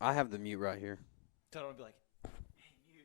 I have the mute right here. Tell them to be like, hey, mute.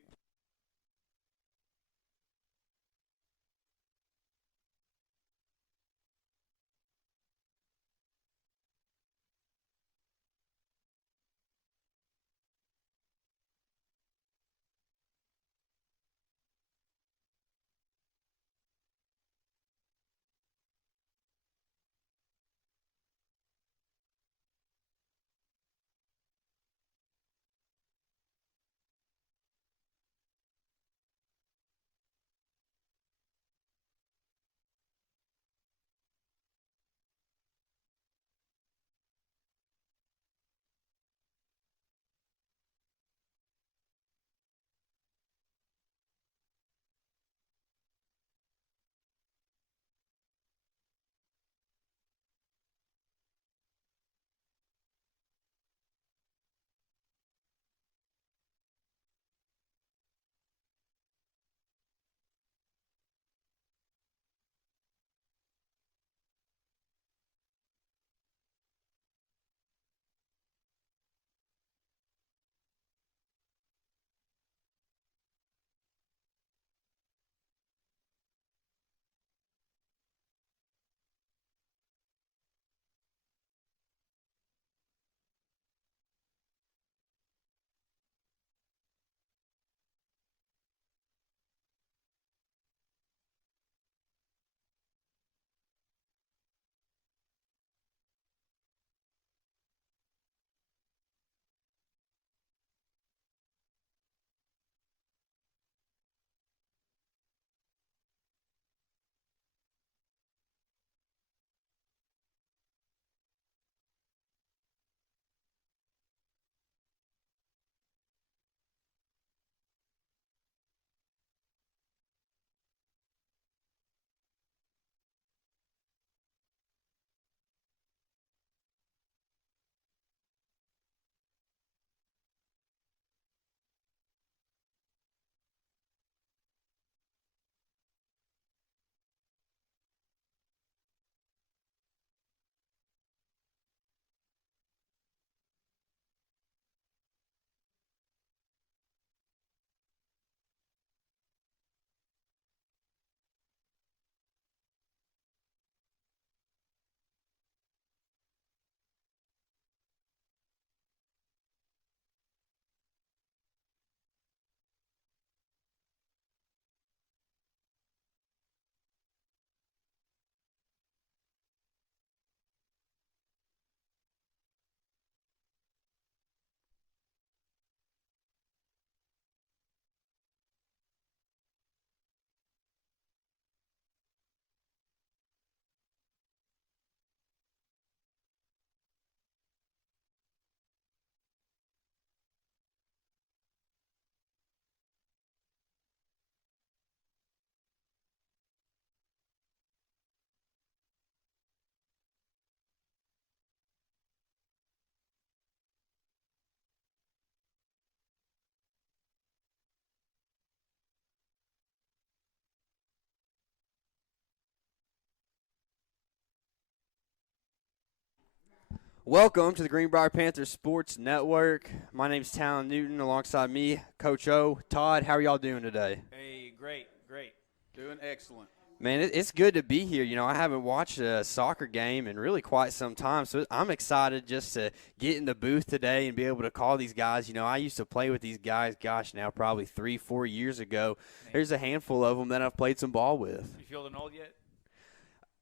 Welcome to the Greenbrier Panthers Sports Network. My name's Talon Newton. Alongside me, Coach O. Todd, how are y'all doing today? Hey, great, great. Doing excellent. Man, it's good to be here. I haven't watched a soccer game in really quite some time, so I'm excited just to get in the booth today and be able to call these guys. I used to play with these guys, gosh, now probably 3, 4 years ago. Man, There's a handful of them that I've played some ball with. you feeling old yet?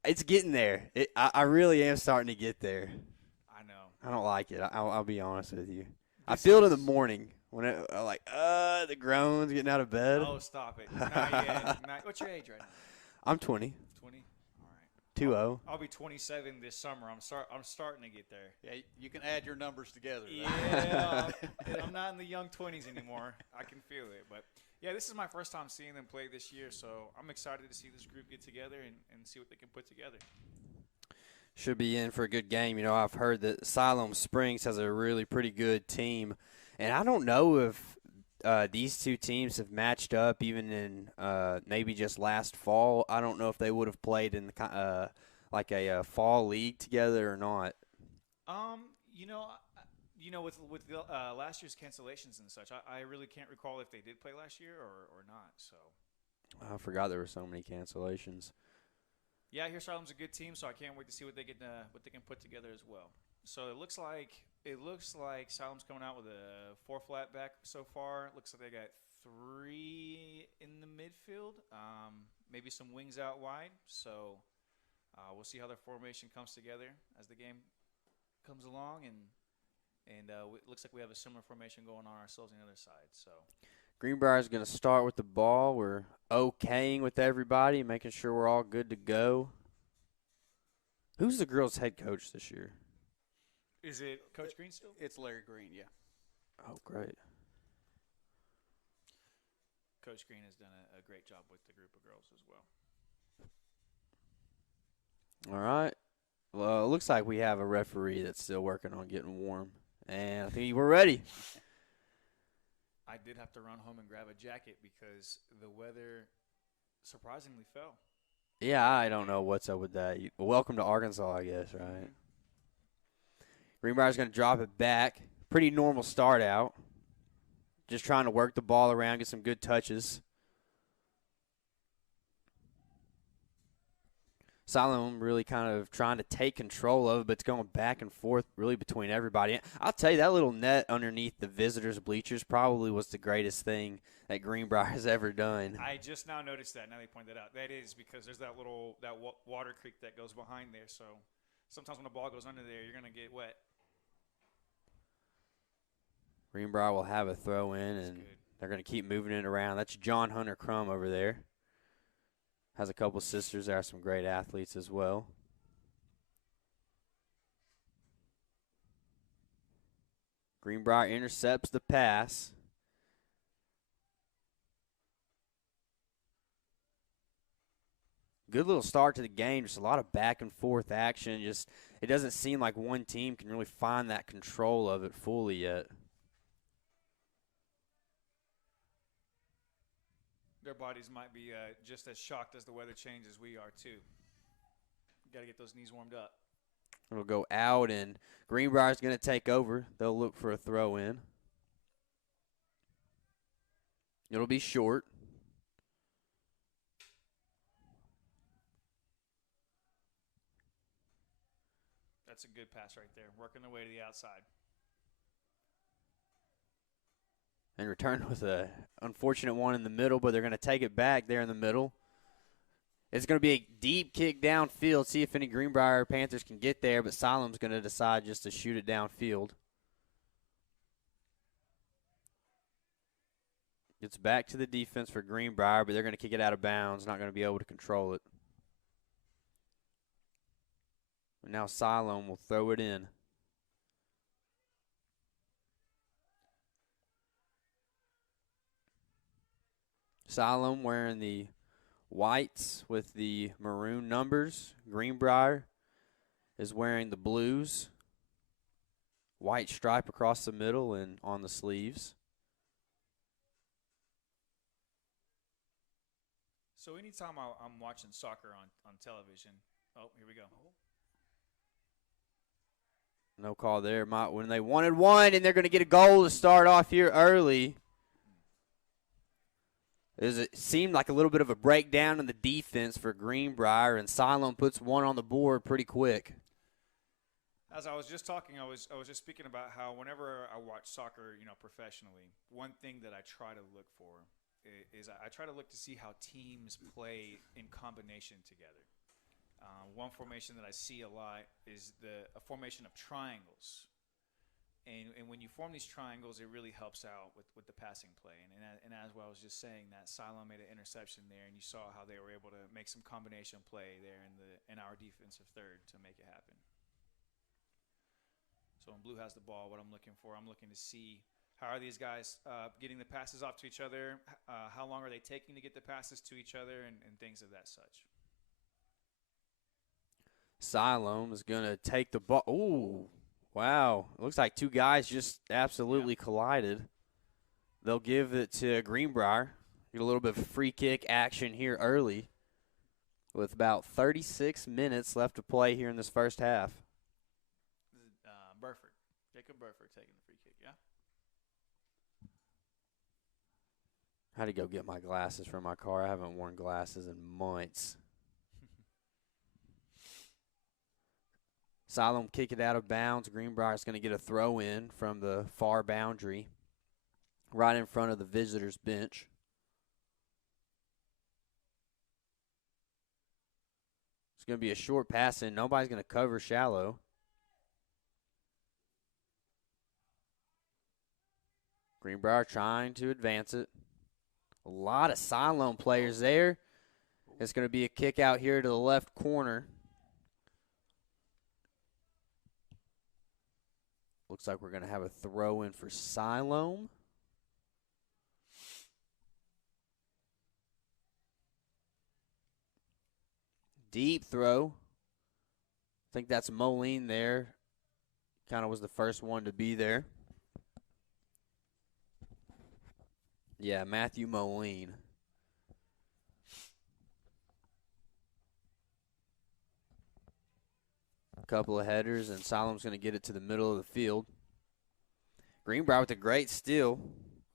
It's getting there. I really am starting to get there. I know. I don't like it. I'll be honest with you. I This feel it in the is. morning when I like, the groans getting out of bed. Oh, stop it. Not yet. What's your age right now? I'm 20, 20. All right. 2-0. I'll be 27 this summer. I'm starting to get there. Yeah, you can add your numbers together. Yeah, I'm not in the young 20s anymore. I can feel it, but yeah, this is my first time seeing them play this year, so I'm excited to see this group get together and see what they can put together. Should be in for a good game. I've heard that Siloam Springs has a really pretty good team, and I don't know if these two teams have matched up even in maybe just last fall. I don't know if they would have played in the like a fall league together or not. Um, you know, with last year's cancellations and such, I really can't recall if they did play last year or not. So I forgot there were so many cancellations. yeah, I hear Siloam's a good team, so I can't wait to see what they can put together as well. So it looks like Siloam's coming out with a 4 flat back so far. It looks like they got 3 in the midfield, maybe some wings out wide. So we'll see how their formation comes together as the game comes along, and it looks like we have a similar formation going on ourselves on the other side. So Greenbrier is going to start with the ball. We're okaying with everybody, making sure we're all good to go. Who's the girls' head coach this year? is it Coach Green still? It's Larry Green, yeah. Oh, great. Coach Green has done a great job with the group of girls as well. All right. Well, it looks like we have a referee that's still working on getting warm. And I think we're ready. I did have to run home and grab a jacket because the weather surprisingly fell. Yeah, I don't know what's up with that. Welcome to Arkansas, I guess, right? Greenbrier's going to drop it back. Pretty normal start out. Just trying to work the ball around, get some good touches. Siloam really kind of trying to take control of it, but it's going back and forth really between everybody. I'll tell you, that little net underneath the visitors' bleachers probably was the greatest thing that Greenbrier has ever done. I just now noticed that. Now they pointed that out. That is because there's that water creek that goes behind there. So sometimes when the ball goes under there, you're going to get wet. Greenbrier will have a throw in, and they're going to keep moving it around. That's John Hunter Crum over there. Has a couple sisters that are some great athletes as well. Greenbrier intercepts the pass. Good little start to the game. Just a lot of back and forth action. Just it doesn't seem like one team can really find that control of it fully yet. Their bodies might be just as shocked as the weather change as we are too. Got to get those knees warmed up. It'll go out, and Greenbrier's going to take over. They'll look for a throw in. It'll be short. That's a good pass right there. Working their way to the outside. And return with a unfortunate one in the middle, but they're going to take it back there in the middle. It's going to be a deep kick downfield. See if any Greenbrier Panthers can get there, but Siloam's going to decide just to shoot it downfield. It's back to the defense for Greenbrier, but they're going to kick it out of bounds. Not going to be able to control it. And now Siloam will throw it in. Siloam wearing the whites with the maroon numbers. Greenbrier is wearing the blues. White stripe across the middle and on the sleeves. So anytime I'm watching soccer on television, oh, here we go. No call there. When they wanted one, and they're going to get a goal to start off here early. It seemed like a little bit of a breakdown in the defense for Greenbrier, and Siloam puts one on the board pretty quick. As I was just talking, I was just speaking about how whenever I watch soccer, professionally, one thing that I try to look for is I try to look to see how teams play in combination together. One formation that I see a lot is a formation of triangles. And when you form these triangles, it really helps out with the passing play. And as well, I was just saying that Siloam made an interception there, and you saw how they were able to make some combination play there in our defensive third to make it happen. So when Blue has the ball, what I'm looking to see how are these guys getting the passes off to each other, how long are they taking to get the passes to each other, and things of that such. Siloam is going to take the ball. Ooh. Wow. It looks like two guys just absolutely collided. They'll give it to Greenbrier. Get a little bit of free kick action here early with about 36 minutes left to play here in this first half. Burford. Jacob Burford taking the free kick, yeah? I had to go get my glasses from my car. I haven't worn glasses in months. Siloam kick it out of bounds. Greenbrier's going to get a throw in from the far boundary, right in front of the visitors' bench. It's going to be a short pass in. Nobody's going to cover shallow. Greenbrier trying to advance it. A lot of Siloam players there. It's going to be a kick out here to the left corner. Looks like we're going to have a throw in for Siloam. Deep throw. I think that's Moline there. Kind of was the first one to be there. Yeah, Matthew Moline. A couple of headers, and Siloam's going to get it to the middle of the field. Greenbrier with a great steal.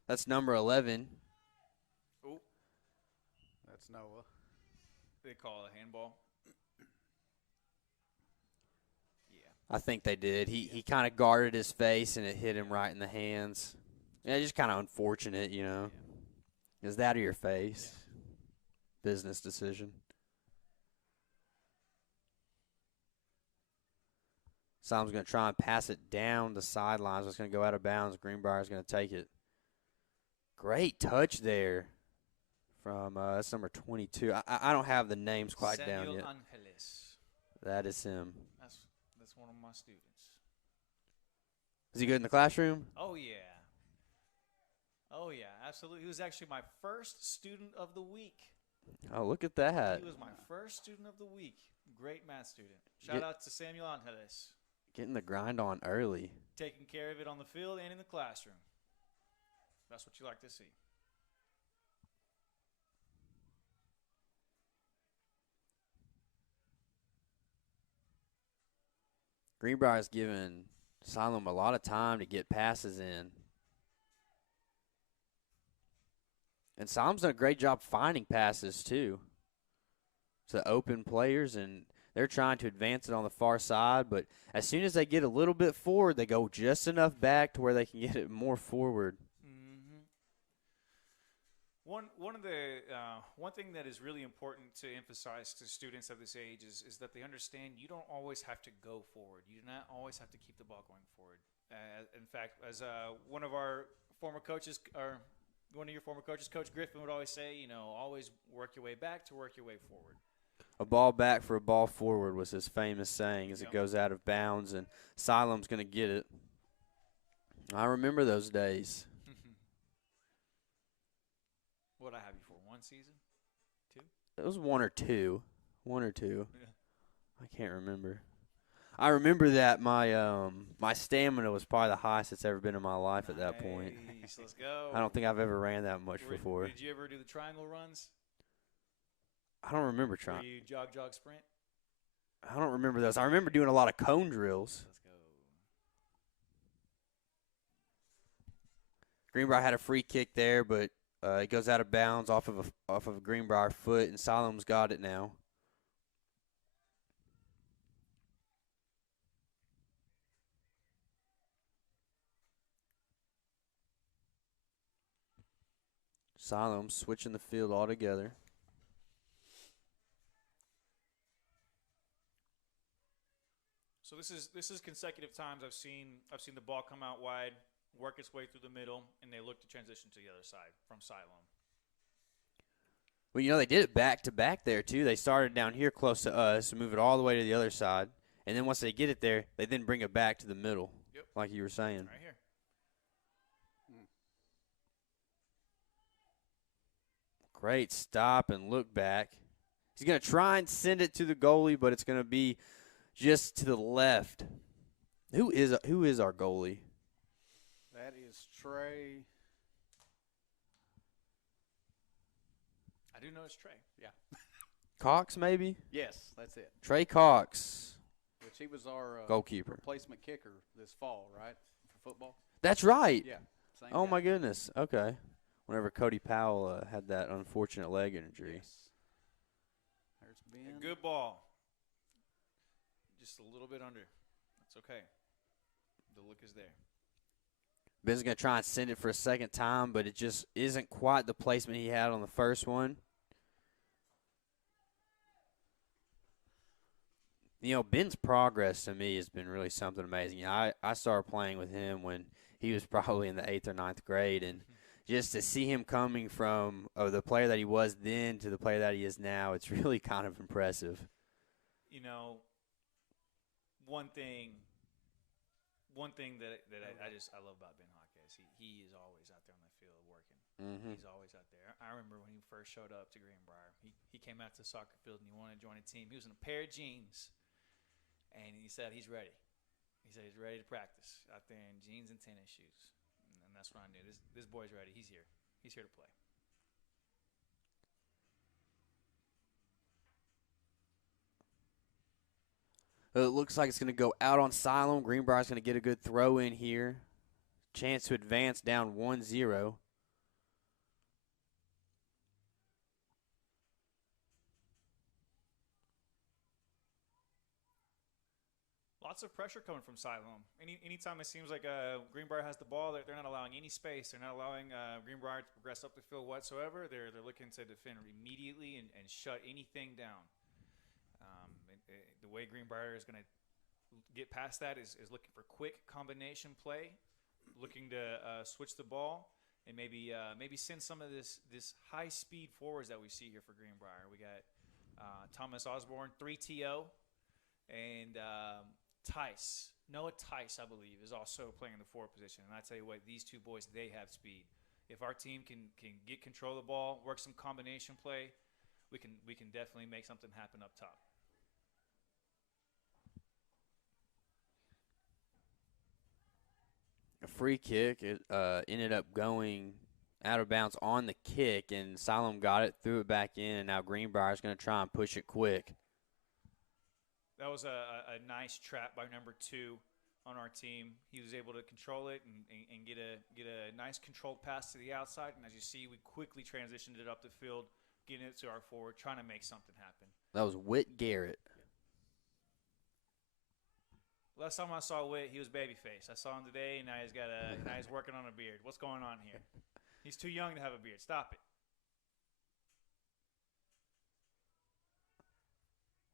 That's number 11. Oh, That's Noah. they call it a handball. I think they did. He kind of guarded his face, and it hit him right in the hands. Yeah, just kind of unfortunate, you know. Is that or your face? Business decision. Siloam's going to try and pass it down the sidelines. It's going to go out of bounds. Greenbrier's going to take it. Great touch there from that's number 22. I don't have the names quite down yet. Angeles. That is him. That's one of my students. Is he good in the classroom? Oh, yeah. Oh, yeah, absolutely. He was actually my first student of the week. Oh, look at that. He was my first student of the week. Great math student. Shout out to Samuel Angeles. Getting the grind on early. Taking care of it on the field and in the classroom. That's what you like to see. Greenbrier's given Siloam a lot of time to get passes in. And Siloam's done a great job finding passes, too, to open players, and they're trying to advance it on the far side, but as soon as they get a little bit forward, they go just enough back to where they can get it more forward. One thing that is really important to emphasize to students of this age is that they understand you don't always have to go forward. You do not always have to keep the ball going forward. In fact, as one of our former coaches, or one of your former coaches, Coach Griffin, would always say, always work your way back to work your way forward. A ball back for a ball forward was his famous saying as it goes out of bounds, and Siloam's going to get it. I remember those days. What did I have you for? 1 season? 2? It was 1 or 2. 1 or 2. Yeah. I can't remember. I remember that my stamina was probably the highest it's ever been in my life at that point. Nice. Let's go. I don't think I've ever ran that much before. Did you ever do the triangle runs? I don't remember Where trying. you jog, sprint? I don't remember those. I remember doing a lot of cone drills. Let's go. Greenbrier had a free kick there, but it goes out of bounds off of a Greenbrier foot, and Siloam's got it now. Siloam switching the field altogether. So this is consecutive times I've seen the ball come out wide, work its way through the middle, and they look to transition to the other side from Siloam. Well, they did it back to back there too. They started down here close to us, move it all the way to the other side, and then once they get it there, they then bring it back to the middle, like you were saying. Right here. Great stop and look back. He's going to try and send it to the goalie, but it's going to be just to the left. Who is our goalie? That is Trey. I do know it's Trey. Yeah. Cox, maybe? Yes, that's it. Trey Cox. Which coach. He was our Goalkeeper. replacement kicker this fall, right, for football? That's right. Yeah. Same Oh, guy. my goodness. Okay. Whenever Cody Powell had that unfortunate leg injury. Yes. There's Ben. A good ball. Just a little bit under. That's okay. The look is there. Ben's going to try and send it for a second time, but it just isn't quite the placement he had on the first one. You know, Ben's progress to me has been really something amazing. You know, I started playing with him when he was probably in the 8th or 9th grade, and just to see him coming from the player that he was then to the player that he is now, it's really kind of impressive. You know, one thing that I love about Ben Hawkes, he is always out there on the field working. Mm-hmm. He's always out there. I remember when he first showed up to Greenbrier, he came out to the soccer field and he wanted to join a team. He was in a pair of jeans, and he said he's ready. He said he's ready to practice out there in jeans and tennis shoes. And that's when I knew this boy's ready. He's here. He's here to play. It looks like it's going to go out on Siloam. Greenbrier's going to get a good throw in here. Chance to advance down 1-0. Lots of pressure coming from Siloam. Anytime it seems like Greenbrier has the ball, they're not allowing any space. They're not allowing Greenbrier to progress up the field whatsoever. They're looking to defend immediately and shut anything down. The way Greenbrier is going to get past that is looking for quick combination play, looking to switch the ball, and maybe send some of this high speed forwards that we see here for Greenbrier. We got Thomas Osborne, 3TO, and Noah Tice, I believe, is also playing in the forward position. And I tell you what, these two boys, they have speed. If our team can get control of the ball, work some combination play, we can definitely make something happen up top. A free kick. It ended up going out of bounds on the kick, and Siloam got it, threw it back in, and now Greenbrier's going to try and push it quick. That was a nice trap by number 2 on our team. He was able to control it and get a nice controlled pass to the outside. And as you see, we quickly transitioned it up the field, getting it to our forward, trying to make something happen. That was Whit Garrett. Last time I saw Whit, he was babyface. I saw him today, and now he's working on a beard. What's going on here? He's too young to have a beard. Stop it.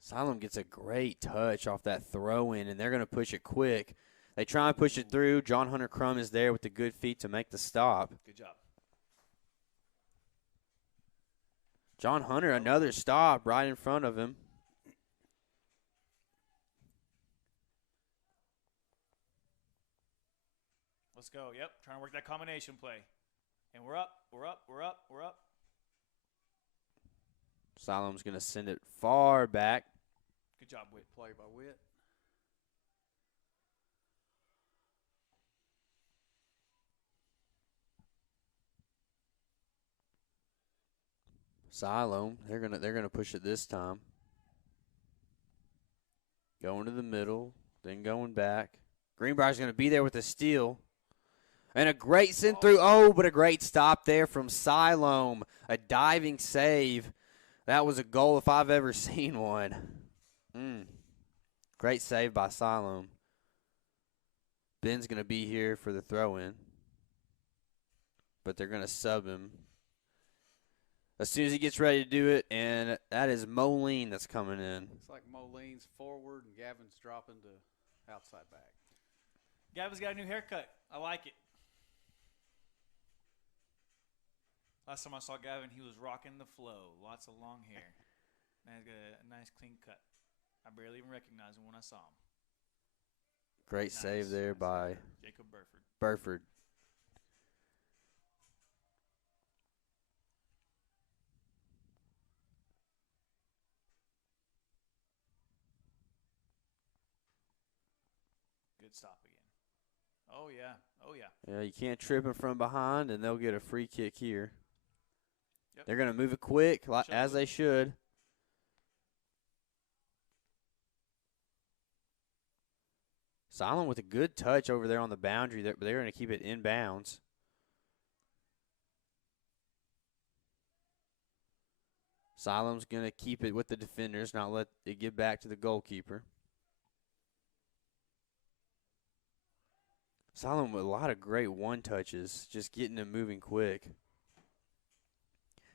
Siloam gets a great touch off that throw-in, and they're going to push it quick. They try and push it through. John Hunter Crum is there with the good feet to make the stop. Good job. John Hunter, another stop right in front of him. Let's go. Yep, trying to work that combination play. And we're up. Siloam's going to send it far back. Good job, Whit. Play by Whit. Siloam, they're gonna push it this time. Going to the middle, then going back. Greenbrier's going to be there with a steal. And a great send through. Oh, but a great stop there from Siloam. A diving save. That was a goal if I've ever seen one. Great save by Siloam. Ben's going to be here for the throw-in. But they're going to sub him as soon as he gets ready to do it, and that is Moline that's coming in. Looks like Moline's forward and Gavin's dropping to outside back. Gavin's got a new haircut. I like it. Last time I saw Gavin, he was rocking the flow. Lots of long hair. Now he's got a nice clean cut. I barely even recognized him when I saw him. Great save there by Jacob Burford. Burford. Good stop again. Oh, yeah. Oh, yeah. Yeah, you can't trip him from behind, and they'll get a free kick here. Yep. They're going to move it quick, as they should. Siloam with a good touch over there on the boundary, but they're going to keep it in bounds. Siloam's going to keep it with the defenders, not let it get back to the goalkeeper. Siloam with a lot of great one-touches, just getting them moving quick.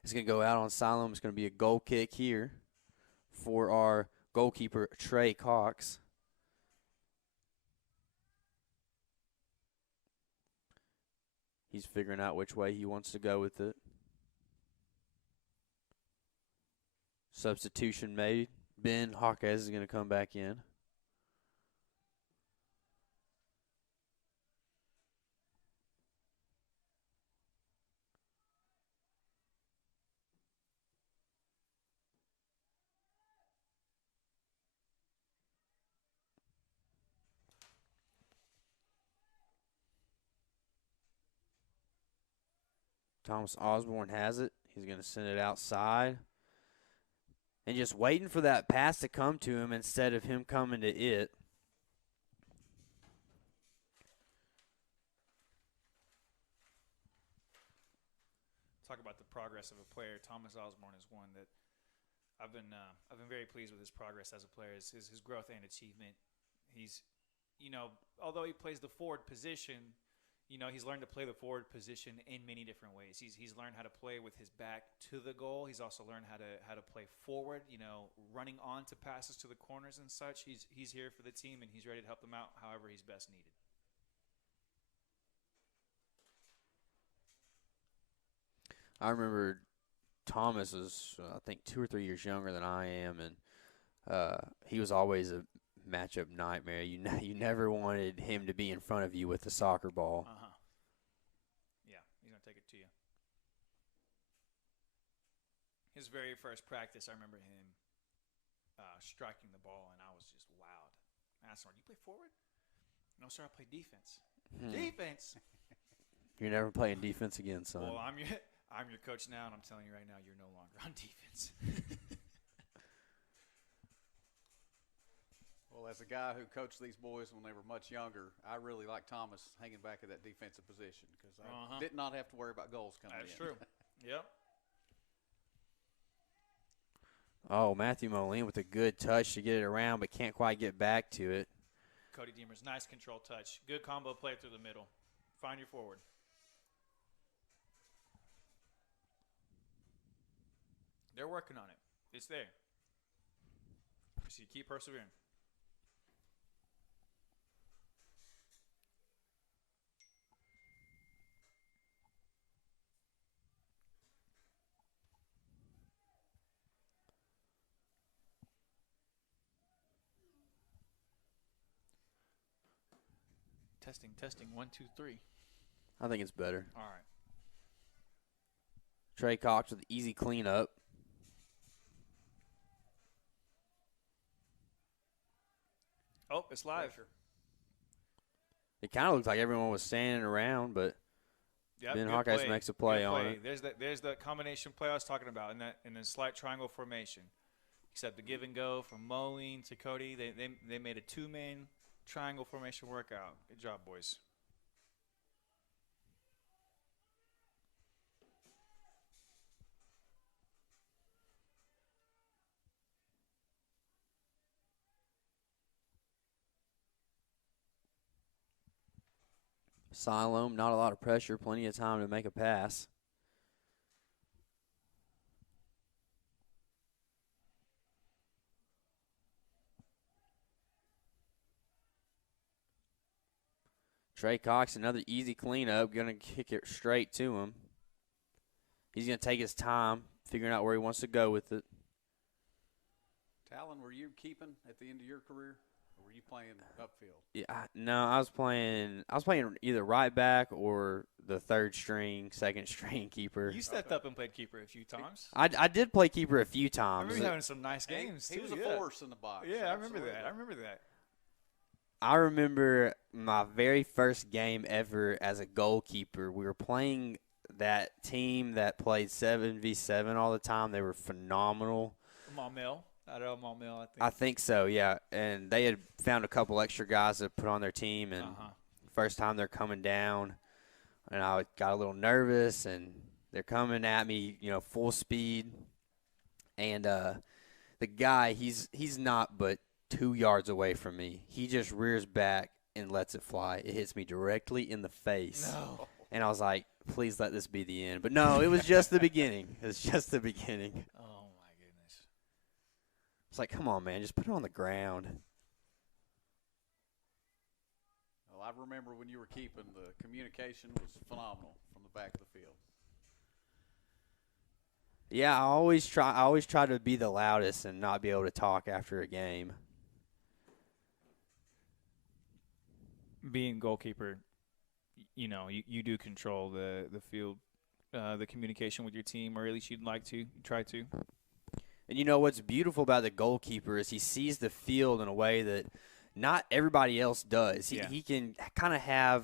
It's going to go out on Siloam. It's going to be a goal kick here for our goalkeeper, Trey Cox. He's figuring out which way he wants to go with it. Substitution made. Ben Hawkes is going to come back in. Thomas Osborne has it. He's going to send it outside. And just waiting for that pass to come to him instead of him coming to it. Talk about the progress of a player. Thomas Osborne is one that I've been very pleased with his progress as a player, his growth and achievement. He's, although he plays the forward position, he's learned to play the forward position in many different ways. He's learned how to play with his back to the goal. He's also learned how to play forward, running on to passes to the corners and such. He's here for the team, and he's ready to help them out however he's best needed. I remember Thomas was, I think, 2 or 3 years younger than I am, and he was always a matchup nightmare. You never wanted him to be in front of you with the soccer ball. Yeah, he's going to take it to you. His very first practice, I remember him striking the ball, and I was just wowed. I asked him, "Do you play forward?" "No, sir, I play defense." Defense? You're never playing defense again, son. Well, I'm your coach now, and I'm telling you right now, you're no longer on defense. Well, as a guy who coached these boys when they were much younger, I really like Thomas hanging back at that defensive position because I did not have to worry about goals coming in. That's true. Yep. Oh, Matthew Moline with a good touch to get it around, but can't quite get back to it. Cody Deemers, nice control touch. Good combo play through the middle. Find your forward. They're working on it. It's there. So you keep persevering. Testing. 1, 2, 3. I think it's better. All right. Trey Cox with easy cleanup. Oh, it's live. Pressure. It kind of looked like everyone was standing around, but Yep, Ben good Hawkes play. makes a play Good on play. it. There's the combination play I was talking about in the slight triangle formation. Except the give and go from Moline to Cody. They made a 2-man triangle formation workout. Good job, boys. Siloam, not a lot of pressure, plenty of time to make a pass. Trey Cox, another easy cleanup, going to kick it straight to him. He's going to take his time, figuring out where he wants to go with it. Talon, were you keeping at the end of your career, or were you playing upfield? Yeah, no, I was playing either right back or the third string, second string keeper. You stepped up and played keeper a few times. I did play keeper a few I times. remember you having some nice games, He too. was a Yeah. force in the box. Yeah, Absolutely. I remember that. I remember my very first game ever as a goalkeeper. We were playing that team that played 7v7 all the time. They were phenomenal. Maumelle. Out of Elmo Mill, I think. I think so, yeah. And they had found a couple extra guys to put on their team, and first time they're coming down, and I got a little nervous, and they're coming at me, full speed. And the guy, he's not but 2 yards away from me. He just rears back and lets it fly. It hits me directly in the face. No. And I was like, please let this be the end. But no, it was just the beginning. It was just the beginning. Oh, my goodness. It's like, come on, man, just put it on the ground. Well, I remember when you were keeping, the communication was phenomenal from the back of the field. Yeah, I always try to be the loudest and not be able to talk after a game. Being goalkeeper, you do control the field, the communication with your team, or at least you'd like to. You try to. And what's beautiful about the goalkeeper is he sees the field in a way that not everybody else does. He can kind of have,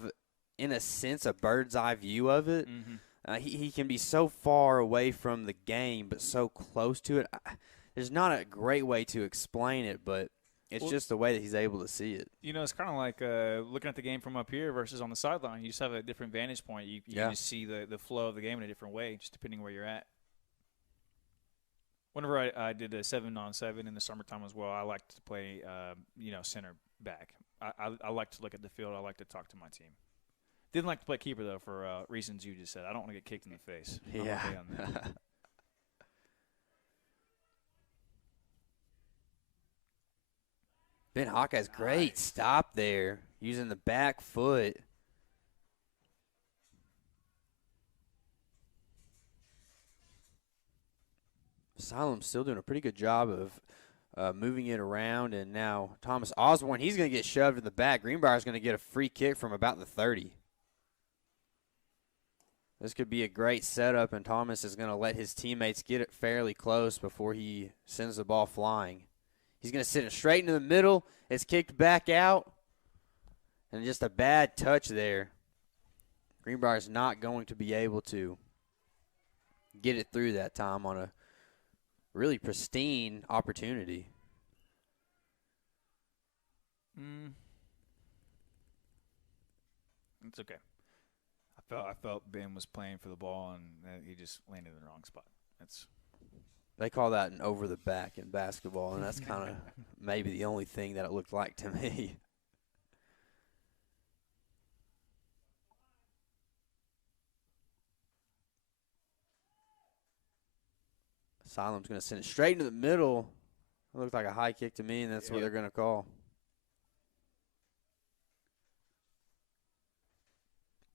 in a sense, a bird's eye view of it. Mm-hmm. He can be so far away from the game but so close to it. There's not a great way to explain it, but it's just the way that he's able to see it. It's kind of like looking at the game from up here versus on the sideline. You just have a different vantage point. You can just see the flow of the game in a different way, just depending where you're at. Whenever I did a 7-on-7 in the summertime as well, I liked to play, center back. I like to look at the field. I like to talk to my team. Didn't like to play keeper, though, for reasons you just said. I don't want to get kicked in the face. Yeah. Ben Hawkeye's great stop there, using the back foot. Siloam's still doing a pretty good job of moving it around, and now Thomas Osborne, he's going to get shoved in the back. Greenbrier's going to get a free kick from about the 30. This could be a great setup, and Thomas is going to let his teammates get it fairly close before he sends the ball flying. He's going to send it straight into the middle. It's kicked back out, and just a bad touch there. Greenbrier's not going to be able to get it through that time on a really pristine opportunity. It's okay. I felt Ben was playing for the ball, and he just landed in the wrong spot. They call that an over the back in basketball, and that's kind of maybe the only thing that it looked like to me. Siloam's going to send it straight into the middle. It looked like a high kick to me, and that's what they're going to call.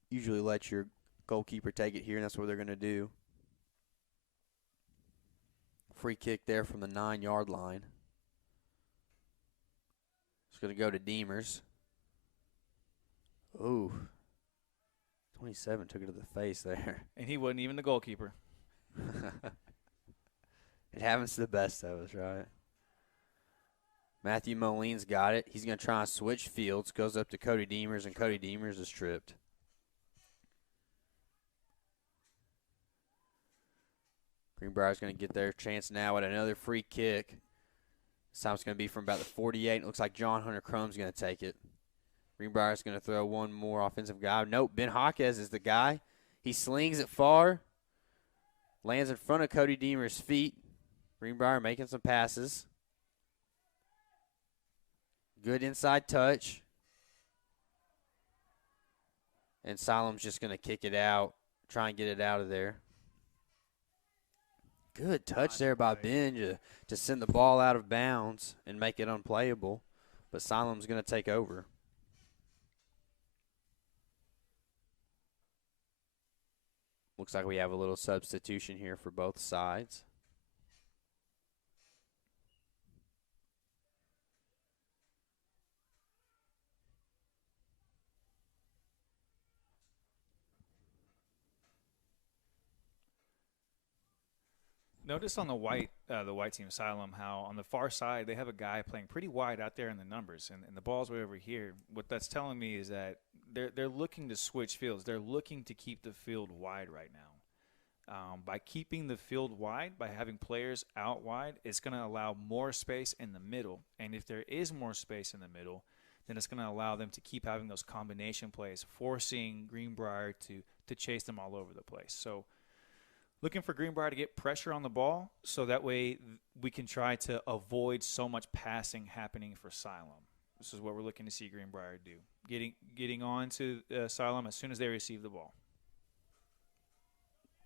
Usually let your goalkeeper take it here, and that's what they're going to do. Free kick there from the 9-yard line. It's going to go to Deemers. Ooh. 27 took it to the face there. And he wasn't even the goalkeeper. It happens to the best of us, right? Matthew Moline's got it. He's going to try and switch fields. Goes up to Cody Deemers, and Cody Deemers is tripped. Greenbrier's going to get their chance now at another free kick. This time it's going to be from about the 48. It looks like John Hunter Crumb's going to take it. Greenbrier's going to throw one more offensive guy. Nope, Ben Hawkes is the guy. He slings it far. Lands in front of Cody Deemer's feet. Greenbrier making some passes. Good inside touch. And Siloam's just going to kick it out, try and get it out of there. Good touch there by Ben to send the ball out of bounds and make it unplayable. But Siloam's going to take over. Looks like we have a little substitution here for both sides. Notice on the white team, Siloam, how on the far side they have a guy playing pretty wide out there in the numbers, and the ball's way over here. What that's telling me is that they're looking to switch fields. They're looking to keep the field wide right now. By keeping the field wide, by having players out wide, it's going to allow more space in the middle. And if there is more space in the middle, then it's going to allow them to keep having those combination plays, forcing Greenbrier to chase them all over the place. So looking for Greenbrier to get pressure on the ball so that way we can try to avoid so much passing happening for Siloam. This is what we're looking to see Greenbrier do, getting on to Siloam as soon as they receive the ball.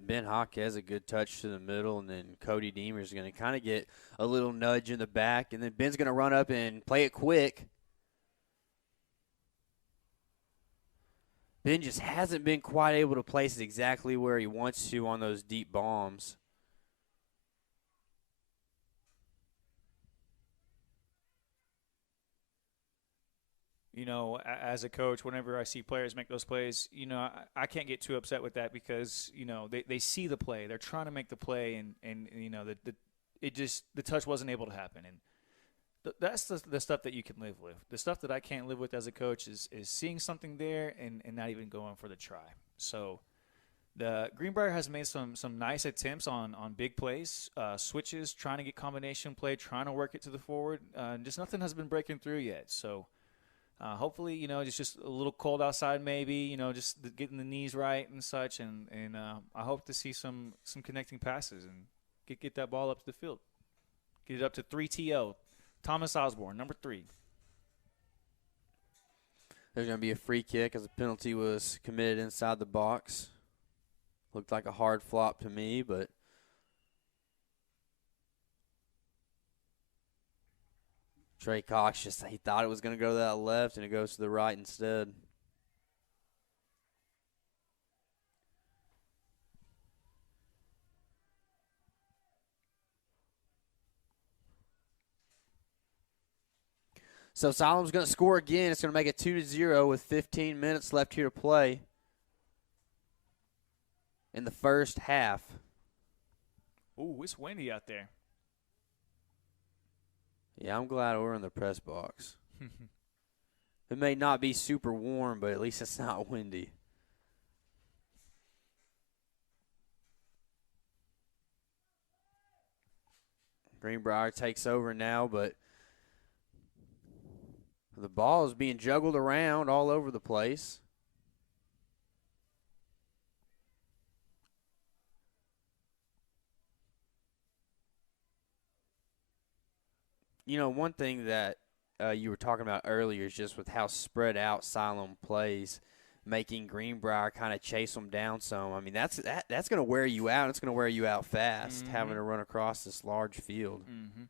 Ben Hawk has a good touch to the middle, and then Cody Deemer is going to kind of get a little nudge in the back, and then Ben's going to run up and play it quick. Ben just hasn't been quite able to place it exactly where he wants to on those deep bombs. You know, as a coach, whenever I see players make those plays, you know, I can't get too upset with that because, you know, they see the play. They're trying to make the play, and you know, the touch wasn't able to happen. And that's the stuff that you can live with. The stuff that I can't live with as a coach is seeing something there and not even going for the try. So the Greenbrier has made some nice attempts on big plays, switches, trying to get combination play, trying to work it to the forward. Just nothing has been breaking through yet. So hopefully, you know, it's just a little cold outside maybe, you know, just getting the knees right and such. And I hope to see some connecting passes and get that ball up to the field. Get it up to 3-TO. Thomas Osborne, number 3. There's going to be a free kick as a penalty was committed inside the box. Looked like a hard flop to me, but Trey Cox he thought it was going to go to that left, and it goes to the right instead. So Siloam's going to score again. It's going to make it 2-0 with 15 minutes left here to play in the first half. Ooh, it's windy out there. Yeah, I'm glad we're in the press box. It may not be super warm, but at least it's not windy. Greenbrier takes over now, but the ball is being juggled around all over the place. You know, one thing that you were talking about earlier is just with how spread out Siloam plays, making Greenbrier kind of chase them down some. I mean, that's going to wear you out. It's going to wear you out fast, having to run across this large field. Mm-hmm.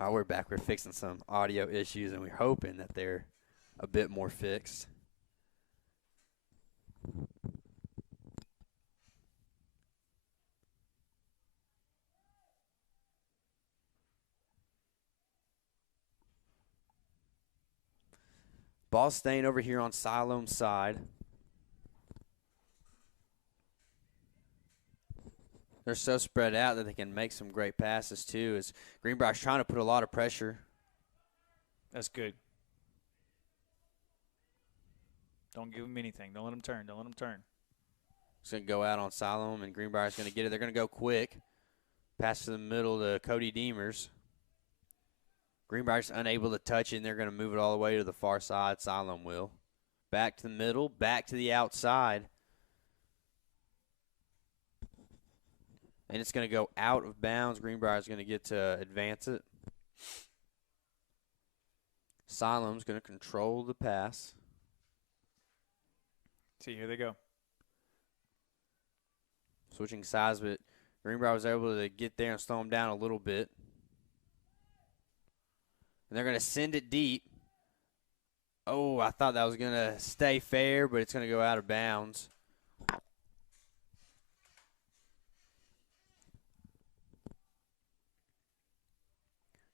All right, we're back. We're fixing some audio issues, and we're hoping that they're a bit more fixed. Ball staying over here on Siloam's side. They're so spread out that they can make some great passes, too, as Greenbrier's trying to put a lot of pressure. That's good. Don't give them anything. Don't let them turn. Don't let them turn. It's going to go out on Siloam, and Greenbrier's going to get it. They're going to go quick. Pass to the middle to Cody Deemers. Greenbrier's unable to touch it, and they're going to move it all the way to the far side. Siloam will. Back to the middle, back to the outside. And it's going to go out of bounds. Greenbrier's going to get to advance it. Siloam's going to control the pass. See, here they go. Switching sides, but Greenbrier was able to get there and slow him down a little bit. And they're going to send it deep. Oh, I thought that was going to stay fair, but it's going to go out of bounds.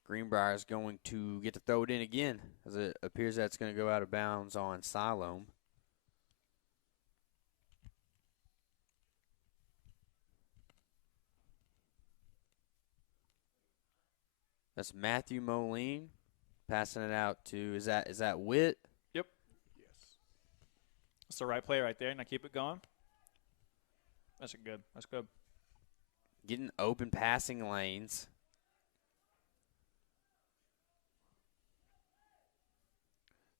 Greenbrier is going to get to throw it in again, as it appears that it's going to go out of bounds on Siloam. That's Matthew Moline passing it out to, is that Witt? Yep. Yes. That's the right play right there. Now keep it going. That's good. That's good. Getting open passing lanes.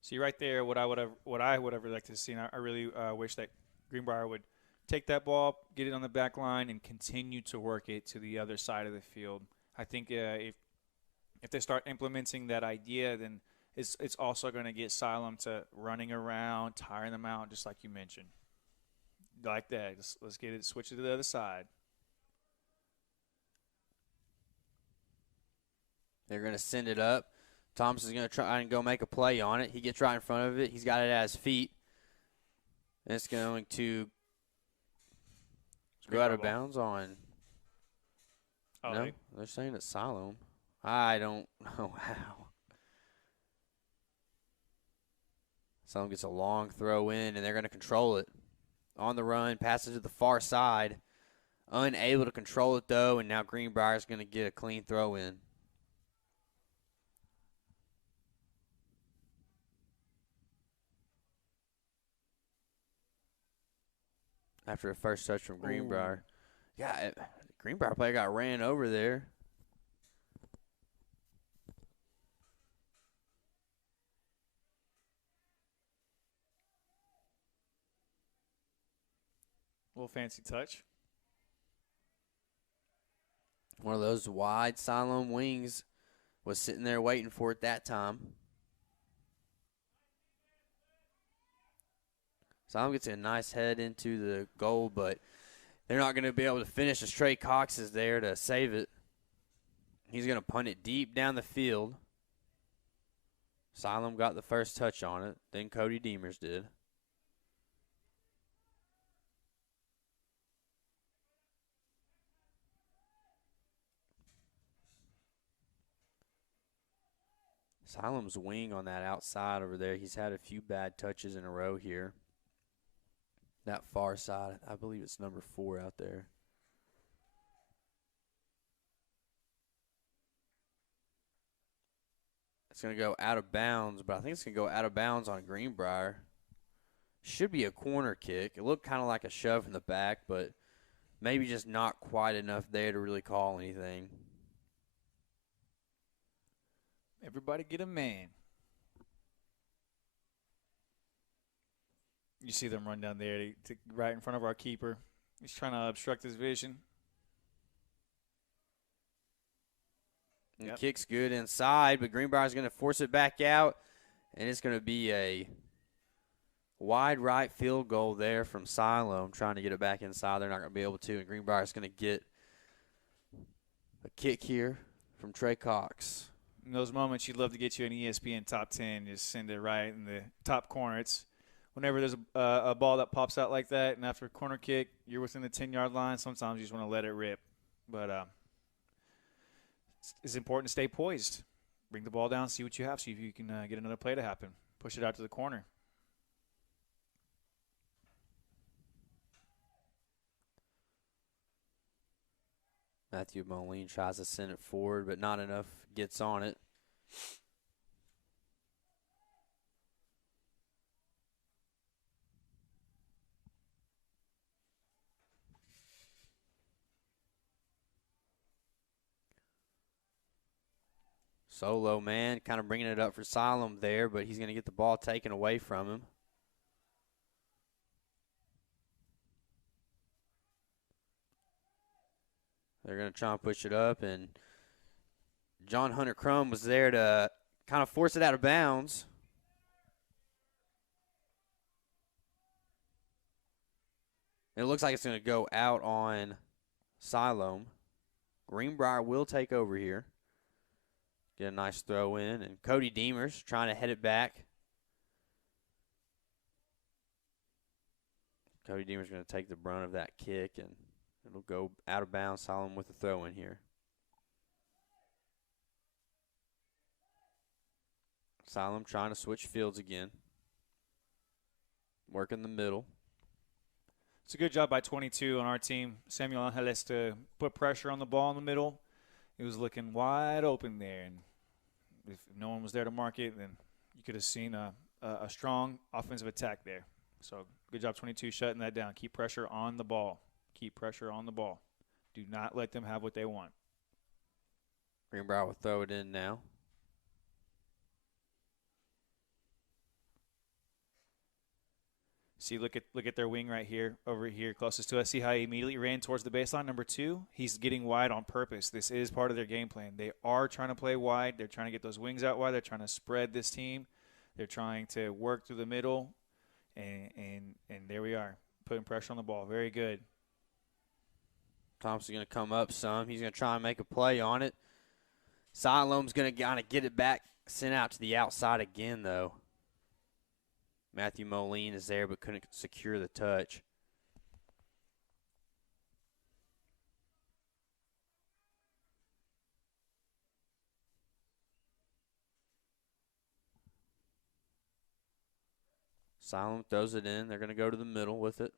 See right there, what I would have liked to see, and I really wish that Greenbrier would take that ball, get it on the back line, and continue to work it to the other side of the field. I think if they start implementing that idea, then it's also going to get Siloam to running around, tiring them out, just like you mentioned. Like that. Let's get it, switch it to the other side. They're going to send it up. Thomas is going to try and go make a play on it. He gets right in front of it. He's got it at his feet. And it's going to go out of bounds on. Oh, no, they're saying it's Siloam. I don't know how. Siloam gets a long throw in, and they're going to control it. On the run, passes to the far side. Unable to control it, though, and now Greenbrier is going to get a clean throw in. After a first touch from Greenbrier. Yeah, Greenbrier player got ran over there. A little fancy touch. One of those wide Siloam wings was sitting there waiting for it that time. Siloam gets a nice head into the goal, but they're not going to be able to finish as Trey Cox is there to save it. He's going to punt it deep down the field. Siloam got the first touch on it, then Cody Demers did. Siloam's wing on that outside over there, he's had a few bad touches in a row here. That far side, I believe it's number 4 out there. It's going to go out of bounds, but I think it's going to go out of bounds on Greenbrier. Should be a corner kick. It looked kind of like a shove in the back, but maybe just not quite enough there to really call anything. Everybody get a man. You see them run down there to right in front of our keeper. He's trying to obstruct his vision. And Kick's good inside, but Greenbrier's going to force it back out, and it's going to be a wide right field goal there from Siloam, trying to get it back inside. They're not going to be able to, and Greenbrier's going to get a kick here from Trey Cox. In those moments, you'd love to get you an ESPN top 10, just send it right in the top corner. It's whenever there's a ball that pops out like that, and after a corner kick, you're within the 10-yard line, sometimes you just want to let it rip. But it's important to stay poised. Bring the ball down, see what you have, see if you can get another play to happen. Push it out to the corner. Matthew Moline tries to send it forward, but not enough gets on it. Solo, man, kind of bringing it up for Siloam there, but he's going to get the ball taken away from him. They're going to try and push it up, and John Hunter Crum was there to kind of force it out of bounds. It looks like it's going to go out on Siloam. Greenbrier will take over here. Get a nice throw in. And Cody Deemers trying to head it back. Cody Deemers going to take the brunt of that kick, and it'll go out of bounds. Siloam with the throw in here. Siloam trying to switch fields again. Work in the middle. It's a good job by 22 on our team. Samuel Angeles to put pressure on the ball in the middle. He was looking wide open there, and if no one was there to mark it, then you could have seen a strong offensive attack there. So good job, 22, shutting that down. Keep pressure on the ball. Keep pressure on the ball. Do not let them have what they want. Greenbrier will throw it in now. See, look at their wing right here, over here, closest to us. See how he immediately ran towards the baseline, number 2? He's getting wide on purpose. This is part of their game plan. They are trying to play wide. They're trying to get those wings out wide. They're trying to spread this team. They're trying to work through the middle, and there we are, putting pressure on the ball. Very good. Thompson's going to come up some. He's going to try and make a play on it. Siloam's going to kind of get it back, sent out to the outside again, though. Matthew Moline is there but couldn't secure the touch. Siloam throws it in. They're going to go to the middle with it.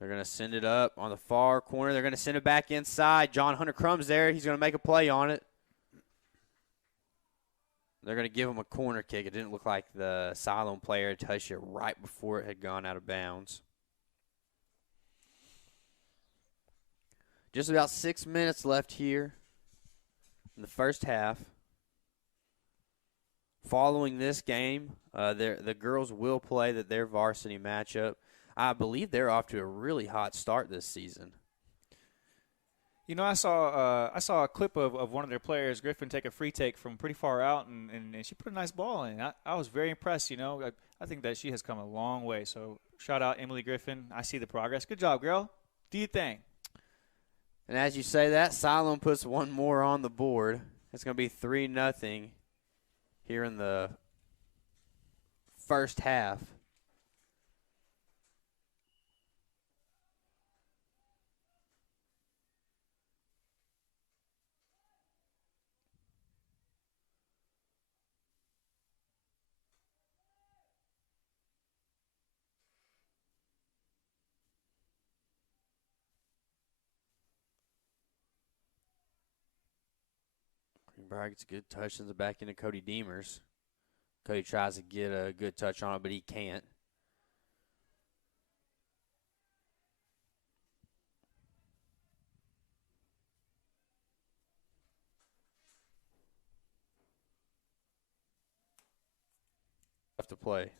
They're going to send it up on the far corner. They're going to send it back inside. John Hunter Crumb's there. He's going to make a play on it. They're going to give him a corner kick. It didn't look like the Siloam player touched it right before it had gone out of bounds. Just about 6 minutes left here in the first half. Following this game, the girls will play their varsity matchup. I believe they're off to a really hot start this season. You know, I saw a clip of one of their players, Griffin, take a free take from pretty far out, and she put a nice ball in. I was very impressed, you know. I think that she has come a long way. So shout out Emily Griffin. I see the progress. Good job, girl. Do your thing. And as you say that, Siloam puts one more on the board. It's going to be 3-0 here in the first half. Greenbrier gets a good touch in the back into Cody Deemers. Cody tries to get a good touch on it, but he can't. Have to play.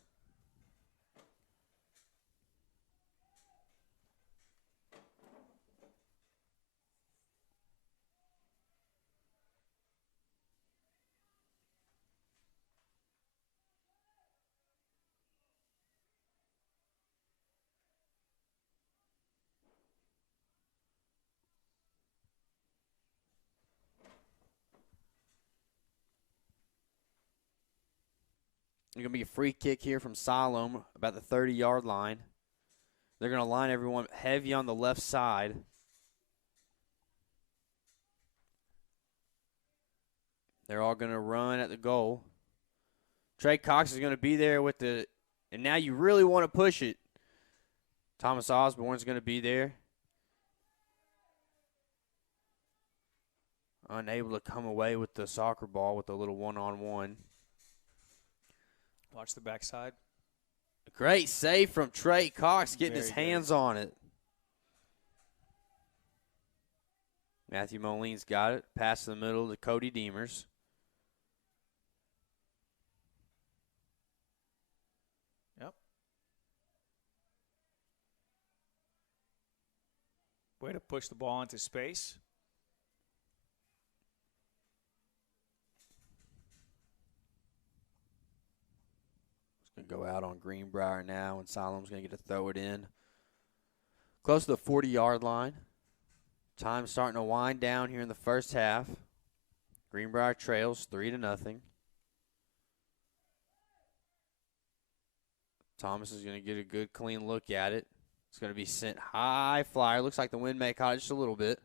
It's going to be a free kick here from Siloam, about the 30-yard line. They're going to line everyone heavy on the left side. They're all going to run at the goal. Trey Cox is going to be there with the, and now you really want to push it. Thomas Osborne's going to be there. Unable to come away with the soccer ball with a little one-on-one. Watch the backside. A great save from Trey Cox, getting his hands on it. Matthew Moline's got it. Pass to the middle to Cody Deemers. Yep. Way to push the ball into space. It's going to go out on Greenbrier now, and Siloam's going to get to throw it in. Close to the 40-yard line. Time starting to wind down here in the first half. Greenbrier trails 3-0. Thomas is going to get a good, clean look at it. It's going to be sent high flyer. Looks like the wind may caught it just a little bit.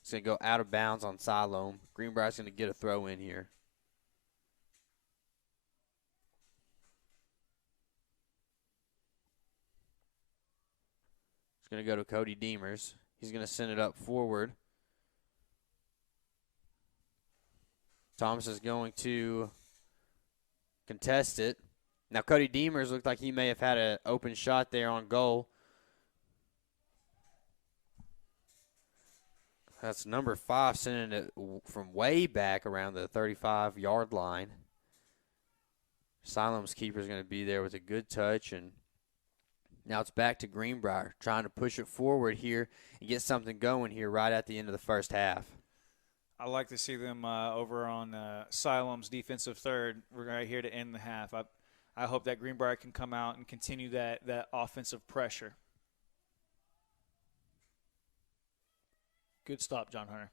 It's going to go out of bounds on Siloam. Greenbrier's going to get a throw in here. It's going to go to Cody Deemers. He's going to send it up forward. Thomas is going to contest it. Now, Cody Deemers looked like he may have had an open shot there on goal. That's number 5 sending it from way back around the 35-yard line. Siloam's keeper is going to be there with a good touch, and now it's back to Greenbrier, trying to push it forward here and get something going here right at the end of the first half. I like to see them over on Siloam's defensive third. We're right here to end the half. I hope that Greenbrier can come out and continue that offensive pressure. Good stop, John Hunter.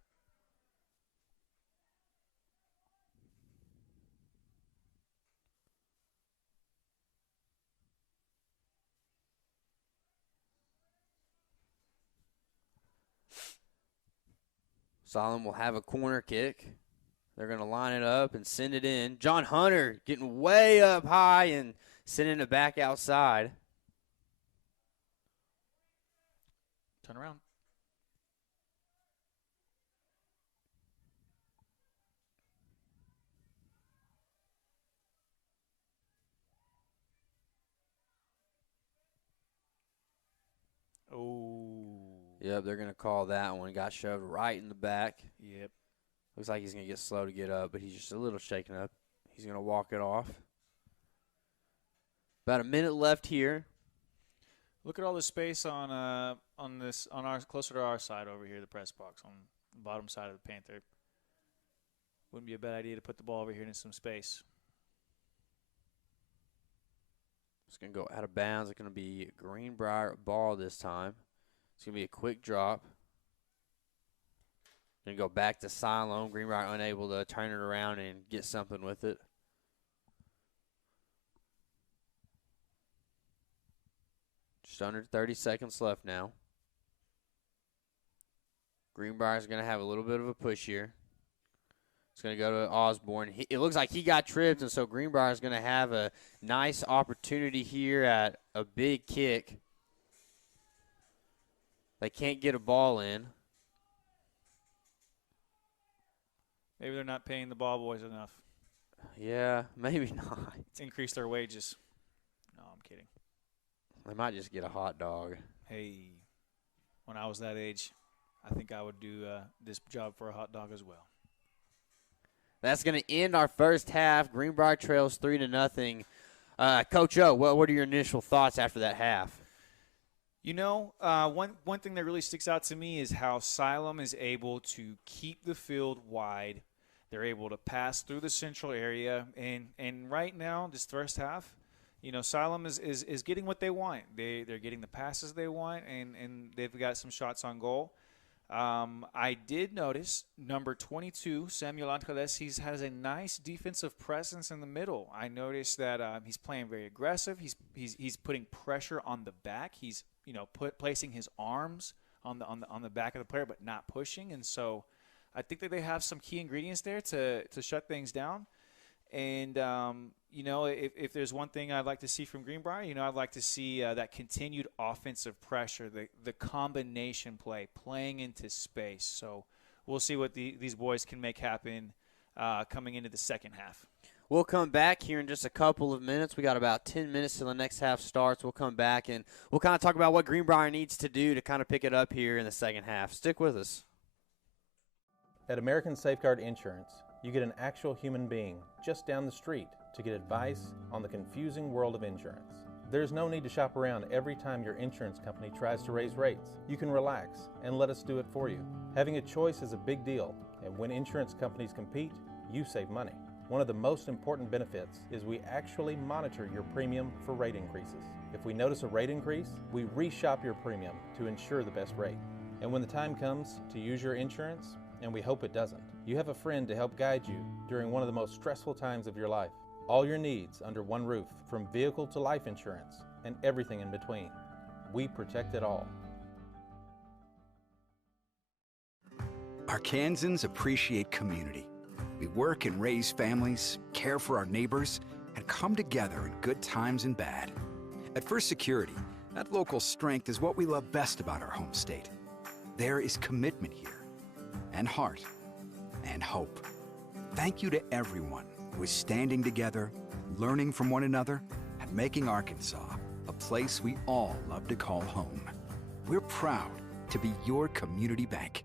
Siloam will have a corner kick. They're going to line it up and send it in. John Hunter getting way up high and sending it back outside. Turn around. Oh. Yep, they're going to call that one. Got shoved right in the back. Yep. Looks like he's going to get slow to get up, but he's just a little shaken up. He's going to walk it off. About a minute left here. Look at all the space on our closer to our side over here, the press box on the bottom side of the Panther. Wouldn't be a bad idea to put the ball over here in some space. It's going to go out of bounds. It's going to be a Greenbrier ball this time. It's going to be a quick drop. Going to go back to Siloam. Greenbrier unable to turn it around and get something with it. Just under 30 seconds left now. Greenbrier is going to have a little bit of a push here. It's going to go to Osborne. It looks like he got tripped, and so Greenbrier is going to have a nice opportunity here at a big kick. They can't get a ball in. Maybe they're not paying the ball boys enough. Yeah, maybe not. Let's increase their wages. No, I'm kidding. They might just get a hot dog. Hey, when I was that age, I think I would do this job for a hot dog as well. That's going to end our first half. Greenbrier trails 3-0. Coach O, what are your initial thoughts after that half? You know, one thing that really sticks out to me is how Siloam is able to keep the field wide. They're able to pass through the central area. And right now, this first half, you know, Siloam is getting what they want. They're getting the passes they want, and they've got some shots on goal. I did notice number 22, Samuel Angeles, he has a nice defensive presence in the middle. I noticed that he's playing very aggressive. He's putting pressure on the back. He's, you know, placing his arms on the back of the player, but not pushing. And so I think that they have some key ingredients there to shut things down. And, you know, if there's one thing I'd like to see from Greenbrier, you know, I'd like to see that continued offensive pressure, the combination play, playing into space. So we'll see what these boys can make happen coming into the second half. We'll come back here in just a couple of minutes. We got about 10 minutes till the next half starts. We'll come back and we'll kind of talk about what Greenbrier needs to do to kind of pick it up here in the second half. Stick with us. At American Safeguard Insurance, you get an actual human being just down the street to get advice on the confusing world of insurance. There's no need to shop around every time your insurance company tries to raise rates. You can relax and let us do it for you. Having a choice is a big deal, and when insurance companies compete, you save money. One of the most important benefits is we actually monitor your premium for rate increases. If we notice a rate increase, we reshop your premium to ensure the best rate. And when the time comes to use your insurance, and we hope it doesn't, you have a friend to help guide you during one of the most stressful times of your life. All your needs under one roof, from vehicle to life insurance, and everything in between. We protect it all. Arkansans appreciate community. We work and raise families, care for our neighbors, and come together in good times and bad. At First Security, that local strength is what we love best about our home state. There is commitment here, and heart, and hope. Thank you to everyone who is standing together, learning from one another, and making Arkansas a place we all love to call home. We're proud to be your community bank.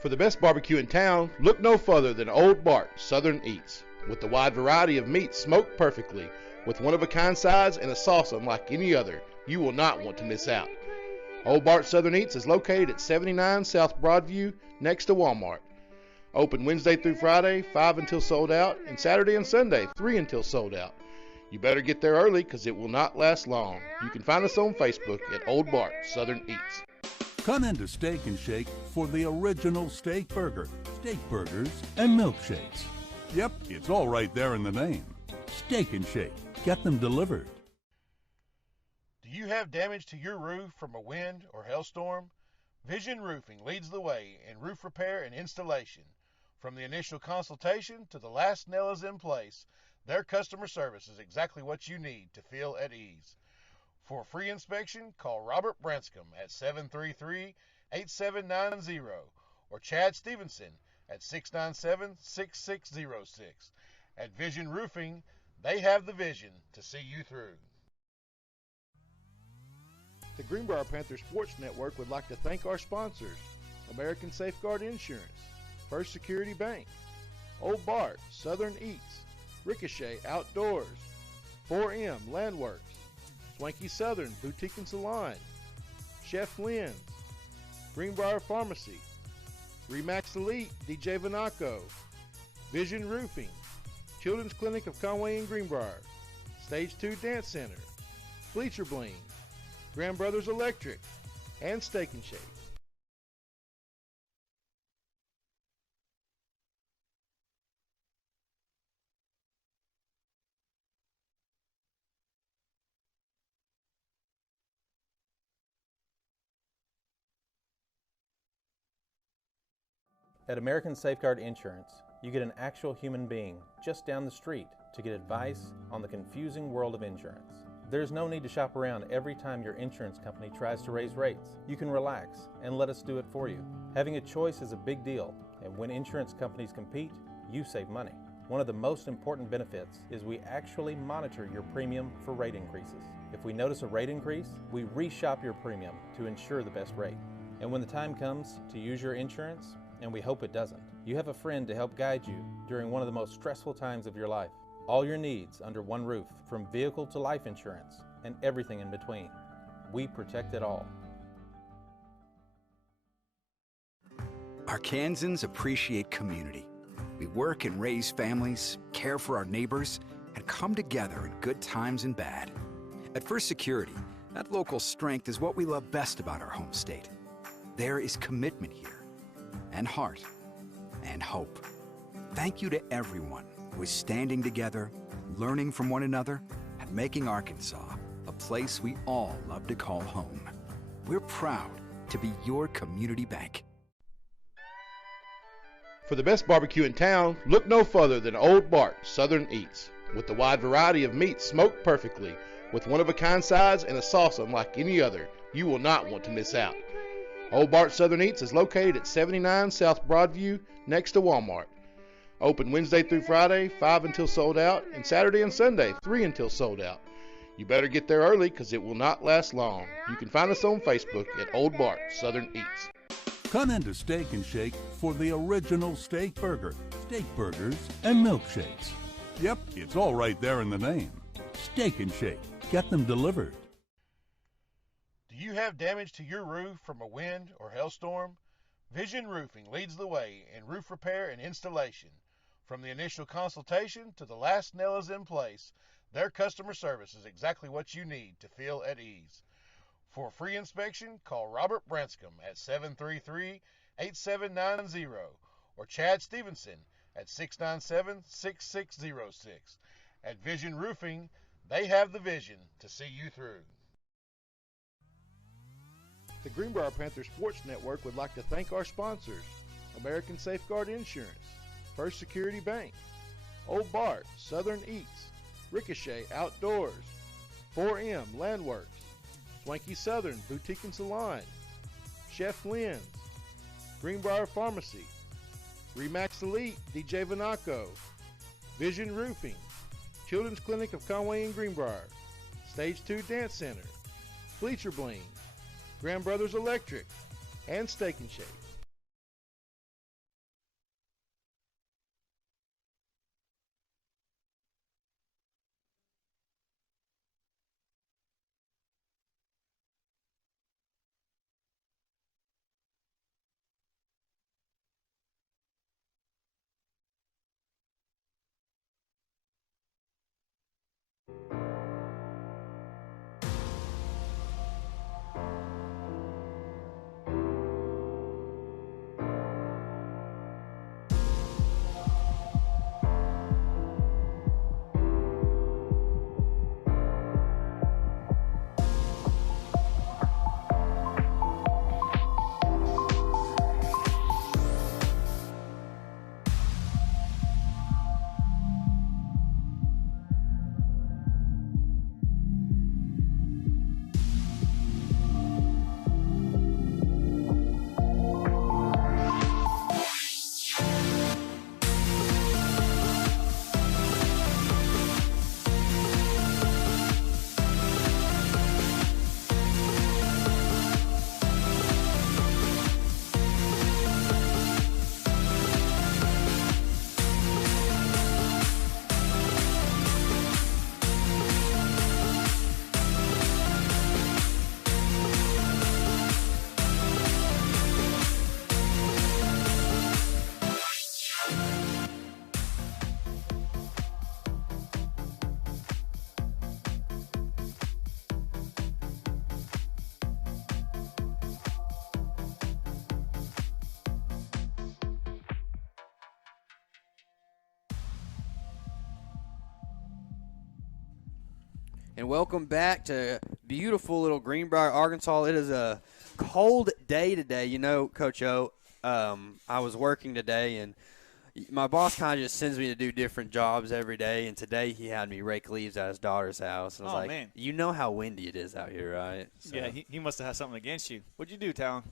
For the best barbecue in town, look no further than Old Bart Southern Eats. With the wide variety of meats smoked perfectly, with one-of-a-kind sides and a sauce unlike any other, you will not want to miss out. Old Bart Southern Eats is located at 79 South Broadview, next to Walmart. Open Wednesday through Friday, 5 until sold out, and Saturday and Sunday, 3 until sold out. You better get there early because it will not last long. You can find us on Facebook at Old Bart Southern Eats. Come into Steak and Shake for the original steak burger, steak burgers, and milkshakes. Yep, it's all right there in the name. Steak and Shake. Get them delivered. Do you have damage to your roof from a wind or hailstorm? Vision Roofing leads the way in roof repair and installation. From the initial consultation to the last nail is in place, their customer service is exactly what you need to feel at ease. For a free inspection, call Robert Branscombe at 733-8790 or Chad Stevenson at 697-6606. At Vision Roofing, they have the vision to see you through. The Greenbrier Panthers Sports Network would like to thank our sponsors: American Safeguard Insurance, First Security Bank, Old Bart Southern Eats, Ricochet Outdoors, 4M Landworks, Swanky Southern Boutique and Salon, Chef Lynn's, Greenbrier Pharmacy, Remax Elite DJ Vanaco, Vision Roofing, Children's Clinic of Conway and Greenbrier, Stage 2 Dance Center, Bleacher Bling, Grand Brothers Electric, and Steak and Shake. At American Safeguard Insurance, you get an actual human being just down the street to get advice on the confusing world of insurance. There's no need to shop around every time your insurance company tries to raise rates. You can relax and let us do it for you. Having a choice is a big deal, and when insurance companies compete, you save money. One of the most important benefits is we actually monitor your premium for rate increases. If we notice a rate increase, we reshop your premium to ensure the best rate. And when the time comes to use your insurance, and we hope it doesn't, you have a friend to help guide you during one of the most stressful times of your life. All your needs under one roof, from vehicle to life insurance, and everything in between. We protect it all. Arkansans appreciate community. We work and raise families, care for our neighbors, and come together in good times and bad. At First Security, that local strength is what we love best about our home state. There is commitment here, and heart, and hope. Thank you to everyone who is standing together, learning from one another, and making Arkansas a place we all love to call home. We're proud to be your community bank. For the best barbecue in town, look no further than Old Bart Southern Eats. With the wide variety of meats smoked perfectly, with one-of-a-kind sides and a sauce unlike any other, you will not want to miss out. Old Bart Southern Eats is located at 79 South Broadview, next to Walmart. Open Wednesday through Friday, 5 until sold out, and Saturday and Sunday, 3 until sold out. You better get there early because it will not last long. You can find us on Facebook at Old Bart Southern Eats. Come into Steak and Shake for the original steak burger, steak burgers, and milkshakes. Yep, it's all right there in the name. Steak and Shake. Get them delivered. Do you have damage to your roof from a wind or hailstorm? Vision Roofing leads the way in roof repair and installation. From the initial consultation to the last nail is in place, their customer service is exactly what you need to feel at ease. For a free inspection, call Robert Branscombe at 733-8790 or Chad Stevenson at 697-6606. At Vision Roofing, they have the vision to see you through. The Greenbrier Panthers Sports Network would like to thank our sponsors: American Safeguard Insurance, First Security Bank, Old Bart, Southern Eats, Ricochet Outdoors, 4M Landworks, Swanky Southern Boutique and Salon, Chef Lynn's, Greenbrier Pharmacy, Remax Elite DJ Vanaco, Vision Roofing, Children's Clinic of Conway and Greenbrier, Stage 2 Dance Center, Bleacher Bling, Grand Brothers Electric, and Steak and Shake. And welcome back to beautiful little Greenbrier, Arkansas. It is a cold day today. You know, Coach O, I was working today, and my boss kind of just sends me to do different jobs every day. And today he had me rake leaves at his daughter's house. And I was like, man. You know how windy it is out here, right? So, Yeah, he must have had something against you. What'd you do, Talon?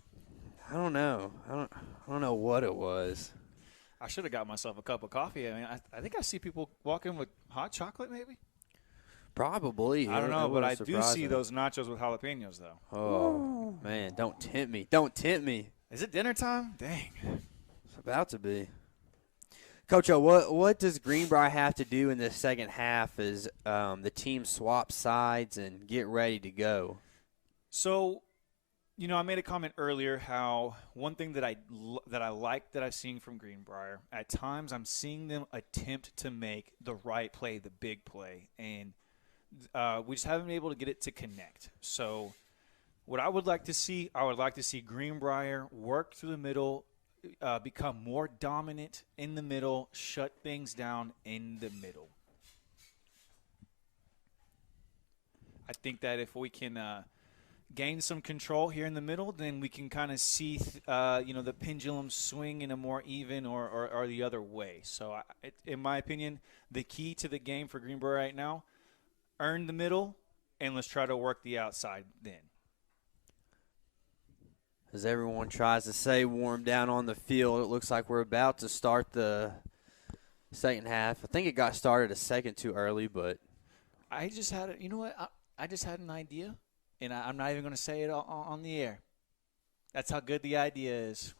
I don't know. I don't know what it was. I should have got myself a cup of coffee. I mean, I think I see people walking with hot chocolate, maybe. Probably. I don't know, but I do see surprising. those nachos with jalapenos, though. Oh, man, don't tempt me. Don't tempt me. Is it dinner time? Dang. It's about to be. Coach O, what does Greenbrier have to do in the second half as the team swap sides and get ready to go? So, you know, I made a comment earlier how one thing that I like that I've seen from Greenbrier, at times I'm seeing them attempt to make the right play, the big play, and we just haven't been able to get it to connect. So what I would like to see, Greenbrier work through the middle, become more dominant in the middle, shut things down in the middle. I think that if we can gain some control here in the middle, then we can kind of see, the pendulum swing in a more even or the other way. So, in my opinion, the key to the game for Greenbrier right now, earn the middle, and let's try to work the outside then. As everyone tries to say, warm down on the field, it looks like we're about to start the second half. I think it got started a second too early, but I just had I just had an idea, and I'm not even going to say it on the air. That's how good the idea is.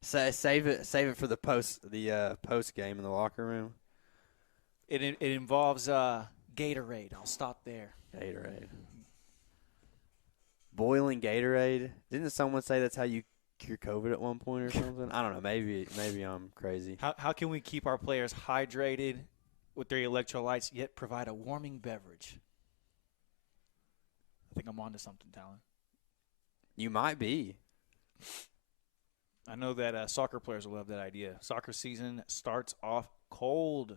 Save it for the post game in the locker room. It involves Gatorade. I'll stop there. Gatorade. Boiling Gatorade. Didn't someone say that's how you cure COVID at one point or something. I don't know. Maybe I'm crazy. How can we keep our players hydrated with their electrolytes yet provide a warming beverage? I think I'm onto something, Talon. You might be. I know that soccer players will love that idea. Soccer season starts off cold.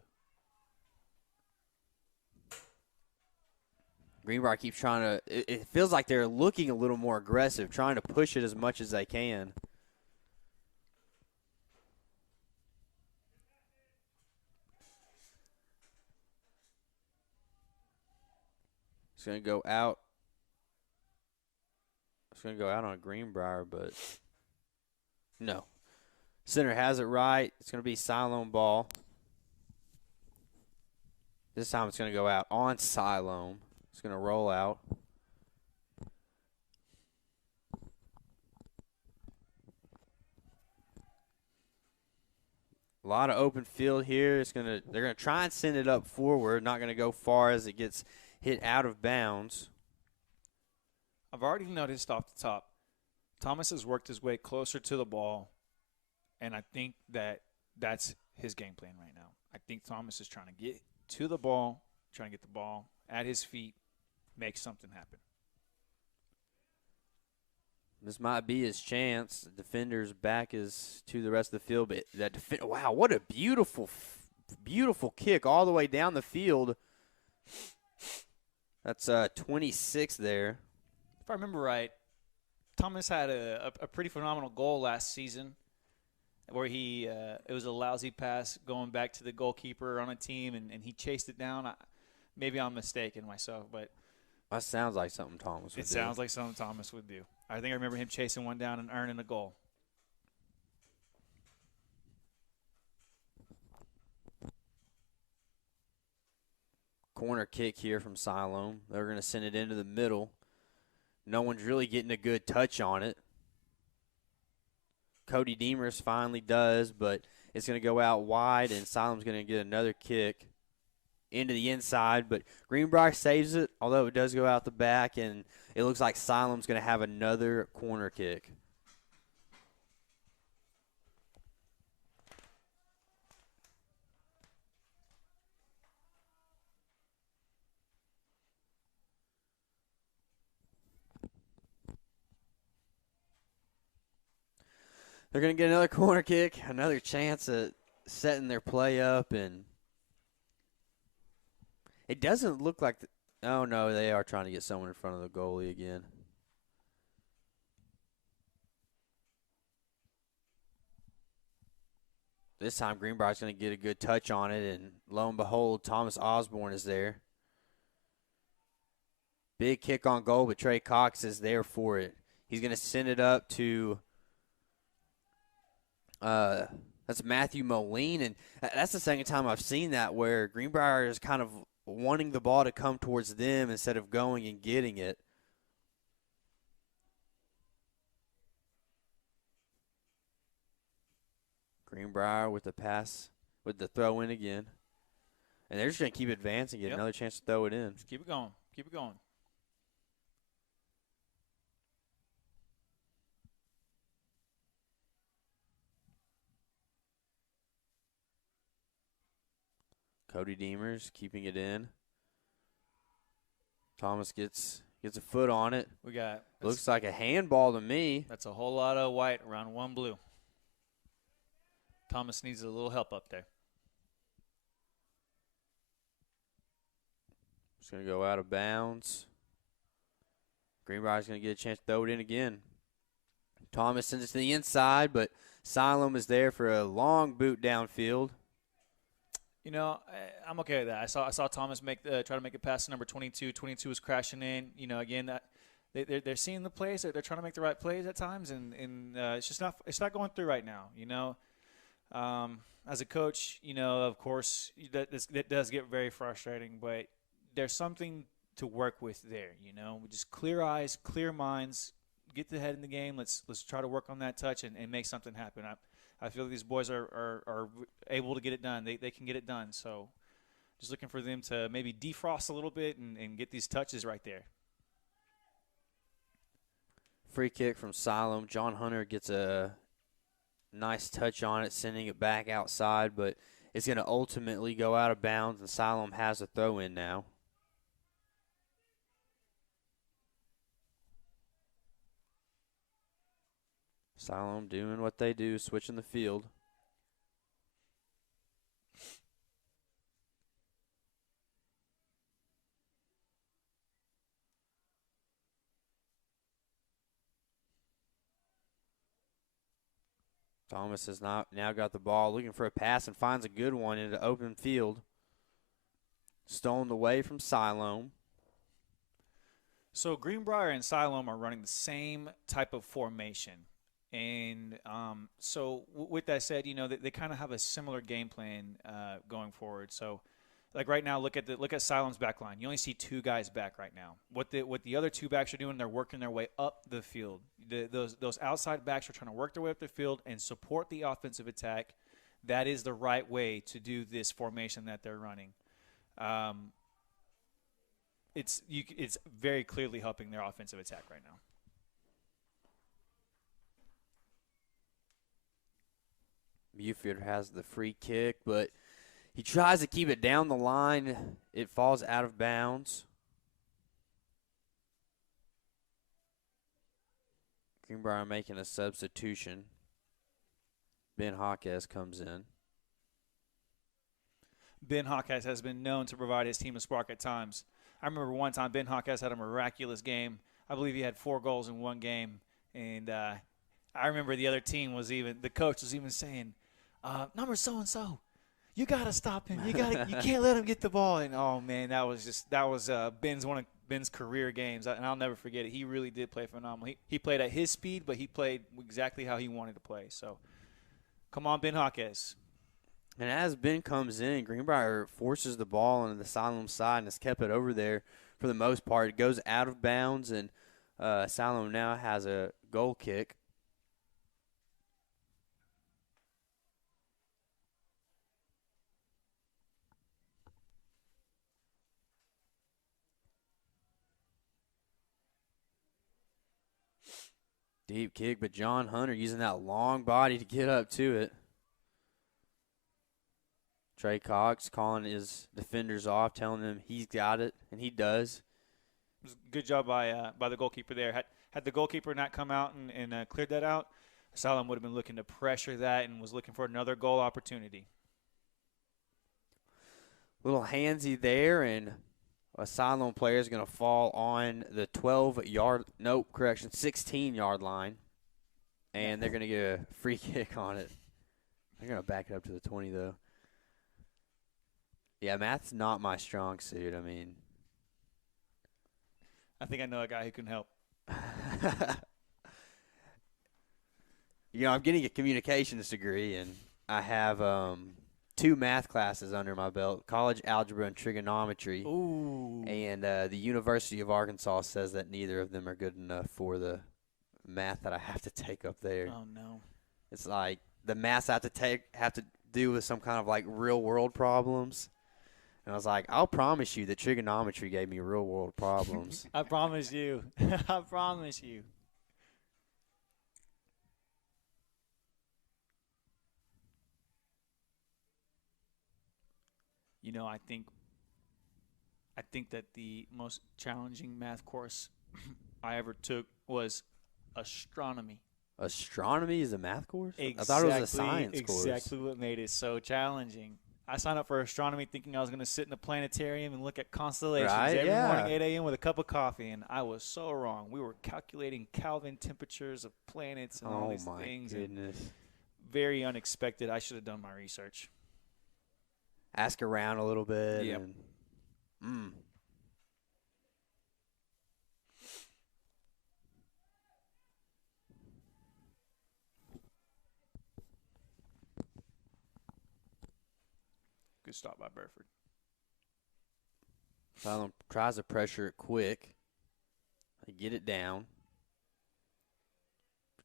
Greenbrier keeps trying to – it feels like they're looking a little more aggressive, trying to push it as much as they can. It's going to go out. It's going to go out on Greenbrier, but no. Center has it right. It's going to be Siloam ball. This time it's going to go out on Siloam. It's going to roll out. A lot of open field here. They're going to try and send it up forward. Not going to go far as it gets hit out of bounds. I've already noticed off the top, Thomas has worked his way closer to the ball, and I think that's his game plan right now. I think Thomas is trying to get to the ball, trying to get the ball at his feet, make something happen. This might be his chance. The defender's back is to the rest of the field. But wow, what a beautiful kick all the way down the field. That's 26 there. If I remember right, Thomas had a pretty phenomenal goal last season where it was a lousy pass going back to the goalkeeper on a team, and he chased it down. Maybe I'm mistaken myself, but that sounds like something Thomas would do. It sounds like something Thomas would do. I think I remember him chasing one down and earning a goal. Corner kick here from Siloam. They're going to send it into the middle. No one's really getting a good touch on it. Cody Demers finally does, but it's going to go out wide, and Siloam's going to get another kick into the inside. But Greenbrier saves it, although it does go out the back, and it looks like Siloam's going to have another corner kick. They're going to get another corner kick, another chance at setting their play up, and it doesn't look like oh, no, they are trying to get someone in front of the goalie again. This time Greenbrier's going to get a good touch on it, and lo and behold, Thomas Osborne is there. Big kick on goal, but Trey Cox is there for it. He's going to send it up to that's Matthew Moline, and that's the second time I've seen that where Greenbrier is kind of wanting the ball to come towards them instead of going and getting it. Greenbrier with the pass, with the throw in again. And they're just going to keep advancing, get another chance to throw it in. Just keep it going. Keep it going. Cody Demers keeping it in. Thomas gets a foot on it. Looks like a handball to me. That's a whole lot of white around one blue. Thomas needs a little help up there. It's going to go out of bounds. Greenbrier's going to get a chance to throw it in again. Thomas sends it to the inside, but Siloam is there for a long boot downfield. You know, I'm okay with that. I saw Thomas try to make it past number 22. 22 was crashing in. You know, again, that they're seeing the plays. They're trying to make the right plays at times, and it's just not going through right now. You know, as a coach, you know, of course, that does get very frustrating. But there's something to work with there. You know, we just clear eyes, clear minds, get the head in the game. Let's try to work on that touch and make something happen. I feel these boys are able to get it done. They can get it done. So just looking for them to maybe defrost a little bit and get these touches right there. Free kick from Siloam. John Hunter gets a nice touch on it, sending it back outside, but it's going to ultimately go out of bounds, and Siloam has a throw-in now. Siloam doing what they do, switching the field. Thomas has now got the ball, looking for a pass, and finds a good one into open field. Stolen away from Siloam. So Greenbrier and Siloam are running the same type of formation. And with that said, they kind of have a similar game plan going forward. So, like right now, look at Siloam's back line. You only see 2 guys back right now. What the other 2 backs are doing, they're working their way up the field. Those outside backs are trying to work their way up the field and support the offensive attack. That is the right way to do this formation that they're running. It's very clearly helping their offensive attack right now. Buford has the free kick, but he tries to keep it down the line. It falls out of bounds. Greenbrier making a substitution. Ben Hawkes comes in. Ben Hawkes has been known to provide his team a spark at times. I remember one time Ben Hawkes had a miraculous game. I believe he had 4 goals in one game. And I remember the other team the coach was even saying, number so-and-so, you got to stop him. You can't let him get the ball. And, oh, man, that was one of Ben's career games. And I'll never forget it. He really did play phenomenal. He played at his speed, but he played exactly how he wanted to play. So, come on, Ben Hawkes. And as Ben comes in, Greenbrier forces the ball into the Siloam side and has kept it over there for the most part. It goes out of bounds, and Siloam now has a goal kick. Deep kick, but John Hunter using that long body to get up to it. Trey Cox calling his defenders off, telling them he's got it, and he does. It was a good job by the goalkeeper there. Had the goalkeeper not come out and cleared that out, Siloam would have been looking to pressure that and was looking for another goal opportunity. Little handsy there, and a Siloam player is going to fall on the 16-yard line, and they're going to get a free kick on it. They're going to back it up to the 20, though. Yeah, math's not my strong suit. I mean, I think I know a guy who can help. I'm getting a communications degree, and I have 2 math classes under my belt, college algebra and trigonometry. Ooh. And the University of Arkansas says that neither of them are good enough for the math that I have to take up there. Oh, no. It's like the math I have to do with some kind of like real-world problems. And I was like, I'll promise you that trigonometry gave me real-world problems. I promise you. I promise you. I think that the most challenging math course I ever took was astronomy. Astronomy is a math course? Exactly, I thought it was a science course. Exactly what made it so challenging. I signed up for astronomy thinking I was going to sit in a planetarium and look at constellations every morning, 8 a.m. with a cup of coffee, and I was so wrong. We were calculating Kelvin temperatures of planets and all these things. Oh, my goodness. Very unexpected. I should have done my research. Ask around a little bit. Yep. And, Good stop by Burford. Siloam tries to pressure it quick. They get it down.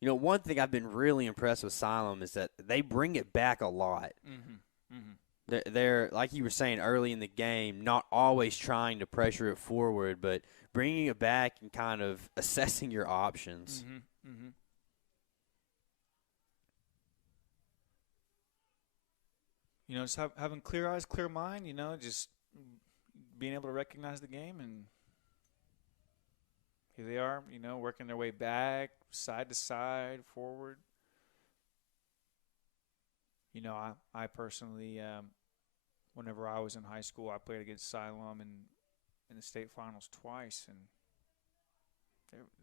One thing I've been really impressed with Siloam is that they bring it back a lot. Mm-hmm. Mm-hmm. They're like you were saying early in the game, not always trying to pressure it forward, but bringing it back and kind of assessing your options. Mm-hmm. Mm-hmm. You know, just having clear eyes, clear mind. You know, just being able to recognize the game, and here they are. You know, working their way back, side to side, forward. You know, I personally, whenever I was in high school, I played against Siloam in the state finals twice, and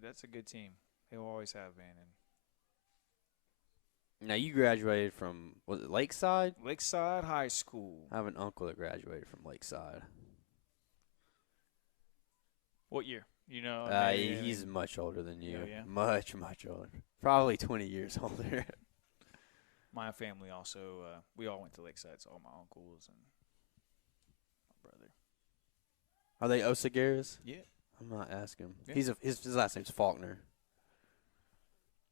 that's a good team. They will always have been. And Now, you graduated from, was it Lakeside? Lakeside High School. I have an uncle that graduated from Lakeside. What year? You know, He's much older than you. Oh, yeah? Much, much older. Probably 20 years older. My family also, we all went to Lakeside, so all my uncles and my brother. Are they Osageras? Yeah. I'm not asking him. Yeah. His last name's Faulkner.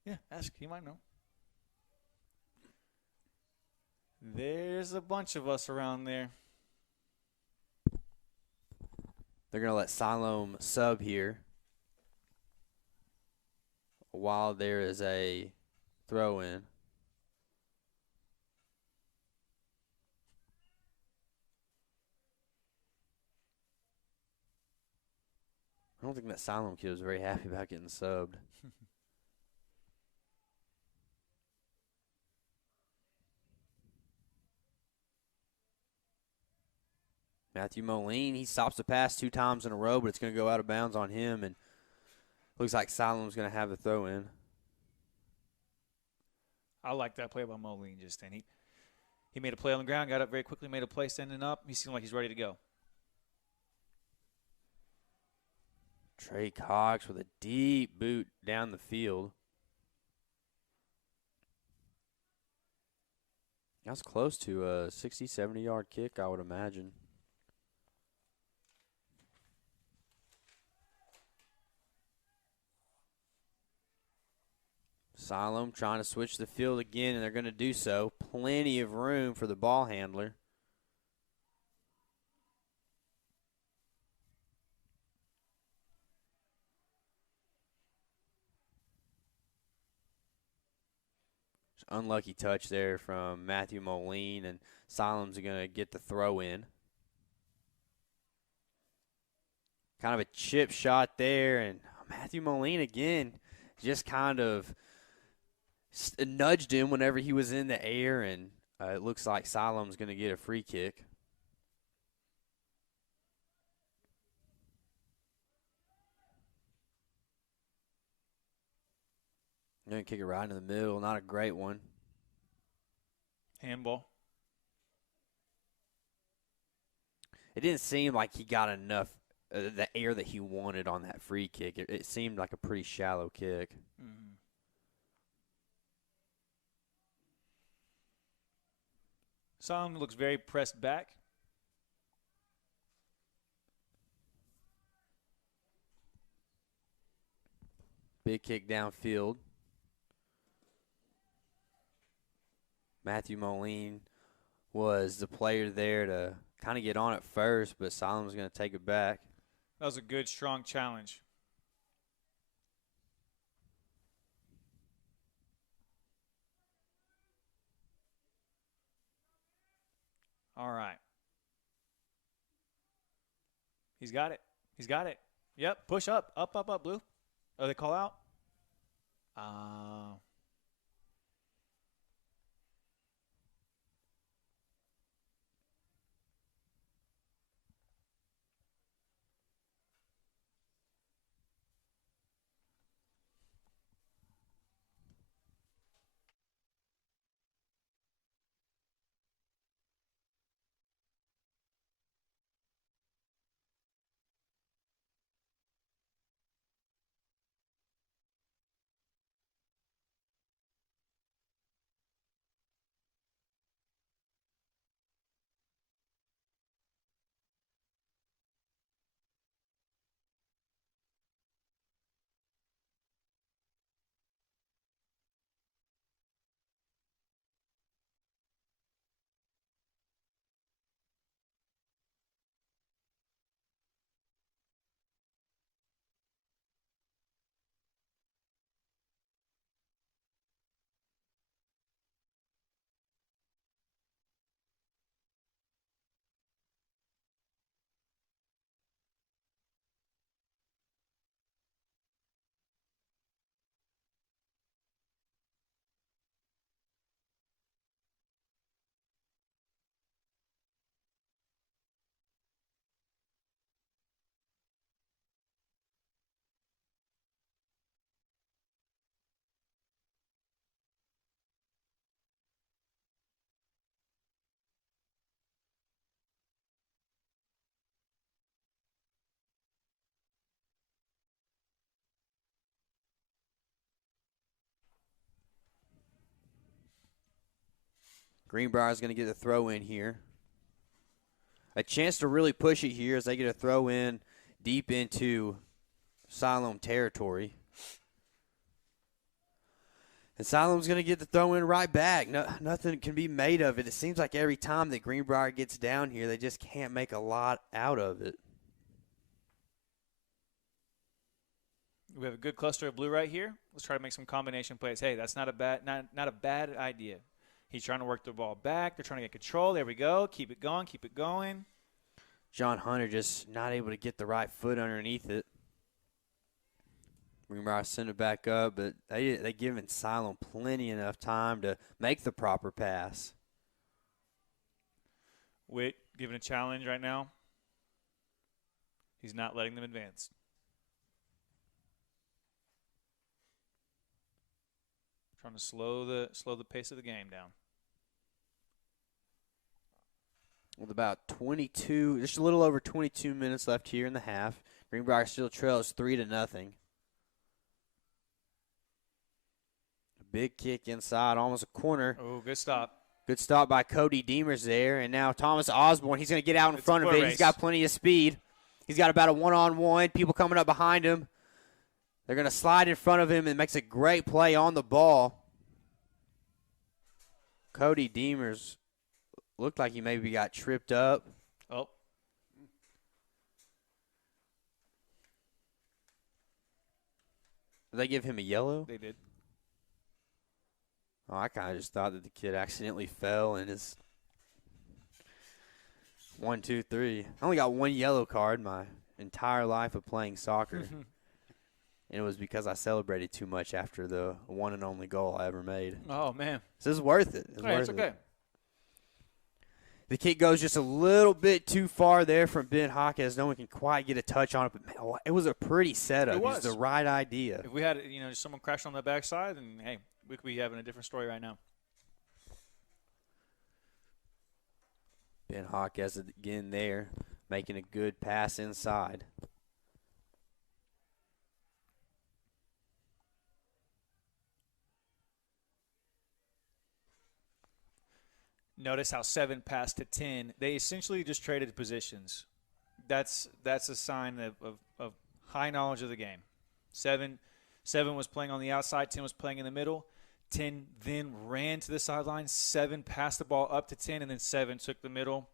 Yeah, ask. He might know. There's a bunch of us around there. They're going to let Siloam sub here while there is a throw-in. I don't think that Siloam kid was very happy about getting subbed. Matthew Moline, he stops the pass 2 times in a row, but it's going to go out of bounds on him, and looks like Siloam's going to have the throw in. I like that play by Moline just then. He made a play on the ground, got up very quickly, made a play standing up. He seemed like he's ready to go. Trey Cox with a deep boot down the field. That's close to a 60, 70-yard kick, I would imagine. Siloam trying to switch the field again, and they're going to do so. Plenty of room for the ball handler. Unlucky touch there from Matthew Moline, and Siloam's going to get the throw in. Kind of a chip shot there, and Matthew Moline again just kind of nudged him whenever he was in the air, and it looks like Siloam's going to get a free kick. They're going to kick it right in the middle. Not a great one. Handball. It didn't seem like he got enough the air that he wanted on that free kick. It seemed like a pretty shallow kick. Mm-hmm. Siloam looks very pressed back. Big kick downfield. Matthew Moline was the player there to kind of get on it first, but Siloam's going to take it back. That was a good, strong challenge. All right. He's got it. He's got it. Yep, push up. Up, up, up, Blue. Oh, they call out? Greenbrier's going to get a throw in here. A chance to really push it here as they get a throw in deep into Siloam territory. And Siloam's going to get the throw in right back. Nothing can be made of it. It seems like every time that Greenbrier gets down here, they just can't make a lot out of it. We have a good cluster of blue right here. Let's try to make some combination plays. Hey, that's not a bad idea. He's trying to work the ball back. They're trying to get control. There we go. Keep it going. Keep it going. John Hunter just not able to get the right foot underneath it. Greenbrier send it back up, but they giving Siloam plenty enough time to make the proper pass. Witt given a challenge right now. He's not letting them advance. Trying to slow the pace of the game down. With about 22, just a little over 22 minutes left here in the half, Greenbrier still trails 3-0. Big kick inside, almost a corner. Oh, good stop. Good stop by Cody Demers there. And now Thomas Osborne, he's going to get out in front of it. He's got plenty of speed. He's got about a one-on-one. People coming up behind him. They're going to slide in front of him and makes a great play on the ball. Cody Demers looked like he maybe got tripped up. Oh. Did they give him a yellow? They did. Oh, I kind of just thought that the kid accidentally fell and is 1, 2, 3. I only got one yellow card my entire life of playing soccer. And it was because I celebrated too much after the one and only goal I ever made. Oh, man. So it's worth it. It's okay. The kick goes just a little bit too far there from Ben Hawkins. No one can quite get a touch on it. But, man, it was a pretty setup. It was the right idea. If we had, someone crash on the backside, then, hey, we could be having a different story right now. Ben Hawkins again there, making a good pass inside. Notice how 7 passed to 10. They essentially just traded positions. That's a sign of high knowledge of the game. 7 was playing on the outside. 10 was playing in the middle. 10 then ran to the sideline. 7 passed the ball up to 10, and then 7 took the middle.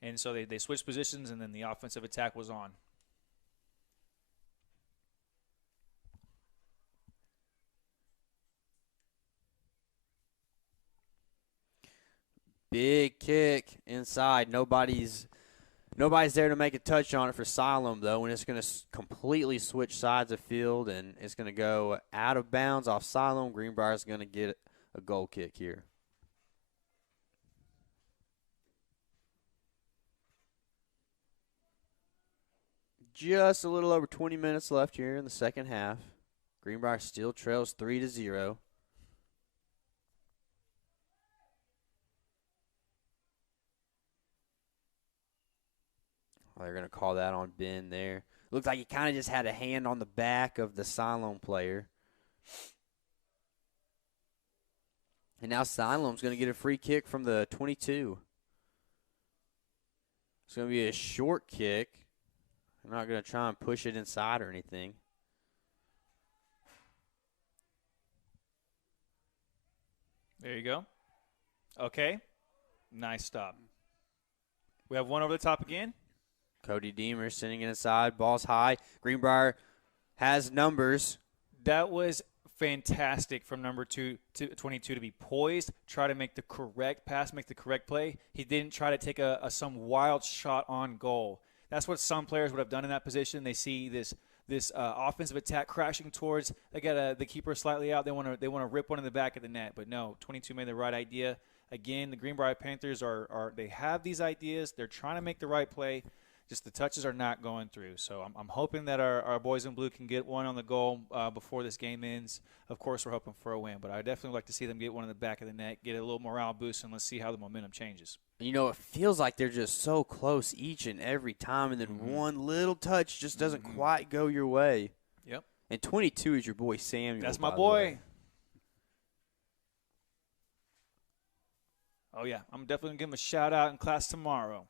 And so they switched positions, and then the offensive attack was on. Big kick inside. Nobody's there to make a touch on it for Siloam, though, and it's going to completely switch sides of field, and it's going to go out of bounds off Siloam. Greenbrier's going to get a goal kick here. Just a little over 20 minutes left here in the second half. Greenbrier still trails 3-0. They're going to call that on Ben there. Looks like he kind of just had a hand on the back of the Siloam player. And now Siloam's going to get a free kick from the 22. It's going to be a short kick. I'm not going to try and push it inside or anything. There you go. Okay. Nice stop. We have one over the top again. Cody Deemer sending it inside. Ball's high. Greenbrier has numbers. That was fantastic from number 22 to be poised, try to make the correct pass, make the correct play. He didn't try to take some wild shot on goal. That's what some players would have done in that position. They see this offensive attack crashing towards. They got the keeper slightly out. They want to rip one in the back of the net. But no, 22 made the right idea. Again, the Greenbrier Panthers they have these ideas. They're trying to make the right play. Just the touches are not going through. So I'm hoping that our boys in blue can get one on the goal before this game ends. Of course, we're hoping for a win, but I definitely like to see them get one in the back of the net, get a little morale boost, and let's see how the momentum changes. You know, it feels like they're just so close each and every time, and then one little touch just doesn't quite go your way. Yep. And 22 is your boy Samuel. That's my boy. Oh, yeah. I'm definitely going to give him a shout-out in class tomorrow.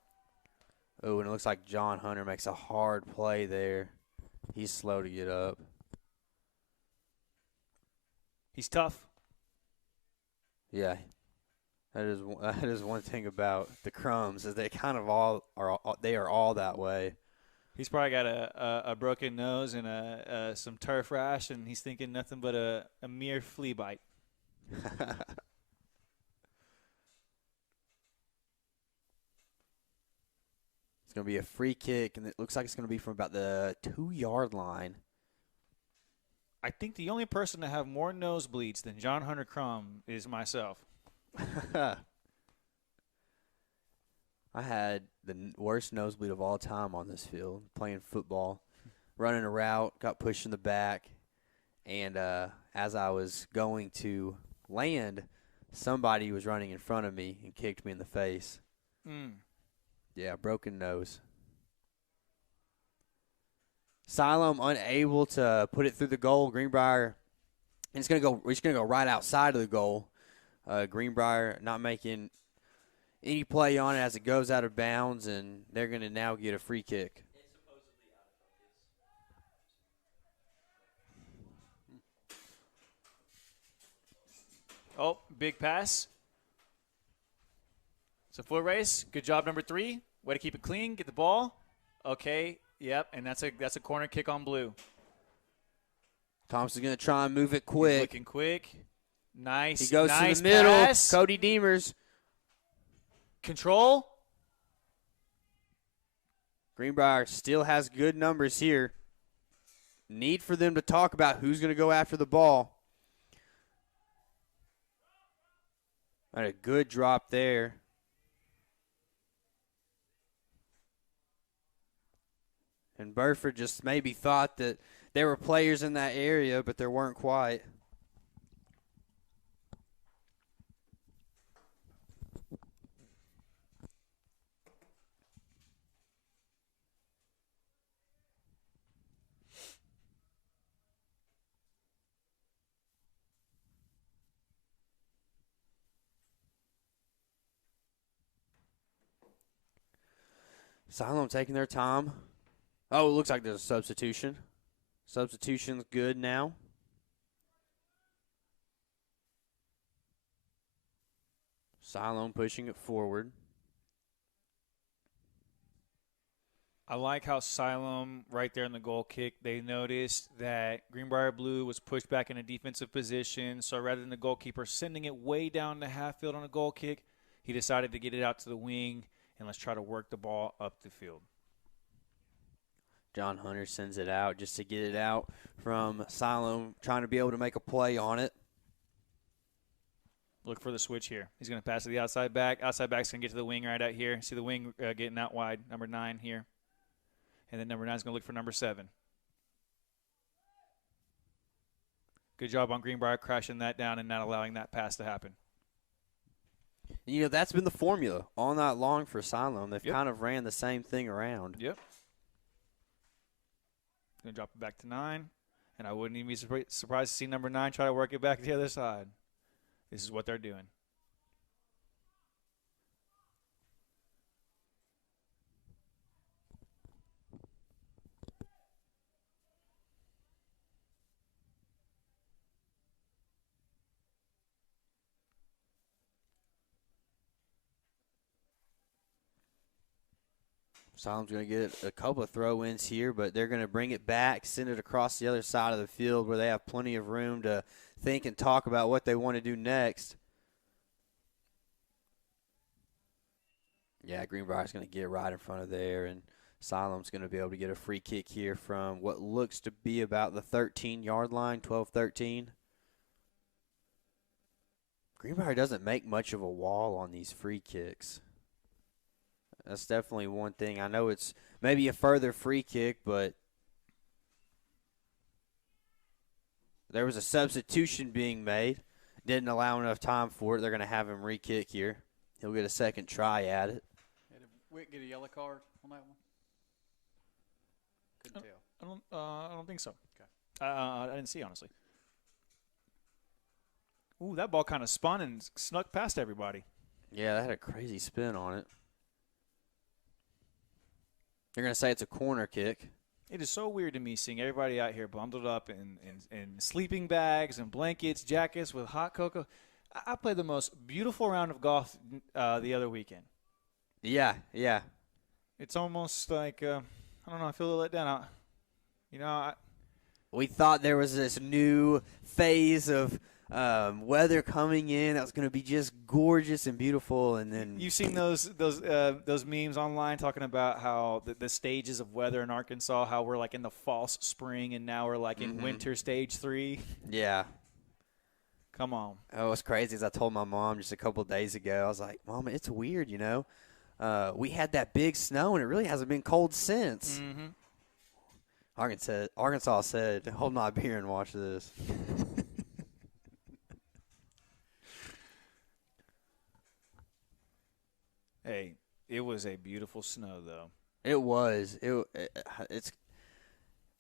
Oh, and it looks like John Hunter makes a hard play there. He's slow to get up. He's tough. Yeah. That is one thing about the Crumbs is they kind of all are that way. He's probably got a broken nose and some turf rash, and he's thinking nothing but a mere flea bite. It's going to be a free kick, and it looks like it's going to be from about the 2-yard line. I think the only person to have more nosebleeds than John Hunter Crum is myself. I had the worst nosebleed of all time on this field, playing football, running a route, got pushed in the back, and as I was going to land, somebody was running in front of me and kicked me in the face. Yeah, broken nose. Siloam unable to put it through the goal. Greenbrier, and we're just gonna go right outside of the goal. Greenbrier not making any play on it as it goes out of bounds, and they're gonna now get a free kick. Oh, big pass. It's a foot race. Good job, number 3. Way to keep it clean. Get the ball. Okay. Yep. And that's a corner kick on blue. Thompson's gonna try and move it quick. He's looking quick. Nice. He goes nice to the middle. Pass. Cody Deemers. Control. Greenbrier still has good numbers here. Need for them to talk about who's gonna go after the ball. Had a good drop there. And Burford just maybe thought that there were players in that area, but there weren't quite. Siloam taking their time. Oh, it looks like there's a substitution. Substitution's good now. Siloam pushing it forward. I like how Siloam, right there in the goal kick, they noticed that Greenbrier Blue was pushed back in a defensive position. So rather than the goalkeeper sending it way down the half field on a goal kick, he decided to get it out to the wing, and let's try to work the ball up the field. John Hunter sends it out just to get it out from Siloam, trying to be able to make a play on it. Look for the switch here. He's going to pass to the outside back. Outside back's going to get to the wing right out here. See the wing getting out wide, number 9 here. And then number 9 is going to look for number 7. Good job on Greenbrier crashing that down and not allowing that pass to happen. You know, that's been the formula all night long for Siloam. They've kind of ran the same thing around. Yep. Going to drop it back to 9. And I wouldn't even be surprised to see number 9 try to work it back to the other side. This is what they're doing. Siloam's going to get a couple of throw-ins here, but they're going to bring it back, send it across the other side of the field where they have plenty of room to think and talk about what they want to do next. Yeah, Greenbrier's going to get right in front of there, and Siloam's going to be able to get a free kick here from what looks to be about the 13-yard line, 12-13. Greenbrier doesn't make much of a wall on these free kicks. That's definitely one thing. I know it's maybe a further free kick, but there was a substitution being made. Didn't allow enough time for it. They're going to have him re-kick here. He'll get a second try at it. Did Wick get a yellow card on that one? Couldn't tell. I don't think so. Okay. I didn't see, honestly. Ooh, that ball kind of spun and snuck past everybody. Yeah, that had a crazy spin on it. They're going to say it's a corner kick. It is so weird to me seeing everybody out here bundled up in sleeping bags and blankets, jackets with hot cocoa. I played the most beautiful round of golf the other weekend. Yeah. It's almost like, I don't know, I feel a little let down. We thought there was this new phase of weather coming in that was going to be just gorgeous and beautiful, and then you've seen those memes online talking about how the stages of weather in Arkansas, how we're like in the false spring and now we're like in winter stage 3. Yeah. Come on. Oh, what's crazy is I told my mom just a couple of days ago, I was like, Mom, it's weird, we had that big snow and it really hasn't been cold since. Arkansas said, hold my beer and watch this. Hey, it was a beautiful snow, though. It was. It's.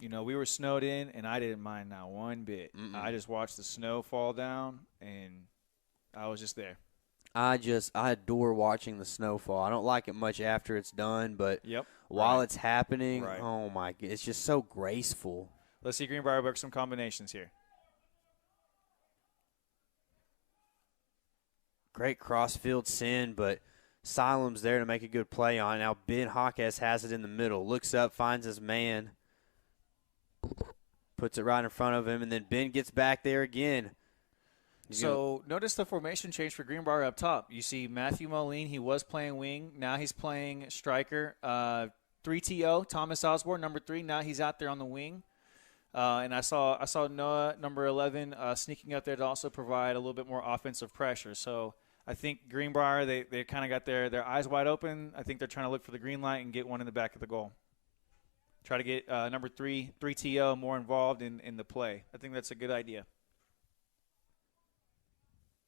We were snowed in, and I didn't mind not one bit. I just watched the snow fall down, and I was just there. I adore watching the snowfall. I don't like it much after it's done, but while it's happening, oh my, it's just so graceful. Let's see Greenbrier work some combinations here. Great cross-field send, but Siloam's there to make a good play on it. Now Ben Hawkes has it in the middle. Looks up, finds his man. Puts it right in front of him, and then Ben gets back there again. So notice the formation change for Greenbrier up top. You see Matthew Moline, he was playing wing. Now he's playing striker. 3TO, Thomas Osborne, number 3. Now he's out there on the wing. And I saw Noah, number 11, sneaking up there to also provide a little bit more offensive pressure. So I think Greenbrier, they kind of got their eyes wide open. I think they're trying to look for the green light and get one in the back of the goal. Try to get number 3TO more involved in the play. I think that's a good idea.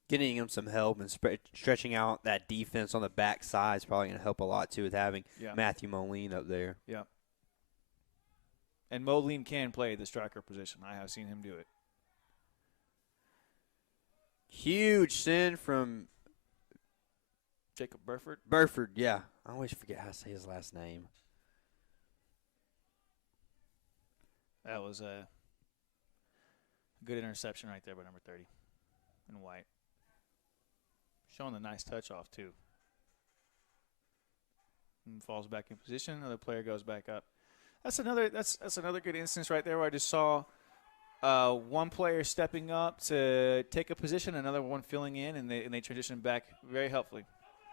Getting him some help and stretching out that defense on the back side is probably going to help a lot, too, with having Matthew Moline up there. Yeah. And Moline can play the striker position. I have seen him do it. Huge send from Jacob Burford. Burford, yeah. I always forget how to say his last name. That was a good interception right there by number 30 in white. Showing the nice touch off, too. And falls back in position. Another player goes back up. That's another good instance right there where I just saw one player stepping up to take a position, another one filling in, and they transition back very helpfully.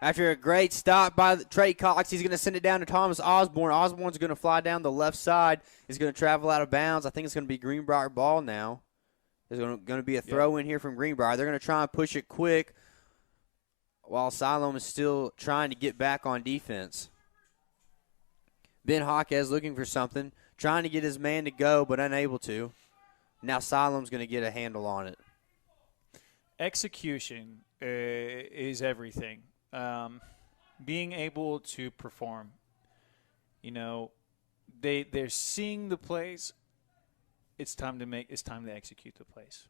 After a great stop by Trey Cox, he's going to send it down to Thomas Osborne. Osborne's going to fly down the left side. He's going to travel out of bounds. I think it's going to be Greenbrier ball now. There's going to be a throw in here from Greenbrier. They're going to try and push it quick while Siloam is still trying to get back on defense. Ben Hawkes looking for something, trying to get his man to go, but unable to. Now Siloam's going to get a handle on it. Execution is everything. Being able to perform. They're seeing the plays. It's time to execute the plays.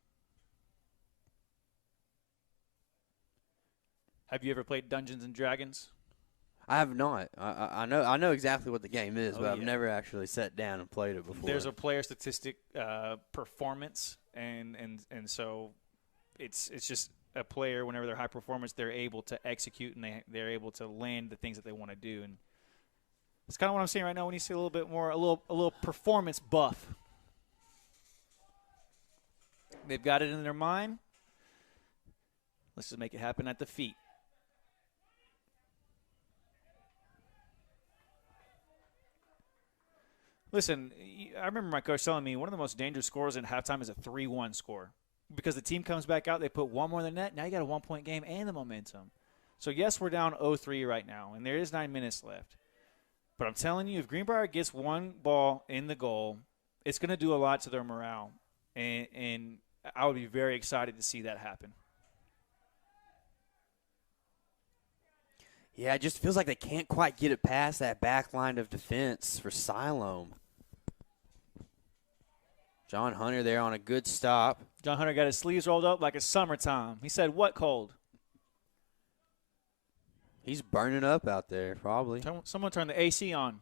Have you ever played Dungeons and Dragons? I have not. I know exactly what the game is, but I've never actually sat down and played it before. There's a player statistic performance, and so it's just a player, whenever they're high performance, they're able to execute and they're able to land the things that they want to do. And it's kind of what I'm seeing right now when you see a little bit more, a little performance buff. They've got it in their mind. Let's just make it happen at the feet. Listen, I remember my coach telling me one of the most dangerous scores in halftime is a 3-1 score. Because the team comes back out, they put one more in the net. Now you got a 1-point game and the momentum. So, yes, we're down 0-3 right now, and there is 9 minutes left. But I'm telling you, if Greenbrier gets one ball in the goal, it's going to do a lot to their morale. And I would be very excited to see that happen. Yeah, it just feels like they can't quite get it past that back line of defense for Siloam. John Hunter there on a good stop. John Hunter got his sleeves rolled up like it's summertime. He said, what cold? He's burning up out there, probably. Someone turn the AC on.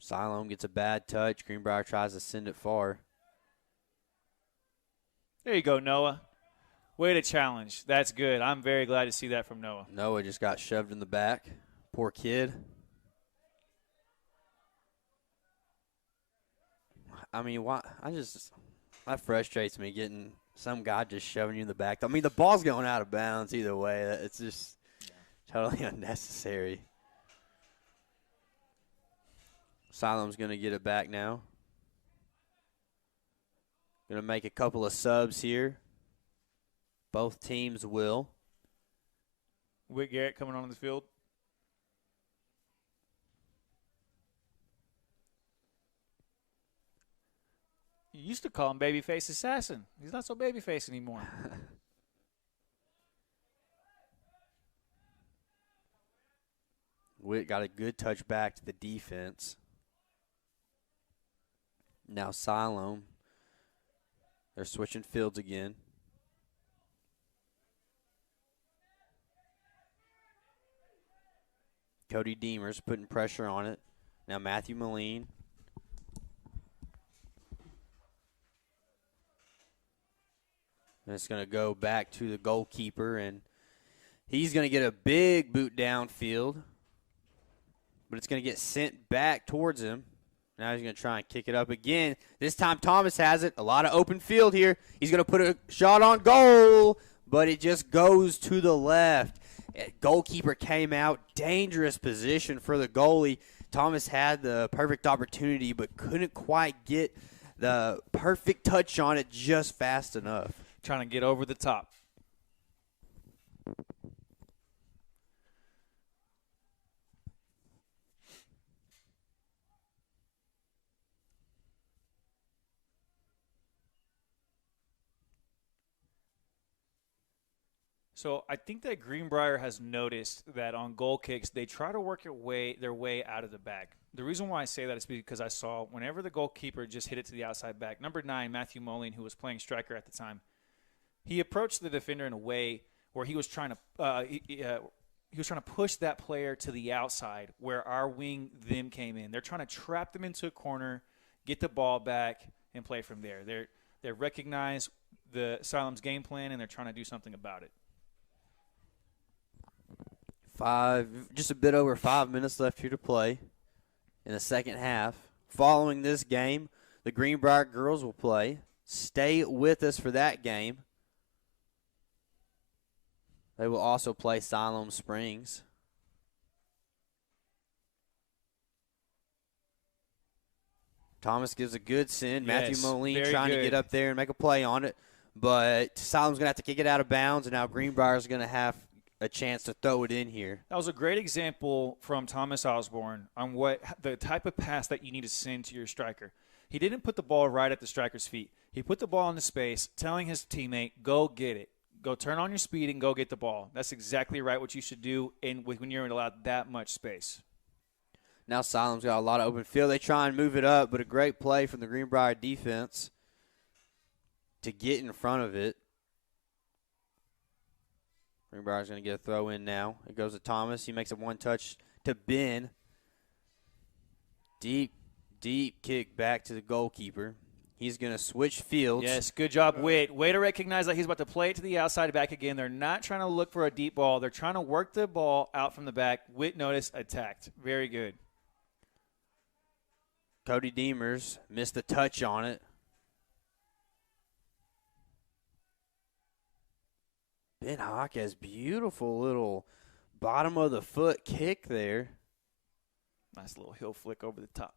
Siloam gets a bad touch. Greenbrier tries to send it far. There you go, Noah. Way to challenge. That's good. I'm very glad to see that from Noah. Noah just got shoved in the back. Poor kid. I mean, why? That frustrates me, getting some guy just shoving you in the back. I mean, the ball's going out of bounds either way. It's just totally unnecessary. Siloam's going to get it back now. Going to make a couple of subs here. Both teams will. Whit Garrett coming on the field. You used to call him Babyface Assassin. He's not so babyface anymore. Whit got a good touch back to the defense. Now Siloam. They're switching fields again. Cody Deemers putting pressure on it. Now Matthew Moline. And it's going to go back to the goalkeeper, and he's going to get a big boot downfield. But it's going to get sent back towards him. Now he's going to try and kick it up again. This time Thomas has it. A lot of open field here. He's going to put a shot on goal, but it just goes to the left. Goalkeeper came out. Dangerous position for the goalie. Thomas had the perfect opportunity, but couldn't quite get the perfect touch on it just fast enough. Trying to get over the top. So I think that Greenbrier has noticed that on goal kicks, they try to work their way out of the back. The reason why I say that is because I saw whenever the goalkeeper just hit it to the outside back, number 9, Matthew Moline, who was playing striker at the time, he approached the defender in a way where he was trying to push that player to the outside where our wing them came in. They're trying to trap them into a corner, get the ball back, and play from there. They recognize the Siloam's game plan, and they're trying to do something about it. Just a bit over 5 minutes left here to play in the second half. Following this game, the Greenbrier girls will play. Stay with us for that game. They will also play Siloam Springs. Thomas gives a good send. Yes, Matthew Moline very trying good. to get up there and make a play on it. But Siloam's going to have to kick it out of bounds, and now Greenbrier's going to have a chance to throw it in here. That was a great example from Thomas Osborne on what the type of pass that you need to send to your striker. He didn't put the ball right at the striker's feet. He put the ball into space, telling his teammate, go get it. Go turn on your speed and go get the ball. That's exactly right what you should do when you're allowed that much space. Now Siloam's got a lot of open field. They try and move it up, but a great play from the Greenbrier defense to get in front of it. Greenbrier's going to get a throw in now. It goes to Thomas. He makes a one-touch to Ben. Deep kick back to the goalkeeper. He's going to switch fields. Yes, good job, Whit. Way to recognize that he's about to play it to the outside back again. They're not trying to look for a deep ball. They're trying to work the ball out from the back. Whit noticed, attacked. Very good. Cody Deemers missed the touch on it. Ben Hawk has beautiful little bottom of the foot kick there. Nice little heel flick over the top.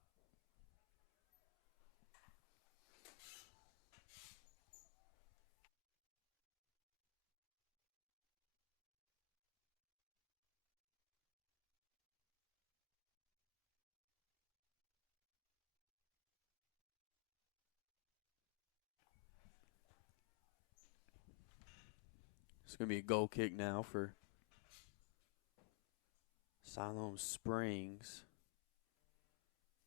It's going to be a goal kick now for Siloam Springs.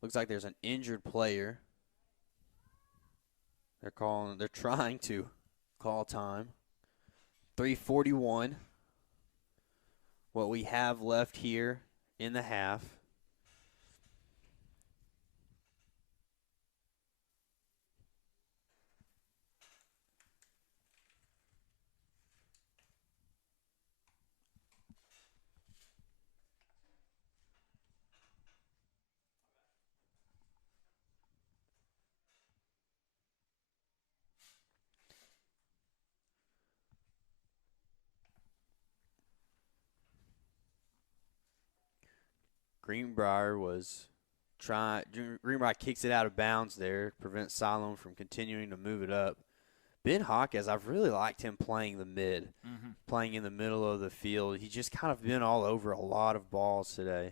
Looks like there's an injured player. They're trying to call time. 3:41. What we have left here in the half. Greenbrier kicks it out of bounds there, prevents Siloam from continuing to move it up. Ben Hawkes, I've really liked him playing the mid, playing in the middle of the field. He's just kind of been all over a lot of balls today.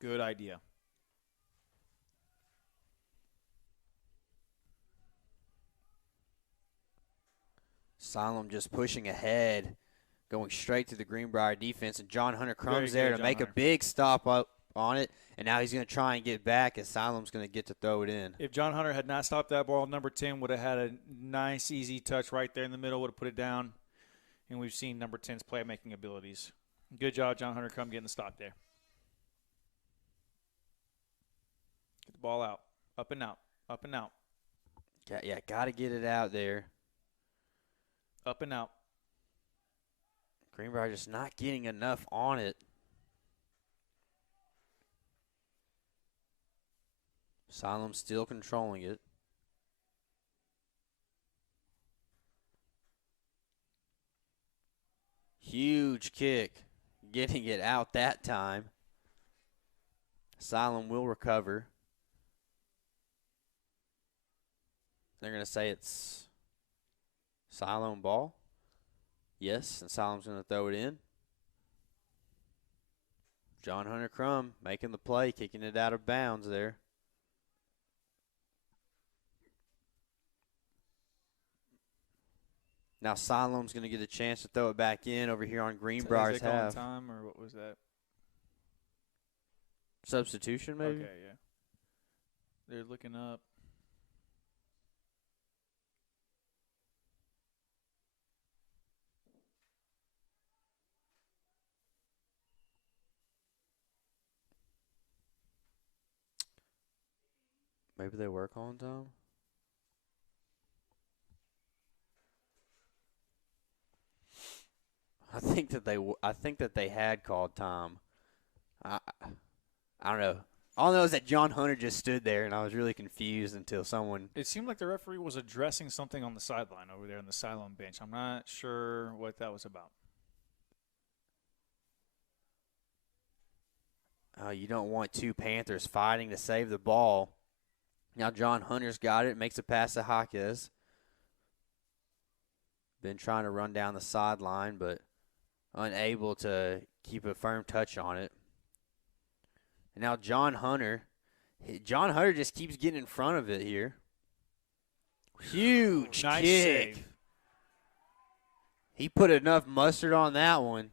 Good idea. Siloam just pushing ahead, going straight to the Greenbrier defense, and John Hunter Crumb's there to make a big stop up on it, and now he's going to try and get back, and Siloam's going to get to throw it in. If John Hunter had not stopped that ball, number 10 would have had a nice, easy touch right there in the middle, would have put it down, and we've seen number 10's playmaking abilities. Good job, John Hunter Crumb, getting the stop there. Get the ball out. Up and out. Up and out. Yeah, got to get it out there. Up and out. Greenbrier just not getting enough on it. Siloam still controlling it. Huge kick. Getting it out that time. Siloam will recover. They're going to say it's Siloam ball. Yes, and Siloam's going to throw it in. John Hunter Crum making the play, kicking it out of bounds there. Now Siloam's going to get a chance to throw it back in over here on Greenbrier's half. Is they calling time, or what was that? Substitution, maybe? Okay, yeah. They're looking up. Maybe they were calling time? I think that they had called time. I don't know. All I know is that John Hunter just stood there, and I was really confused until someone. It seemed like the referee was addressing something on the sideline over there on the Siloam bench. I'm not sure what that was about. You don't want two Panthers fighting to save the ball. Now John Hunter's got it, makes a pass to Hawkes. Been trying to run down the sideline, but unable to keep a firm touch on it. And now John Hunter just keeps getting in front of it here. Huge Nice kick. save. He put enough mustard on that one.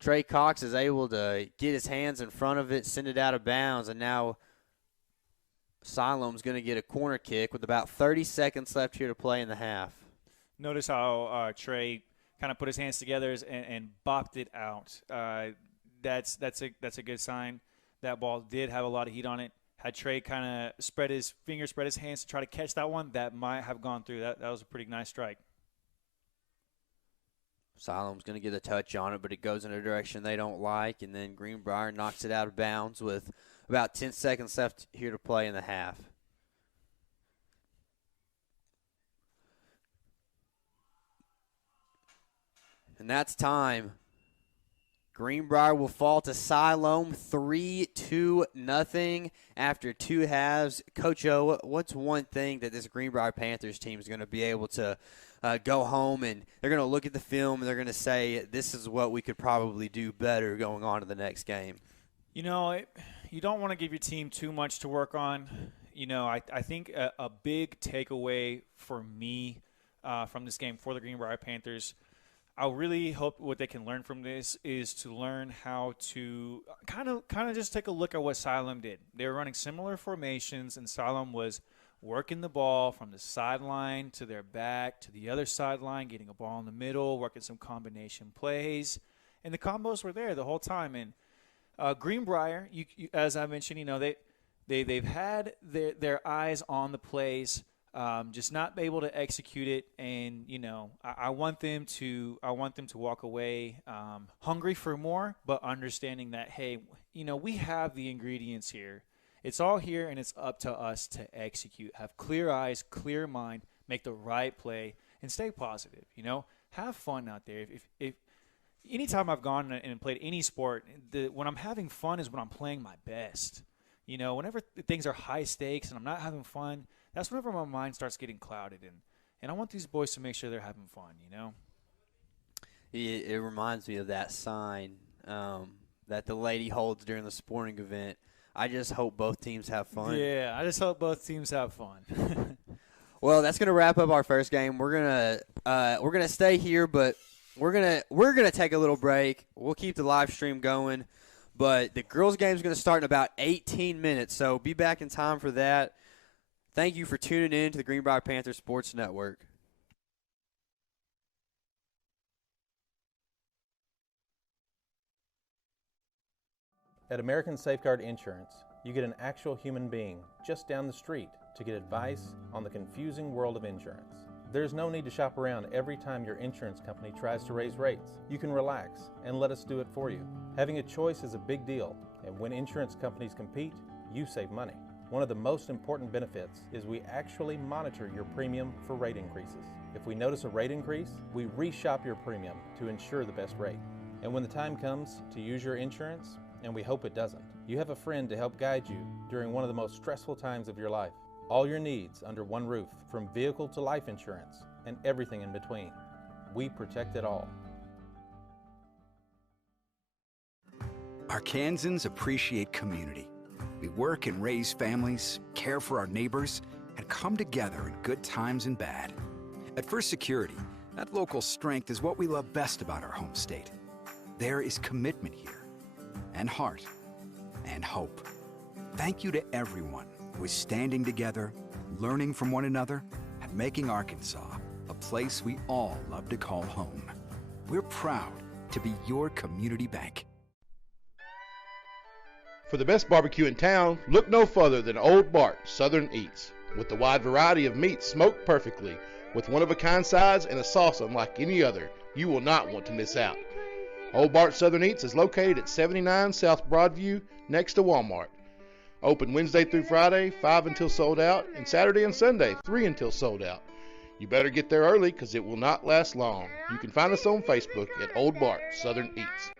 Trey Cox is able to get his hands in front of it, send it out of bounds, and now Siloam's going to get a corner kick with about 30 seconds left here to play in the half. Notice how Trey kind of put his hands together and bopped it out. That's a good sign. That ball did have a lot of heat on it. Had Trey kind of spread his fingers, spread his hands to try to catch that one, that might have gone through. That was a pretty nice strike. Siloam's going to get a touch on it, but it goes in a direction they don't like, and then Greenbrier knocks it out of bounds with about 10 seconds left here to play in the half. And that's time. Greenbrier will fall to Siloam 3-2-0 after two halves. Coach O, what's one thing that this Greenbrier Panthers team is going to be able to go home and they're going to look at the film and they're going to say, this is what we could probably do better going on to the next game? You know, you don't want to give your team too much to work on. You know, I think a big takeaway for me from this game for the Greenbrier Panthers, I really hope what they can learn from this is to learn how to kind of just take a look at what Siloam did. They were running similar formations, and Siloam was working the ball from the sideline to their back to the other sideline, getting a ball in the middle, working some combination plays, and the combos were there the whole time. And Greenbrier, as I mentioned, they've had their eyes on the plays. Just not able to execute it, and I want them to walk away hungry for more, but understanding that hey, we have the ingredients here. It's all here, and it's up to us to execute. Have clear eyes, clear mind, make the right play, and stay positive. Have fun out there. If anytime I've gone and played any sport, when I'm having fun is when I'm playing my best. Whenever things are high stakes and I'm not having fun, that's whenever my mind starts getting clouded, and I want these boys to make sure they're having fun, It reminds me of that sign that the lady holds during the sporting event. I just hope both teams have fun. Yeah, I just hope both teams have fun. Well, that's gonna wrap up our first game. We're gonna stay here, but we're gonna take a little break. We'll keep the live stream going, but the girls' game is gonna start in about 18 minutes. So be back in time for that. Thank you for tuning in to the Greenbrier Panthers Sports Network. At American Safeguard Insurance, you get an actual human being just down the street to get advice on the confusing world of insurance. There's no need to shop around every time your insurance company tries to raise rates. You can relax and let us do it for you. Having a choice is a big deal, and when insurance companies compete, you save money. One of the most important benefits is we actually monitor your premium for rate increases. If we notice a rate increase, we reshop your premium to ensure the best rate. And when the time comes to use your insurance, and we hope it doesn't, you have a friend to help guide you during one of the most stressful times of your life. All your needs under one roof, from vehicle to life insurance, and everything in between. We protect it all. Arkansans appreciate community. We work and raise families, care for our neighbors, and come together in good times and bad. At First Security, that local strength is what we love best about our home state. There is commitment here, and heart, and hope. Thank you to everyone who is standing together, learning from one another, and making Arkansas a place we all love to call home. We're proud to be your community bank. For the best barbecue in town, look no further than Old Bart Southern Eats. With the wide variety of meats smoked perfectly, with one-of-a-kind sides and a sauce unlike any other, you will not want to miss out. Old Bart Southern Eats is located at 79 South Broadview, next to Walmart. Open Wednesday through Friday, 5 until sold out, and Saturday and Sunday, 3 until sold out. You better get there early because it will not last long. You can find us on Facebook at Old Bart Southern Eats.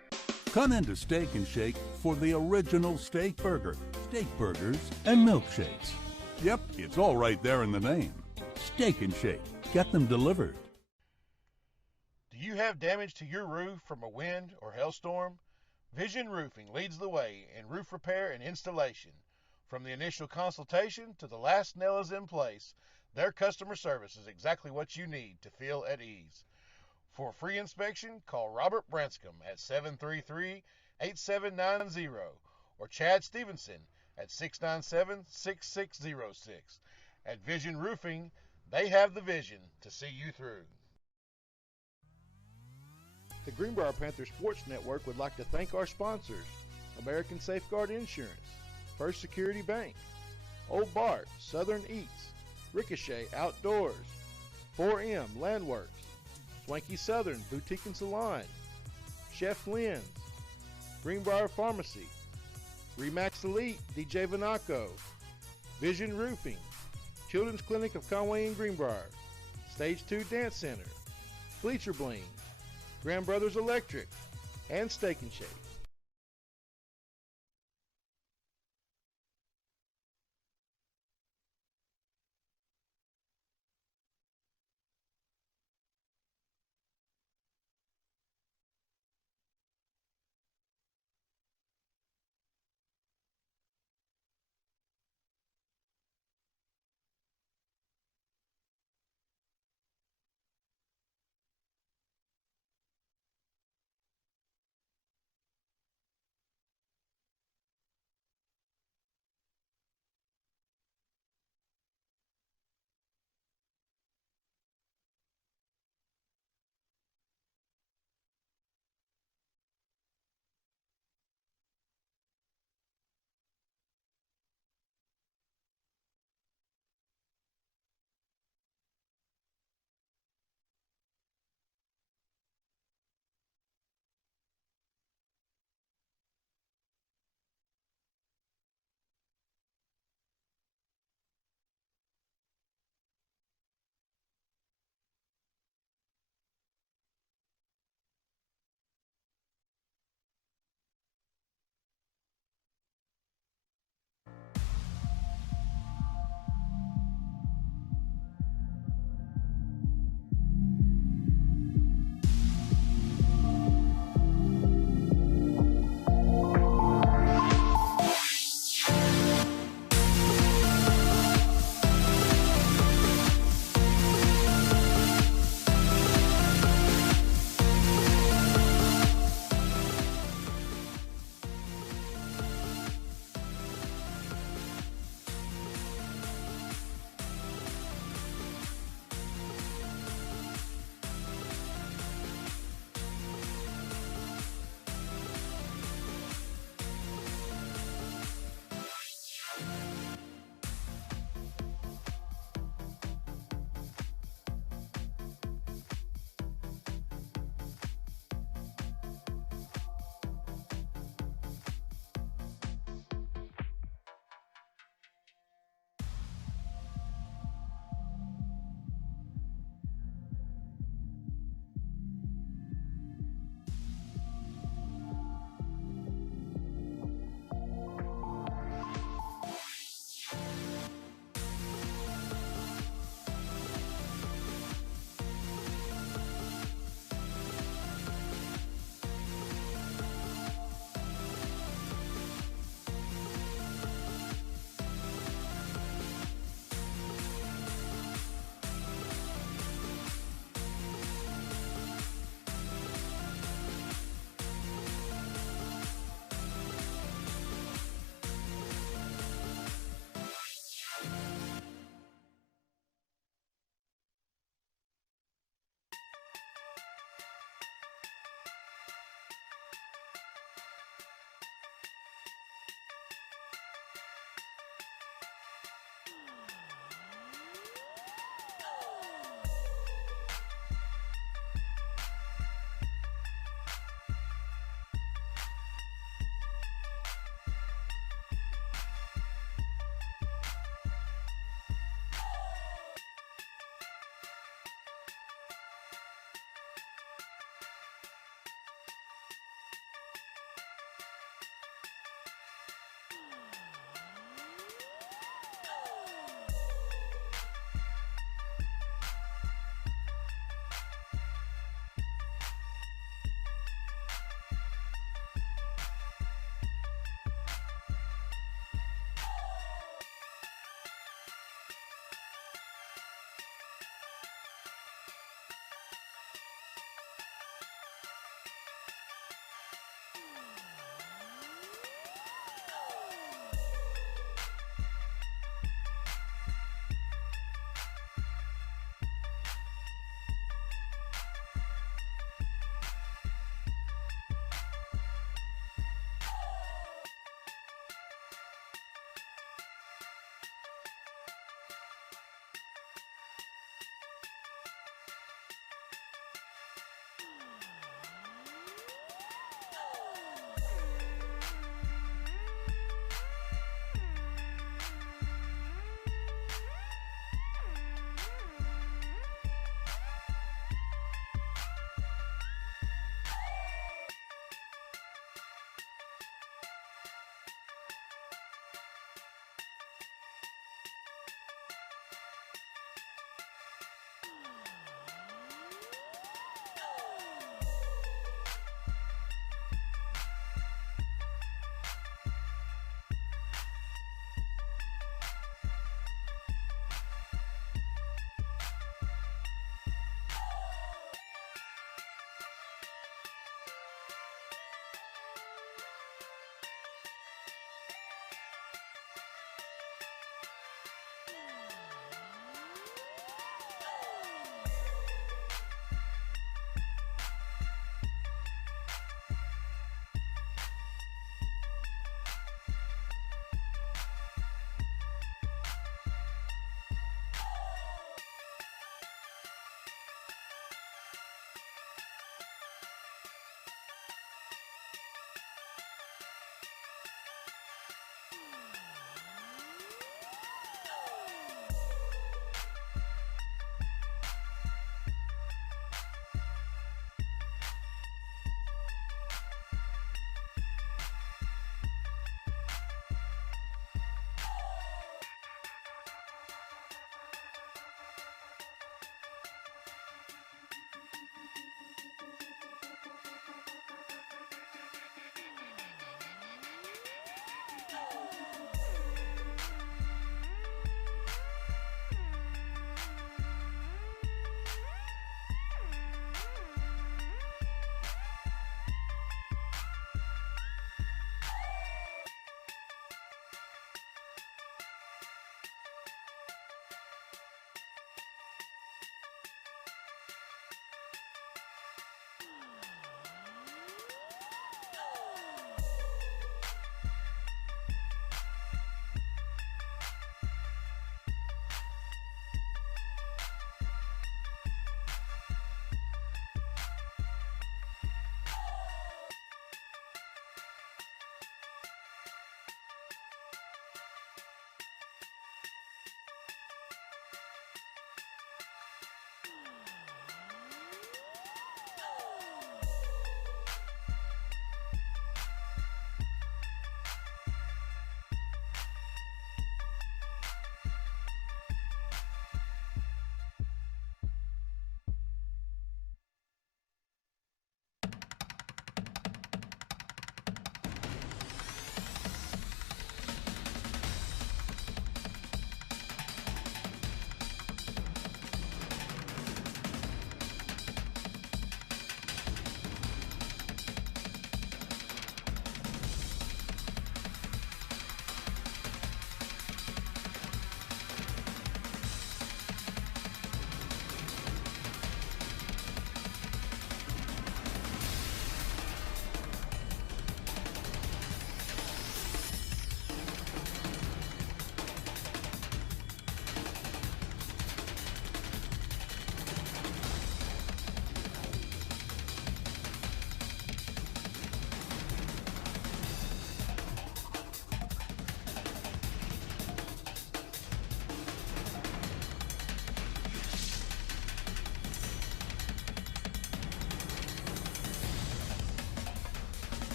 Come into Steak and Shake for the original steak burger, steak burgers, and milkshakes. Yep, it's all right there in the name. Steak and Shake. Get them delivered. Do you have damage to your roof from a wind or hailstorm? Vision Roofing leads the way in roof repair and installation. From the initial consultation to the last nail is in place, their customer service is exactly what you need to feel at ease. For a free inspection, call Robert Branscombe at 733-8790 or Chad Stevenson at 697-6606. At Vision Roofing, they have the vision to see you through. The Greenbrier Panthers Sports Network would like to thank our sponsors: American Safeguard Insurance, First Security Bank, Old Bart Southern Eats, Ricochet Outdoors, 4M Landworks, Swanky Southern Boutique and Salon, Chef Lynn's, Greenbrier Pharmacy, Remax Elite DJ Vanaco, Vision Roofing, Children's Clinic of Conway and Greenbrier, Stage 2 Dance Center, Bleacher Bling, Grand Brothers Electric, and Steak and Shake.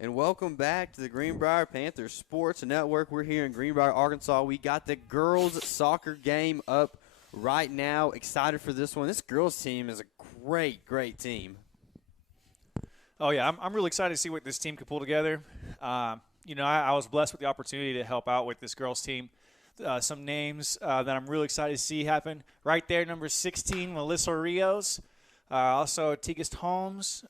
And welcome back to the Greenbrier Panthers Sports Network. We're here in Greenbrier, Arkansas. We got the girls' soccer game up right now. Excited for this one. This girls' team is a great, great team. Oh, yeah, I'm really excited to see what this team could pull together. I was blessed with the opportunity to help out with this girls' team. Some names that I'm really excited to see happen. Right there, number 16, Melissa Rios. Also, Tigist Holmes,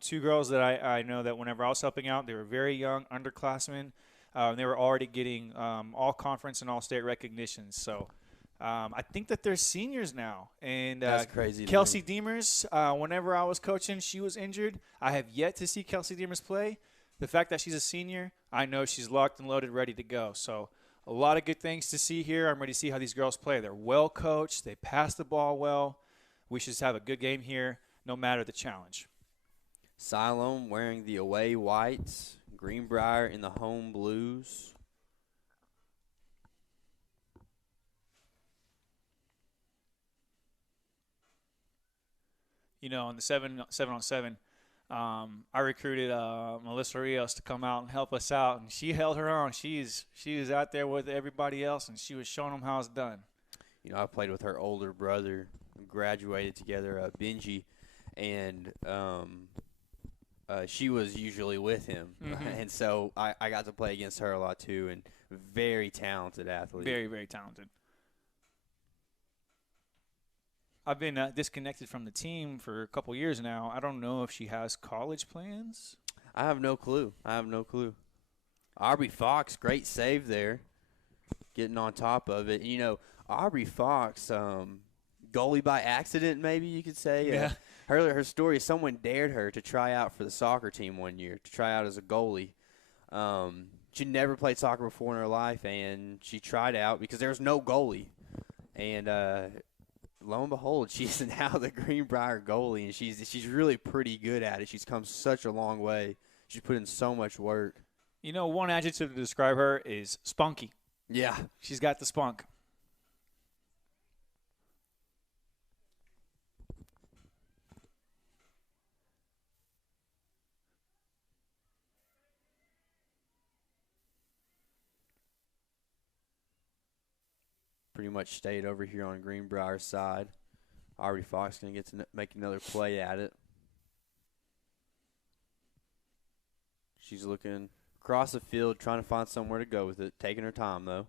two girls that I know that whenever I was helping out, they were very young, underclassmen. They were already getting all-conference and all-state recognitions. So I think that they're seniors now. And that's crazy. Kelsey Demers, whenever I was coaching, she was injured. I have yet to see Kelsey Demers play. The fact that she's a senior, I know she's locked and loaded, ready to go. So a lot of good things to see here. I'm ready to see how these girls play. They're well coached. They pass the ball well. We should just have a good game here, no matter the challenge. Siloam wearing the away whites. Greenbrier in the home blues. On the 7-on-7, I recruited Melissa Rios to come out and help us out, and she held her own. She was out there with everybody else, and she was showing them how it's done. I played with her older brother. Graduated together, Benji, and she was usually with him. And so I got to play against her a lot too, and very talented athlete. Very, very talented. I've been disconnected from the team for a couple years now. I don't know if she has college plans. I have no clue. Aubrey Fox, great save there, getting on top of it. Aubrey Fox, goalie by accident, maybe you could say. Yeah. Her story is someone dared her to try out for the soccer team one year, to try out as a goalie. She never played soccer before in her life, and she tried out because there was no goalie. And lo and behold, she's now the Greenbrier goalie, and she's really pretty good at it. She's come such a long way. She's put in so much work. One adjective to describe her is spunky. Yeah. She's got the spunk. Pretty much stayed over here on Greenbrier's side. Aubrey Fox going to get to make another play at it. She's looking across the field, trying to find somewhere to go with it. Taking her time, though.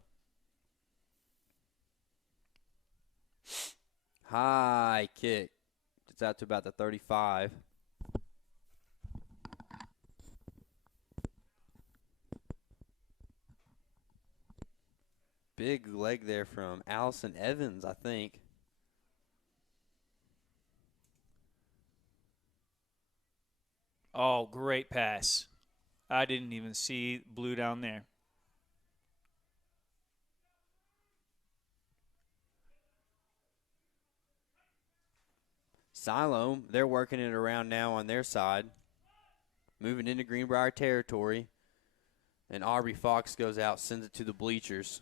High kick. It's out to about the 35. Big leg there from Allison Evans, I think. Oh, great pass. I didn't even see blue down there. Siloam, they're working it around now on their side. Moving into Greenbrier territory. And Aubrey Fox goes out, sends it to the bleachers.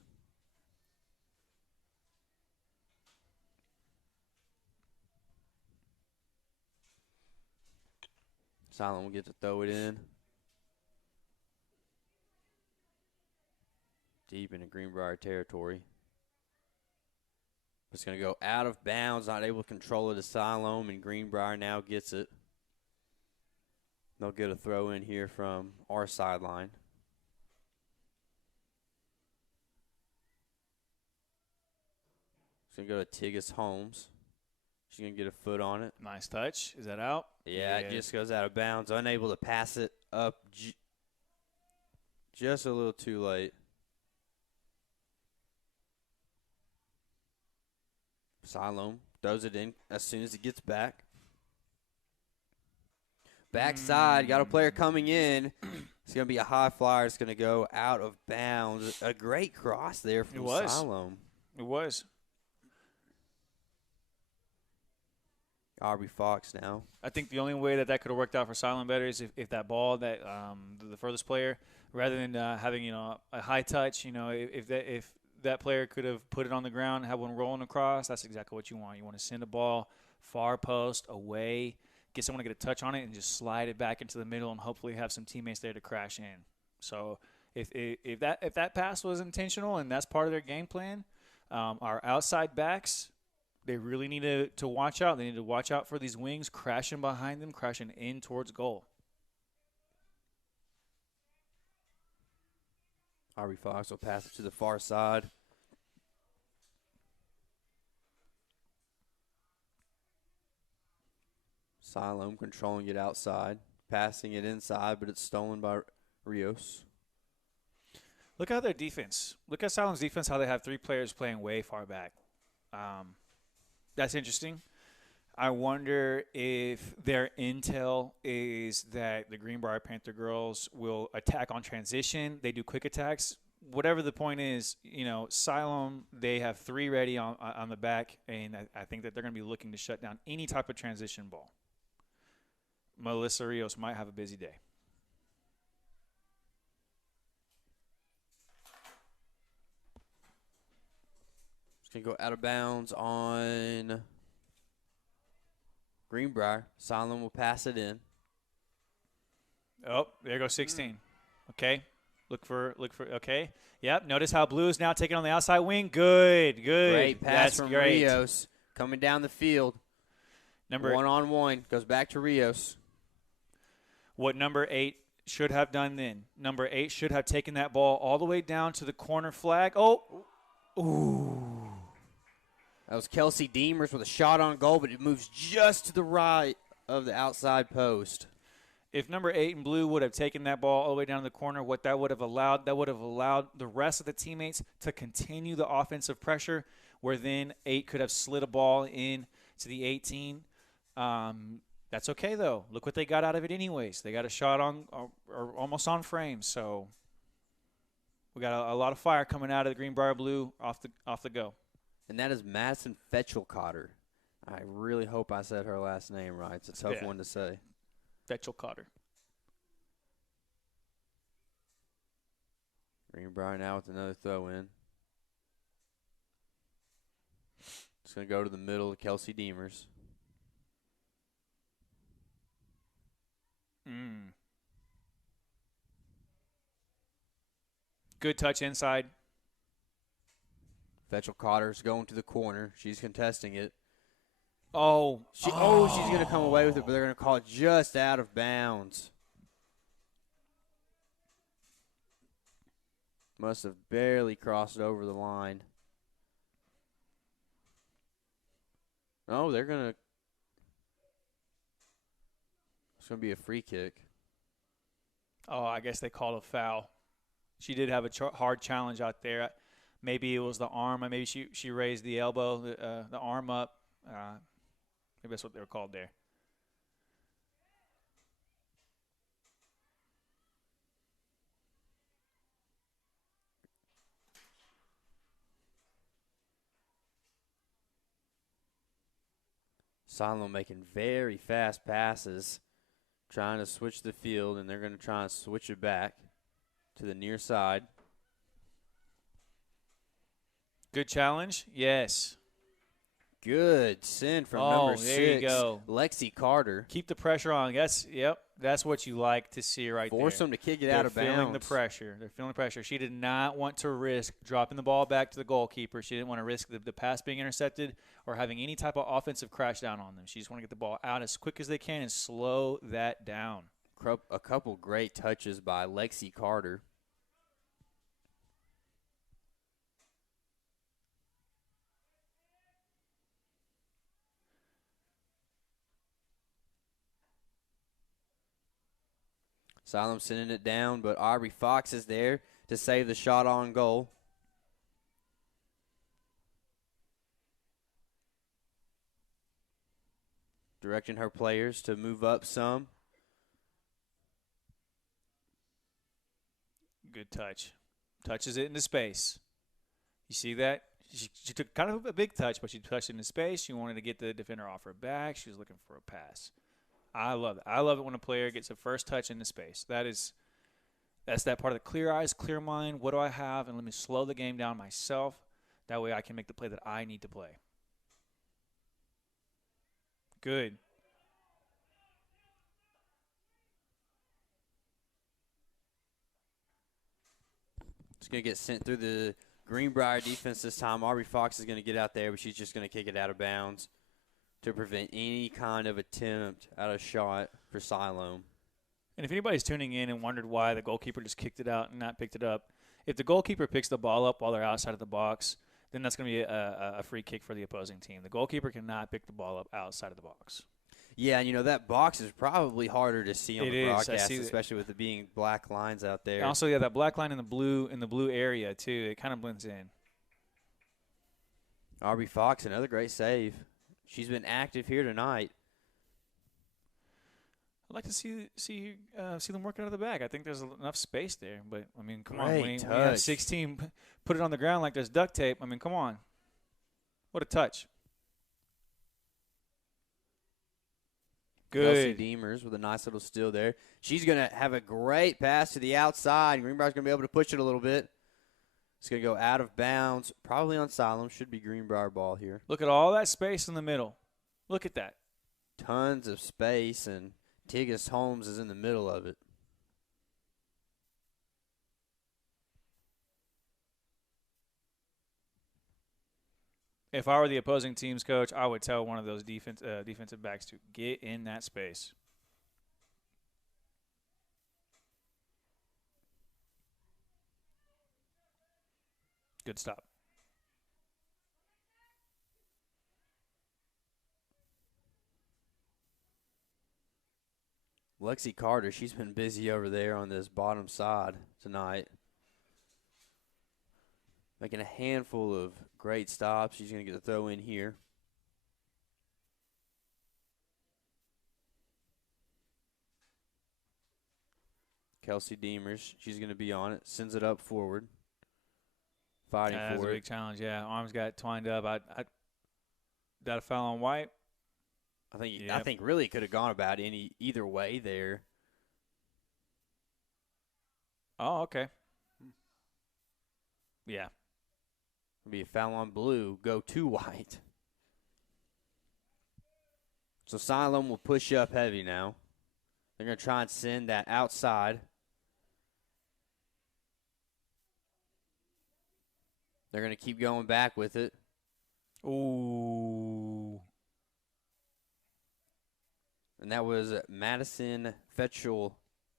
Siloam will get to throw it in. Deep into Greenbrier territory. It's going to go out of bounds, not able to control it to Siloam, and Greenbrier now gets it. They'll get a throw in here from our sideline. It's going to go to Tigist Holmes. She's going to get a foot on it. Nice touch. Is that out? Yeah, it just goes out of bounds. Unable to pass it up just a little too late. Siloam throws it in as soon as it gets back. Backside, got a player coming in. It's going to be a high flyer. It's going to go out of bounds. A great cross there from Siloam. It was. Aubrey Fox now. I think the only way that could have worked out for Siloam better is if that ball, that the furthest player, rather than having a high touch, if that player could have put it on the ground, have one rolling across, that's exactly what you want. You want to send a ball far post, away, get someone to get a touch on it and just slide it back into the middle and hopefully have some teammates there to crash in. So if that pass was intentional and that's part of their game plan, our outside backs, they really need to watch out. They need to watch out for these wings crashing behind them, crashing in towards goal. Aubrey Fox will pass it to the far side. Siloam controlling it outside, passing it inside, but it's stolen by Rios. Look at their defense. Look at Siloam's defense, how they have 3 players playing way far back. That's interesting. I wonder if their intel is that the Greenbrier Panther girls will attack on transition. They do quick attacks. Whatever the point is, Siloam, they have 3 ready on the back, and I think that they're going to be looking to shut down any type of transition ball. Melissa Rios might have a busy day. It's going to go out of bounds on Greenbrier. Siloam will pass it in. Oh, there goes 16. Okay. Look for okay. Yep. Notice how Blue is now taking on the outside wing. Good. Great pass That's from great. Rios coming down the field. Number 1-on-1 goes back to Rios. What number 8 should have done then? Number 8 should have taken that ball all the way down to the corner flag. Oh. Ooh. That was Kelsey Deemers with a shot on goal, but it moves just to the right of the outside post. If number 8 in blue would have taken that ball all the way down to the corner, what that would have allowed the rest of the teammates to continue the offensive pressure, where then 8 could have slid a ball in to the 18. That's okay, though. Look what they got out of it anyways. They got a shot on or almost on frame, so we got a lot of fire coming out of the Greenbrier Blue off the go. And that is Madison Fetchelcotter. I really hope I said her last name right. It's a tough one to say. Fetchelcotter. Greenbrier now with another throw in. It's going to go to the middle of Kelsey Deemers. Good touch inside. Fetchelcotter's going to the corner. She's contesting it. She's going to come away with it, but they're going to call it just out of bounds. Must have barely crossed over the line. Oh, they're going to. It's going to be a free kick. Oh, I guess they called a foul. She did have a hard challenge out there. Maybe it was the arm. Maybe she raised the elbow, the arm up. Maybe that's what they were called there. Siloam making very fast passes, trying to switch the field, and they're going to try and switch it back to the near side. Good challenge? Yes. Good send from number 6, there you go. Lexi Carter. Keep the pressure on. That's what you like to see right there. Force them to kick it out of bounds. They're feeling the pressure. She did not want to risk dropping the ball back to the goalkeeper. She didn't want to risk the pass being intercepted or having any type of offensive crash down on them. She just want to get the ball out as quick as they can and slow that down. A couple great touches by Lexi Carter. Siloam sending it down, but Aubrey Fox is there to save the shot on goal. Directing her players to move up some. Good touch. Touches it into space. You see that? She took kind of a big touch, but she touched it into space. She wanted to get the defender off her back. She was looking for a pass. I love it. I love it when a player gets a first touch into space. That's that part of the clear eyes, clear mind. What do I have? And let me slow the game down myself. That way I can make the play that I need to play. Good. It's going to get sent through the Greenbrier defense this time. Aubrey Fox is going to get out there, but she's just going to kick it out of bounds to prevent any kind of attempt at a shot for Siloam. And if anybody's tuning in and wondered why the goalkeeper just kicked it out and not picked it up, if the goalkeeper picks the ball up while they're outside of the box, then that's going to be a free kick for the opposing team. The goalkeeper cannot pick the ball up outside of the box. Yeah, and that box is probably harder to see on the broadcast, is. especially with it being black lines out there. And also, yeah, that black line in the blue area too. It kind of blends in. Aubrey Fox, another great save. She's been active here tonight. I'd like to see them work out of the back. I think there's enough space there. But, I mean, come Great on. When you have 16, put it on the ground like there's duct tape. I mean, come on. What a touch. Good. Kelsey Demers with a nice little steal there. She's going to have a great pass to the outside. Greenbrier's going to be able to push it a little bit. It's going to go out of bounds, probably on Siloam. Should be Greenbrier ball here. Look at all that space in the middle. Look at that. Tons of space, and Tigges Holmes is in the middle of it. If I were the opposing team's coach, I would tell one of those defensive backs to get in that space. Good stop. Lexi Carter, she's been busy over there on this bottom side tonight. Making a handful of great stops. She's going to get the throw in here. Kelsey Demers, she's going to be on it. Sends it up forward. Fighting for it. That's a big challenge, yeah. Arms got twined up. I that a foul on White? I think really could have gone about either way there. Oh, okay. Yeah. It'll be a foul on Blue. Go to White. So Siloam will push up heavy now. They're going to try and send that outside. They're going to keep going back with it. Ooh. And that was Madison Fetchel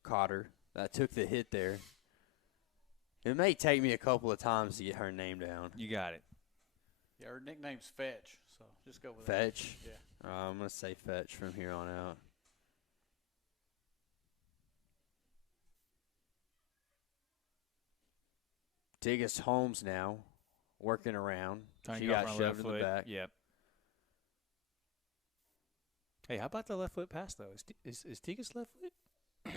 Cotter that took the hit there. It may take me a couple of times to get her name down. You got it. Yeah, her nickname's Fetch, so just go with Fetch? that. Yeah. I'm going to say Fetch from here on out. Tigges Holmes now working around. She got shoved in the back. Yep. Hey, how about the left foot pass, though? Is Tigges left foot?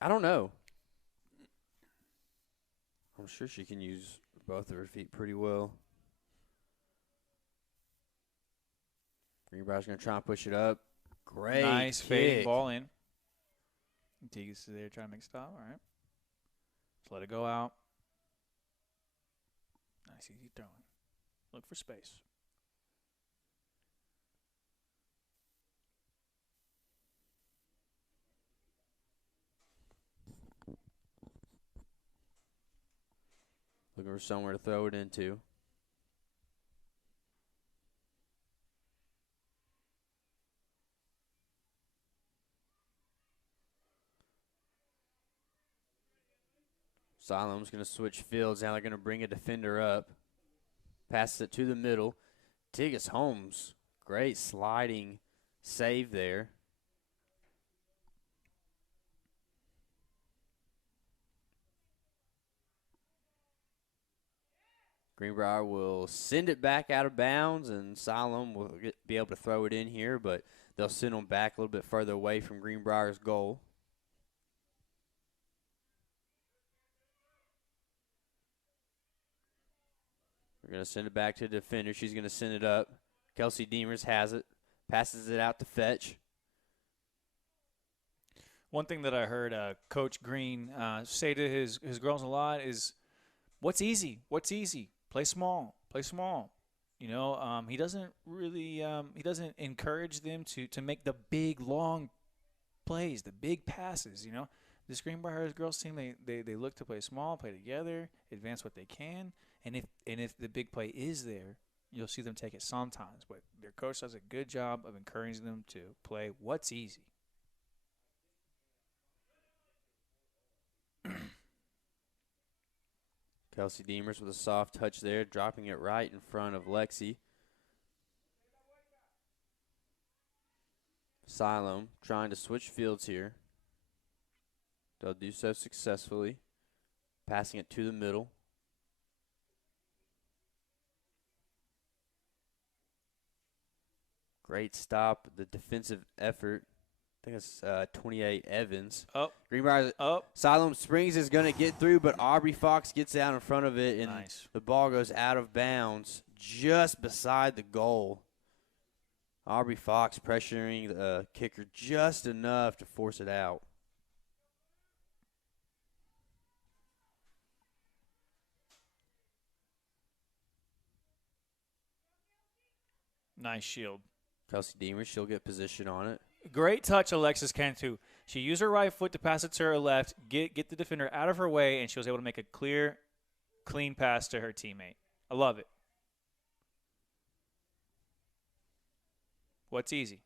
I don't know. I'm sure she can use both of her feet pretty well. Greenbrier's going to try and push it up. Great Nice kick. fading ball in. Tigges is there trying to make a stop. All right. Just let it go out. Nice easy throwing. Look for space. Looking for somewhere to throw it into. Siloam's going to switch fields. Now they're going to bring a defender up. Passes it to the middle. Tigges Holmes, great sliding save there. Greenbrier will send it back out of bounds, and Siloam will be able to throw it in here, but they'll send them back a little bit further away from Greenbrier's goal. We're going to send it back to the defender. She's going to send it up. Kelsey Demers has it, passes it out to Fetch. One thing that I heard Coach Green say to his girls a lot is, what's easy? What's easy? Play small. Play small. You know, he doesn't really he doesn't encourage them to make the big, long plays, the big passes, you know. This Greenbrier girls team, they look to play small, play together, advance what they can, and if the big play is there, you'll see them take it sometimes. But their coach does a good job of encouraging them to play what's easy. Kelsey Demers with a soft touch there, dropping it right in front of Lexi. Siloam trying to switch fields here. They'll do so successfully, passing it to the middle. Great stop, the defensive effort. I think it's 28 Evans. Up. Greenbrier. Up. Siloam Springs is going to get through, but Aubrey Fox gets out in front of it, and nice. The ball goes out of bounds just beside the goal. Aubrey Fox pressuring the kicker just enough to force it out. Nice shield. Kelsey Deemer, she'll get position on it. Great touch, Alexis Cantu. She used her right foot to pass it to her left, get the defender out of her way, and she was able to make a clear, clean pass to her teammate. I love it. What's easy?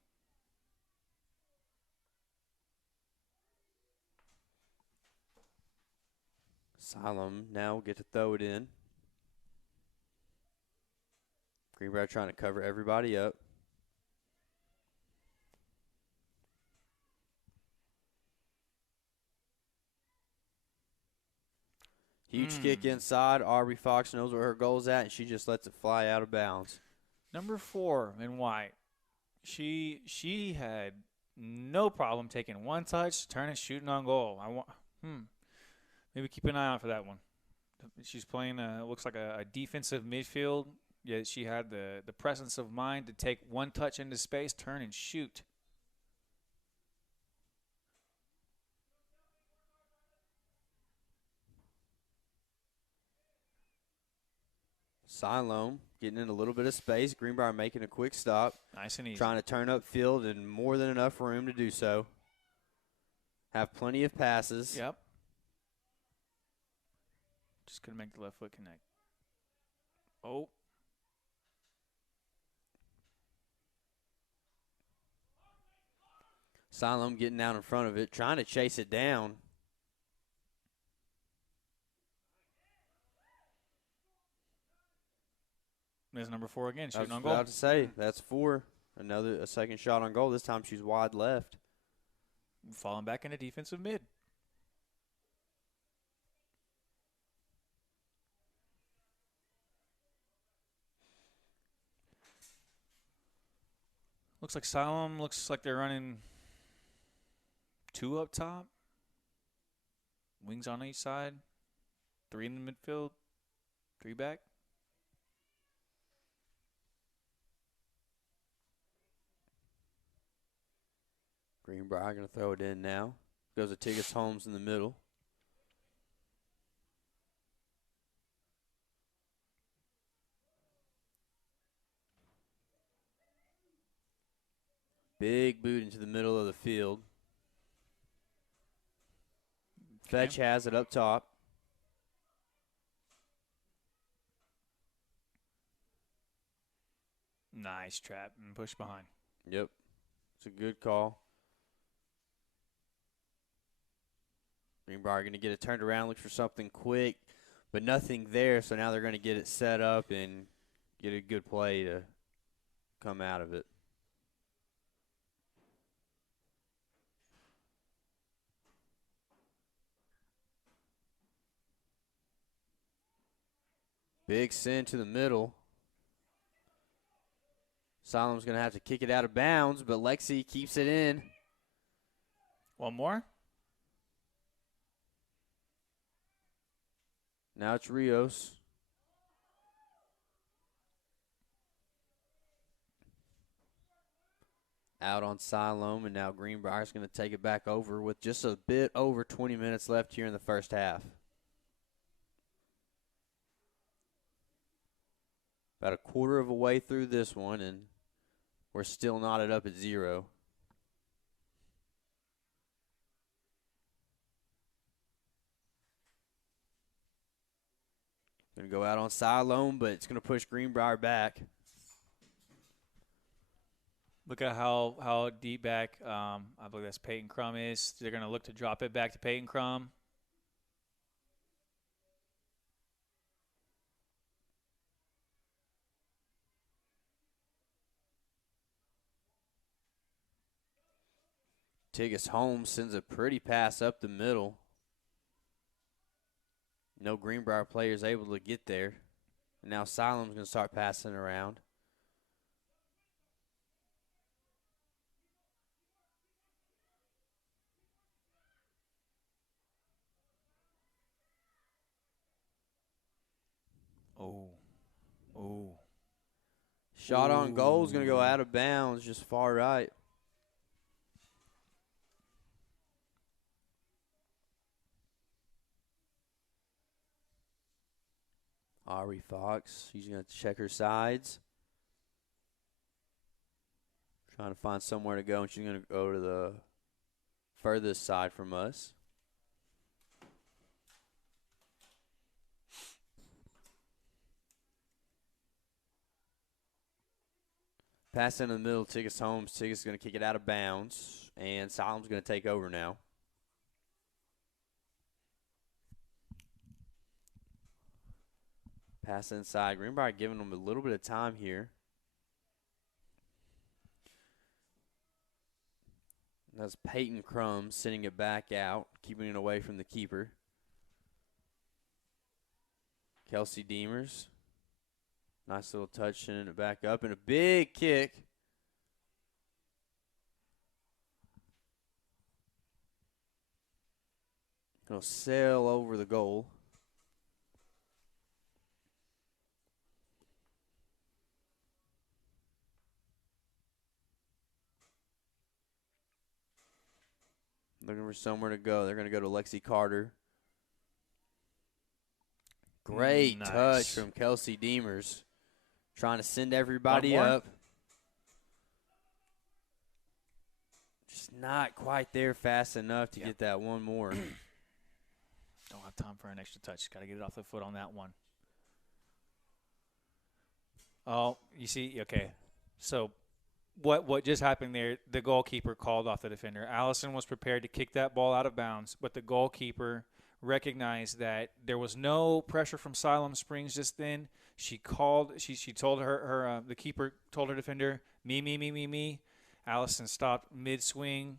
Siloam now get to throw it in. Greenbrier trying to cover everybody up. Huge kick inside. Aubrey Fox knows where her goal's at, and she just lets it fly out of bounds. Number 4 in white. She had no problem taking one touch, turning, shooting on goal. Maybe keep an eye out for that one. She's playing looks like a defensive midfield. Yet she had the presence of mind to take one touch into space, turn, and shoot. Siloam getting in a little bit of space. Greenbrier making a quick stop. Nice and easy. Trying to turn up field and more than enough room to do so. Have plenty of passes. Yep. Just couldn't make the left foot connect. Oh. Siloam getting out in front of it, trying to chase it down. There's number 4 again, shooting on I was goal. about to say, that's 4. A second shot on goal. This time she's wide left. Falling back into defensive mid. Looks like Siloam looks like they're running 2 up top. Wings on each side. 3 in the midfield. 3 back. Greenbrier going to throw it in now. Goes to Tigas Holmes in the middle. Big boot into the middle of the field. Fetch has it up top. Nice trap and push behind. Yep. It's a good call. Greenbrier going to get it turned around, look for something quick, but nothing there, so now they're going to get it set up and get a good play to come out of it. Big send to the middle. Siloam's going to have to kick it out of bounds, but Lexi keeps it in. One more. Now it's Rios. Out on Siloam, and now Greenbrier's going to take it back over with just a bit over 20 minutes left here in the first half. About a quarter of a way through this one, and we're still knotted up at 0. Going to go out on Siloam, but it's going to push Greenbrier back. Look at how deep back I believe that's Peyton Crum is. They're going to look to drop it back to Peyton Crum. Tigges Holmes sends a pretty pass up the middle. No Greenbrier players able to get there. And now Siloam's going to start passing around. Oh. Shot on goal is going to go out of bounds, just far right. Ari Fox, she's going to check her sides. Trying to find somewhere to go, and she's going to go to the furthest side from us. Pass in the middle, Tigges Holmes. Tigges is going to kick it out of bounds, and Siloam's going to take over now. Pass inside. Greenbrier giving them a little bit of time here. That's Peyton Crum sending it back out, keeping it away from the keeper. Kelsey Deemers. Nice little touch, sending it back up, and a big kick. Gonna sail over the goal. Looking for somewhere to go. They're going to go to Lexi Carter. Great touch from Kelsey Deemers. Trying to send everybody up. Just not quite there fast enough to get that one more. Don't have time for an extra touch. Got to get it off the foot on that one. Oh, you see? Okay. So what just happened there, the goalkeeper called off the defender. Allison was prepared to kick that ball out of bounds, but the goalkeeper recognized that there was no pressure from Siloam Springs just then. She told the keeper told her defender, me. Allison stopped mid-swing,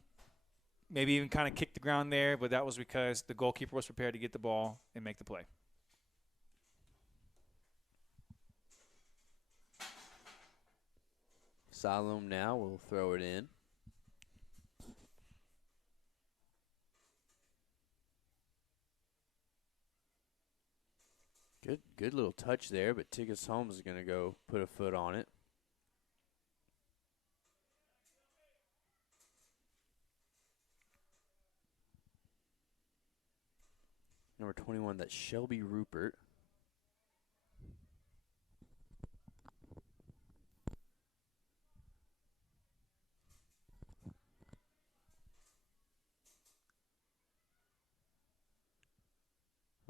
maybe even kind of kicked the ground there, but that was because the goalkeeper was prepared to get the ball and make the play. Siloam now will throw it in. Good little touch there, but Tigges Holmes is going to go put a foot on it. Number 21, that's Shelby Rupert.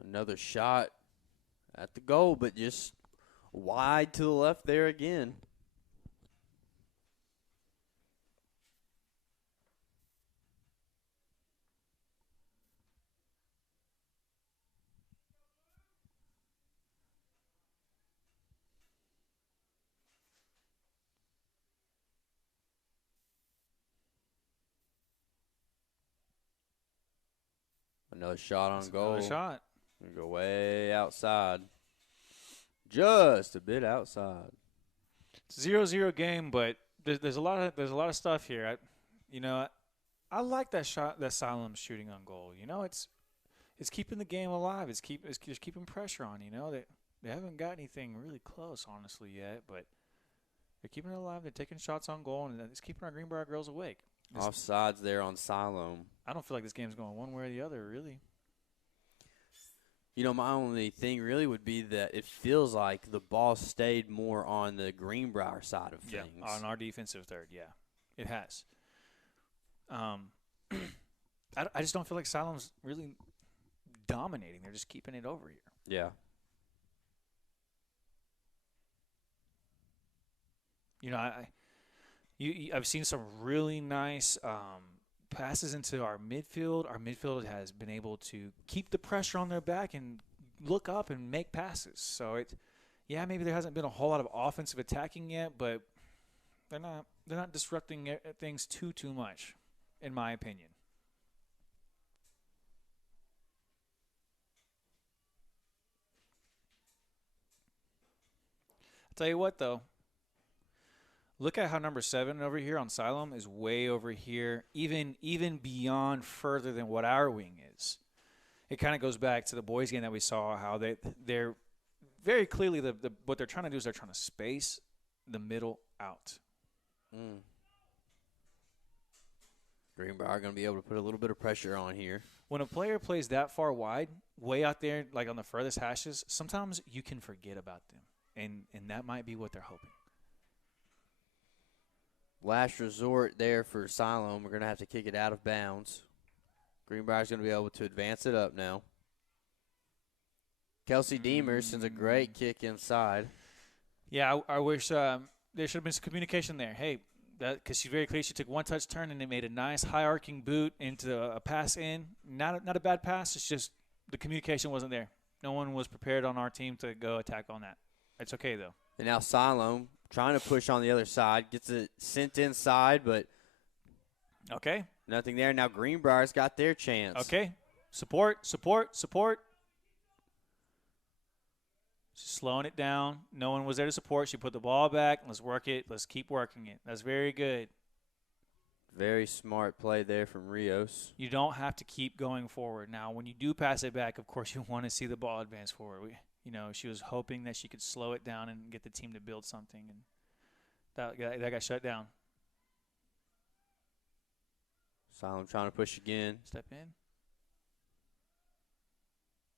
Another shot at the goal, but just wide to the left there again. Another shot on goal. Another shot. Gonna go way outside. Just a bit outside. It's a 0-0 game, but there's a lot of stuff here. I like that shot that Siloam's shooting on goal. It's keeping the game alive. It's just keeping pressure on. They haven't got anything really close, honestly, yet, but they're keeping it alive. They're taking shots on goal, and it's keeping our Greenbrier girls awake. Offsides there on Siloam. I don't feel like this game's going one way or the other, really. My only thing really would be that it feels like the ball stayed more on the Greenbrier side of things. Yeah, on our defensive third, yeah. It has. I just don't feel like Siloam's really dominating. They're just keeping it over here. Yeah. I've seen some really nice passes into our midfield. Our midfield has been able to keep the pressure on their back and look up and make passes. So maybe there hasn't been a whole lot of offensive attacking yet, but they're not disrupting things too much, in my opinion. I'll tell you what, though. Look at how number 7 over here on Siloam is way over here, even beyond further than what our wing is. It kind of goes back to the boys' game that we saw, how they're very clearly what they're trying to do is they're trying to space the middle out. Greenbrier going to be able to put a little bit of pressure on here. When a player plays that far wide, way out there, like on the furthest hashes, sometimes you can forget about them, and that might be what they're hoping. Last resort there for Siloam. We're going to have to kick it out of bounds. Greenbrier's going to be able to advance it up now. Kelsey Deemer sends a great kick inside. Yeah, I wish there should have been some communication there. Hey, because she's very clear. She took one touch turn and they made a nice high-arcing boot into a pass in. Not a bad pass. It's just the communication wasn't there. No one was prepared on our team to go attack on that. It's okay, though. And now Siloam trying to push on the other side. Gets it sent inside, but nothing there. Now Greenbrier's got their chance. Okay. Support. She's slowing it down. No one was there to support. She put the ball back. Let's work it. Let's keep working it. That's very good. Very smart play there from Rios. You don't have to keep going forward. Now, when you do pass it back, of course, you want to see the ball advance forward. She was hoping that she could slow it down and get the team to build something, and that got shut down. Siloam trying to push again. Step in.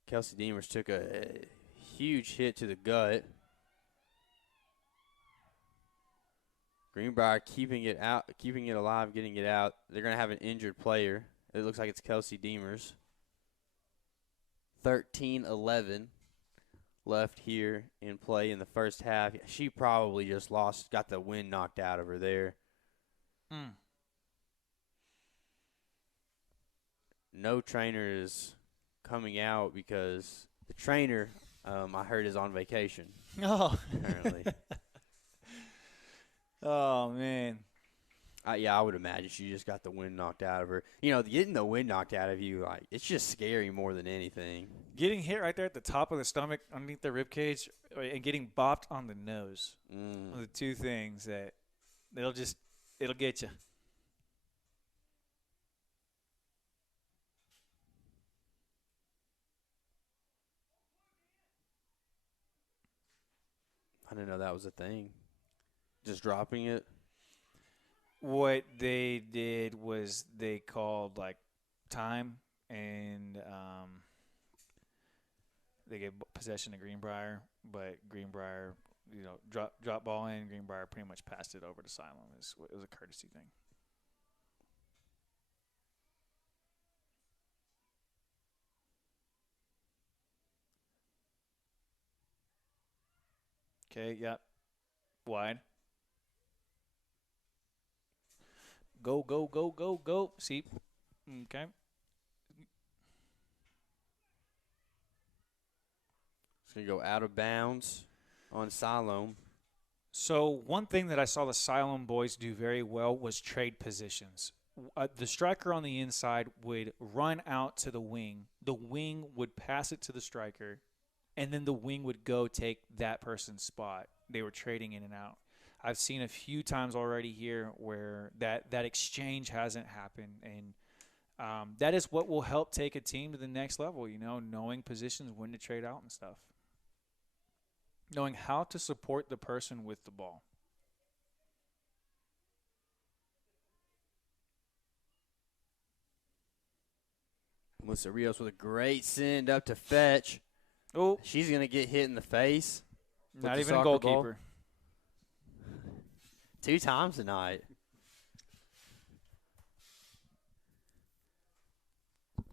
Kelsey Deemers took a huge hit to the gut. Greenbrier keeping it alive, getting it out. They're going to have an injured player. It looks like it's Kelsey Deemers. 13-11 left here in play in the first half. She probably just got the wind knocked out of her there. No trainer is coming out because the trainer, I heard, is on vacation. Oh. Apparently. Oh, man. I would imagine she just got the wind knocked out of her. Getting the wind knocked out of you, it's just scary more than anything. Getting hit right there at the top of the stomach, underneath the rib cage, and getting bopped on the nose are the two things that it'll get you. I didn't know that was a thing. Just dropping it. What they did was they called time, and they gave possession to Greenbrier, but Greenbrier, drop ball in. Greenbrier pretty much passed it over to Siloam. It was a courtesy thing. Okay, yeah. Wide. Go. See? Okay. It's going to go out of bounds on Siloam. So one thing that I saw the Siloam boys do very well was trade positions. The striker on the inside would run out to the wing. The wing would pass it to the striker, and then the wing would go take that person's spot. They were trading in and out. I've seen a few times already here where that exchange hasn't happened, and that is what will help take a team to the next level, knowing positions, when to trade out and stuff. Knowing how to support the person with the ball. Melissa Rios with a great send up to Fetch. Oh, she's going to get hit in the face. Not even a goalkeeper. Ball. 2 times tonight. I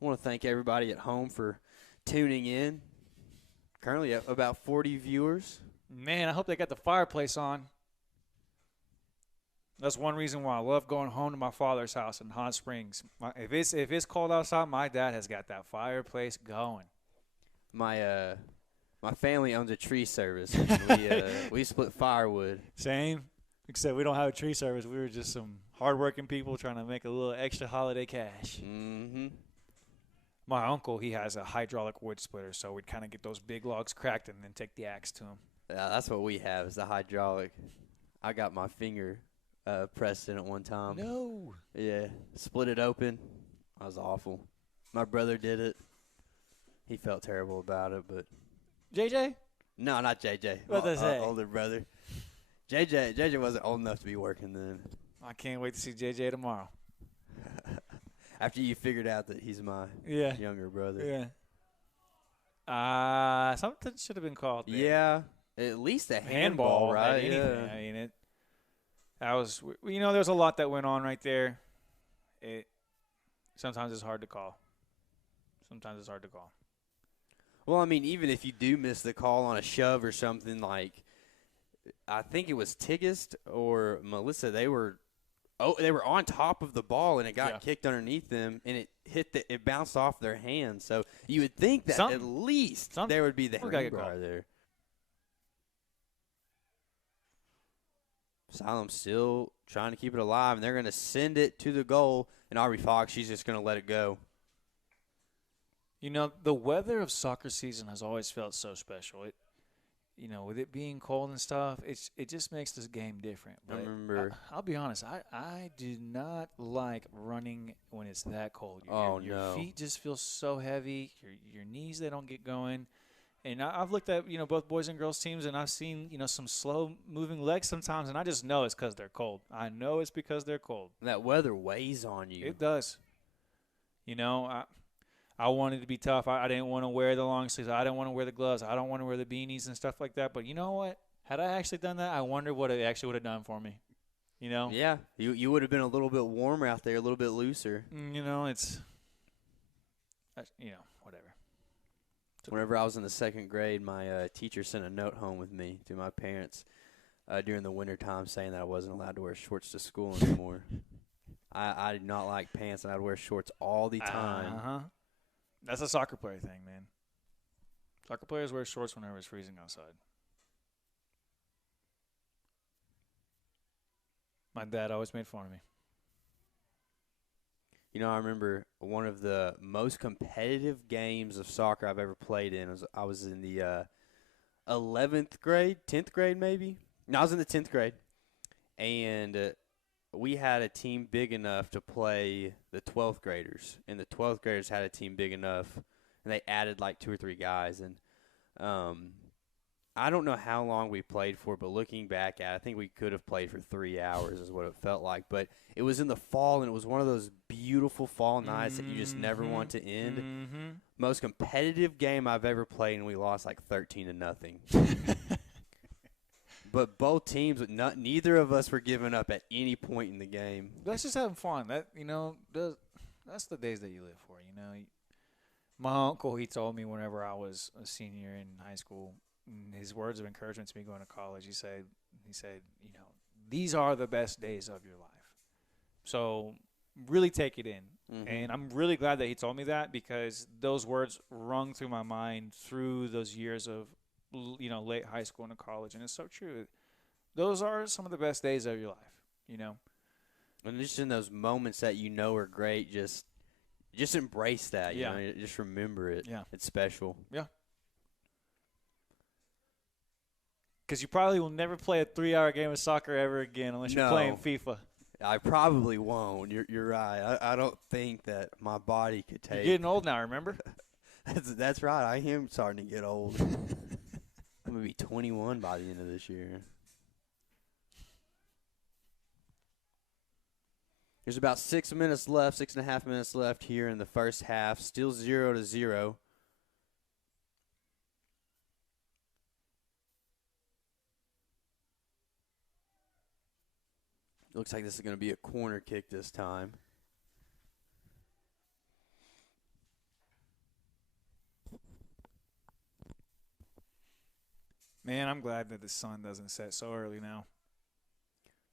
want to thank everybody at home for tuning in. Currently at about 40 viewers. Man, I hope they got the fireplace on. That's one reason why I love going home to my father's house in Hot Springs. If it's cold outside, my dad has got that fireplace going. My family owns a tree service. We split firewood. Same, except we don't have a tree service. We were just some hardworking people trying to make a little extra holiday cash. Mm-hmm. My uncle, he has a hydraulic wood splitter, so we'd kind of get those big logs cracked and then take the axe to them. Yeah, that's what we have is the hydraulic. I got my finger pressed in it one time. No. Yeah, split it open. That was awful. My brother did it. He felt terrible about it, but JJ? no, not JJ. What did I say? Older brother. JJ wasn't old enough to be working then. I can't wait to see JJ tomorrow. After you figured out that he's my younger brother. Yeah. Something should have been called there. Yeah, at least a handball, right? Yeah. I mean, that was, there was a lot that went on right there. Sometimes it's hard to call. Well, I mean, even if you do miss the call on a shove or something, like I think it was Tigist or Melissa, they were on top of the ball and it got kicked underneath them and it bounced off their hands. So you would think that at least there would be the Greenbrier there. Siloam's still trying to keep it alive, and they're going to send it to the goal. And Aubrey Fox, she's just going to let it go. The weather of soccer season has always felt so special. With it being cold and stuff, it just makes this game different. But I remember. I'll be honest, I do not like running when it's that cold. Your feet just feel so heavy. Your knees, they don't get going. And I've looked at, both boys and girls teams, and I've seen, some slow-moving legs sometimes, and I just know it's because they're cold. I know it's because they're cold. That weather weighs on you. It does. I wanted to be tough. I didn't want to wear the long sleeves. I didn't want to wear the gloves. I don't want to wear the beanies and stuff like that. But you know what? Had I actually done that, I wonder what it actually would have done for me. Yeah. You would have been a little bit warmer out there, a little bit looser. Whatever. Whenever I was in the second grade, my teacher sent a note home with me to my parents during the wintertime saying that I wasn't allowed to wear shorts to school anymore. I did not like pants, and I'd wear shorts all the time. Uh-huh. That's a soccer player thing, man. Soccer players wear shorts whenever it's freezing outside. My dad always made fun of me. I remember one of the most competitive games of soccer I've ever played in. I was in the 11th grade, 10th grade maybe. No, I was in the 10th grade. And we had a team big enough to play the 12th graders. And the 12th graders had a team big enough, and they added like 2 or 3 guys. And I don't know how long we played for, but looking back at it, I think we could have played for 3 hours is what it felt like. But it was in the fall, and it was one of those beautiful fall nights that you just never want to end. Mm-hmm. Most competitive game I've ever played, and we lost like 13-0. But both teams, neither of us were giving up at any point in the game. That's just having fun. That's the days that you live for. My uncle, he told me whenever I was a senior in high school, his words of encouragement to me going to college, he said, these are the best days of your life. So really take it in. Mm-hmm. And I'm really glad that he told me that, because those words rung through my mind through those years of, late high school into college. And it's so true. Those are some of the best days of your life, And just in those moments that are great, just embrace that. Just remember it. Yeah. It's special. Yeah. Because you probably will never play a 3-hour game of soccer ever again unless you're playing FIFA. I probably won't. You're right. I don't think that my body could take. You're getting old now, remember? That's right. I am starting to get old. I'm going to be 21 by the end of this year. There's about 6 minutes left, 6.5 minutes left here in the first half. Still 0-0. Looks like this is going to be a corner kick this time. Man, I'm glad that the sun doesn't set so early now.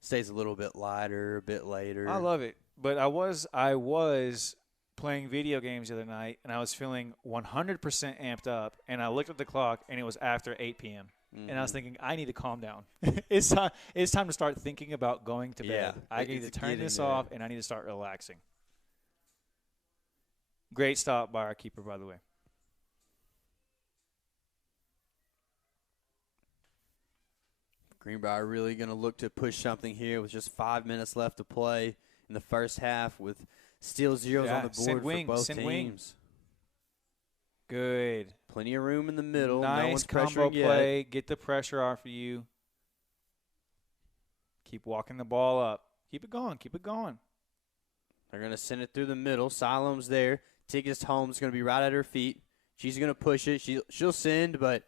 Stays a little bit lighter, a bit later. I love it. But I was playing video games the other night, and I was feeling 100% amped up, and I looked at the clock, and it was after 8 p.m. Mm-hmm. And I was thinking, I need to calm down. It's time to start thinking about going to bed. I need to turn this off, and I need to start relaxing. Great stop by our keeper, by the way. Greenbrier really going to look to push something here with just 5 minutes left to play in the first half with still zeros on the board for both teams. Good. Plenty of room in the middle. Nice no one's combo pressuring play. yet. Get the pressure off of you. Keep walking the ball up. Keep it going. Keep it going. They're going to send it through the middle. Siloam's there. Tigges Holmes going to be right at her feet. She's going to push it. She'll send, but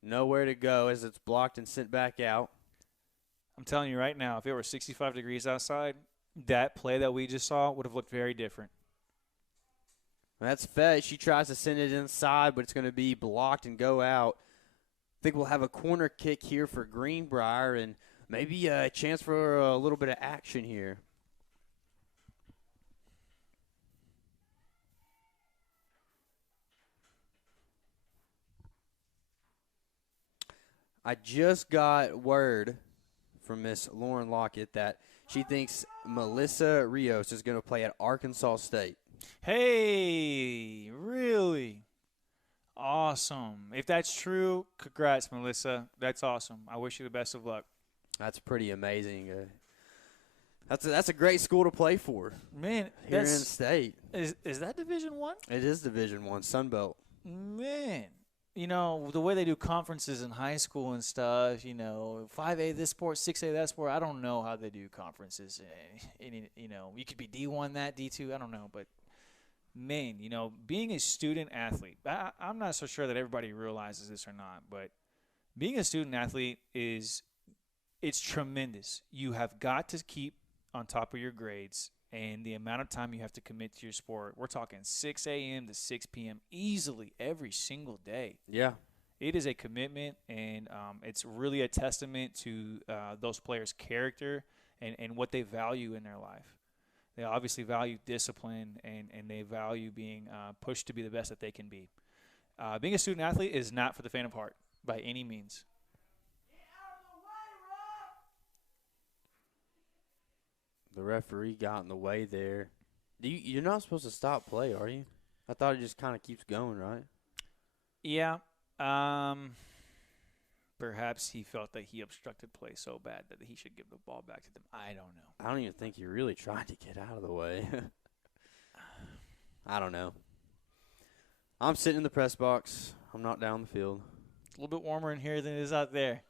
nowhere to go as it's blocked and sent back out. I'm telling you right now, if it were 65 degrees outside, that play that we just saw would have looked very different. That's Fett. She tries to send it inside, but it's going to be blocked and go out. I think we'll have a corner kick here for Greenbrier and maybe a chance for a little bit of action here. I just got word from Miss Lauren Lockett that she thinks Melissa Rios is going to play at Arkansas State. Hey, really? Awesome. If that's true, congrats, Melissa. That's awesome. I wish you the best of luck. That's pretty amazing. That's a great school to play for. Man, here in state. Is that Division I? It is Division I, Sun Belt. Man. You know, the way they do conferences in high school and stuff, 5A this sport, 6A that sport, I don't know how they do conferences. You could be D1 that, D2, I don't know. But, man, being a student athlete, I'm not so sure that everybody realizes this or not, but being a student athlete it's tremendous. You have got to keep on top of your grades and the amount of time you have to commit to your sport. We're talking 6 a.m. to 6 p.m. easily every single day. Yeah. It is a commitment, and it's really a testament to those players' character and what they value in their life. They obviously value discipline, and they value being pushed to be the best that they can be. Being a student athlete is not for the faint of heart by any means. The referee got in the way there. You're not supposed to stop play, are you? I thought it just kind of keeps going, right? Yeah. Perhaps he felt that he obstructed play so bad that he should give the ball back to them. I don't know. I don't even think he really tried to get out of the way. I don't know. I'm sitting in the press box. I'm not down the field. It's a little bit warmer in here than it is out there.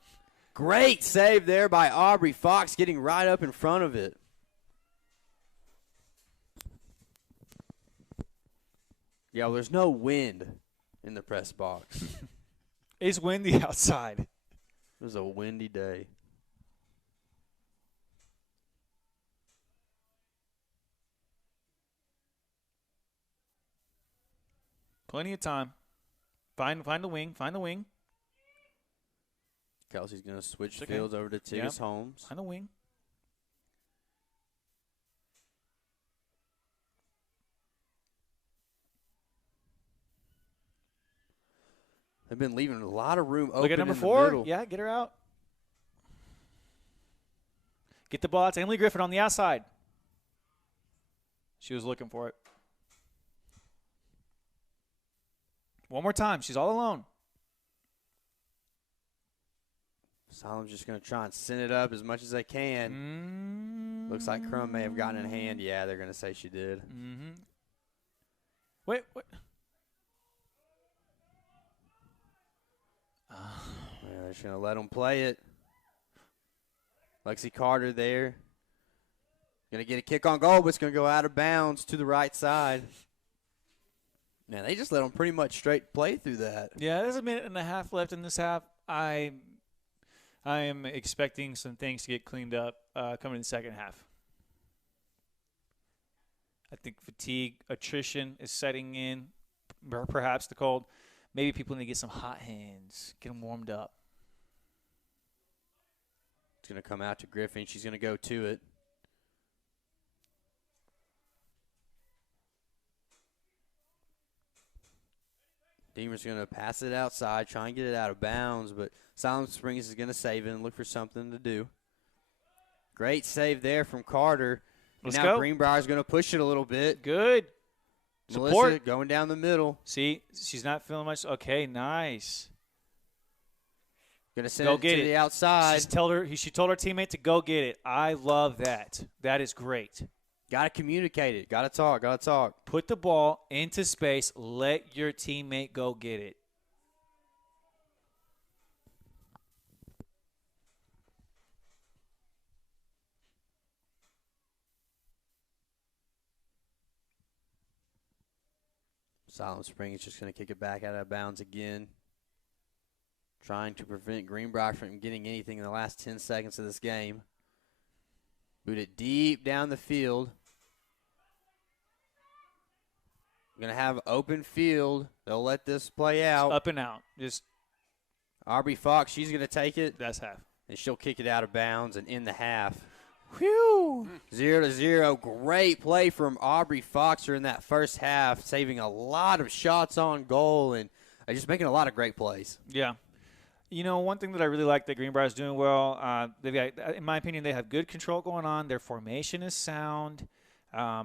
Great save there by Aubrey Fox, getting right up in front of it. Yeah, well, there's no wind in the press box. It's windy outside. It was a windy day. Plenty of time. Find the wing. Find the wing. Kelsey's going to switch fields over to Tigges Holmes. Find the wing. They've been leaving a lot of room open. Look at number in 4. The middle. Yeah, get her out. Get the ball out to Emily Griffin on the outside. She was looking for it. One more time. She's all alone. Siloam's just going to try and send it up as much as they can. Looks like Crum may have gotten in hand. Yeah, they're going to say she did. Wait. Yeah, they're just going to let them play it. Lexi Carter there. Going to get a kick on goal, but it's going to go out of bounds to the right side. Man, they just let them pretty much straight play through that. Yeah, there's a minute and a half left in this half. I am expecting some things to get cleaned up coming in the second half. I think fatigue, attrition is setting in, perhaps the cold. maybe people need to get some hot hands, get them warmed up. It's going to come out to Griffin. She's going to go to it. Deemer's going to pass it outside, try and get it out of bounds, but Siloam Springs is going to save it and look for something to do. Great save there from Carter. Let's now go. Greenbrier's going to push it a little bit. Good. Melissa Support. going down the middle. See, she's not feeling much. Okay, nice. Going to send Go it get to it. the outside. She told her teammate to go get it. I love that. That is great. Got to communicate it. Got to talk. Got to talk. Put the ball into space. Let your teammate go get it. Siloam Springs just going to kick it back out of bounds again. Trying to prevent Greenbrier from getting anything in the last 10 seconds of this game. Boot it deep down the field. Going to have open field. They'll let this play out. Up and out. Just Aubrey Fox, she's going to take it. that's half. And she'll kick it out of bounds and in the half. Whew. 0-0. Great play from Aubrey Foxer in that first half, saving a lot of shots on goal and just making a lot of great plays. Yeah. You know, one thing that I really like that Greenbrier's doing well, they've got, in my opinion, they have good control going on. Their formation is sound. I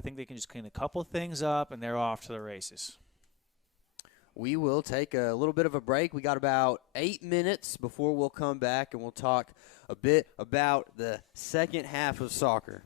think they can just clean a couple things up, and they're off to the races. We will take a little bit of a break. We got about 8 minutes before we'll come back, and we'll talk a bit about the second half of soccer.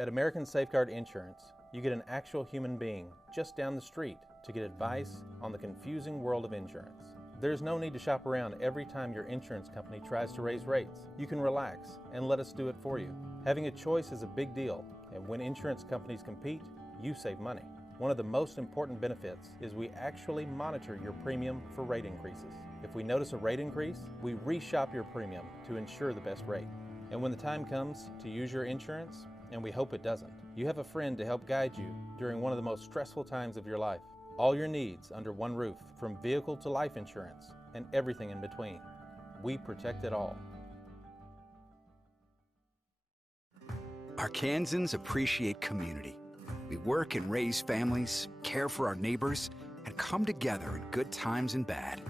At American Safeguard Insurance, you get an actual human being just down the street to get advice on the confusing world of insurance. There's no need to shop around every time your insurance company tries to raise rates. You can relax and let us do it for you. Having a choice is a big deal, and when insurance companies compete, you save money. One of the most important benefits is we actually monitor your premium for rate increases. If we notice a rate increase, we reshop your premium to ensure the best rate. And when the time comes to use your insurance, and we hope it doesn't, you have a friend to help guide you during one of the most stressful times of your life. All your needs under one roof, from vehicle to life insurance, and everything in between. We protect it all. Arkansans appreciate community. We work and raise families, care for our neighbors, and come together in good times and bad.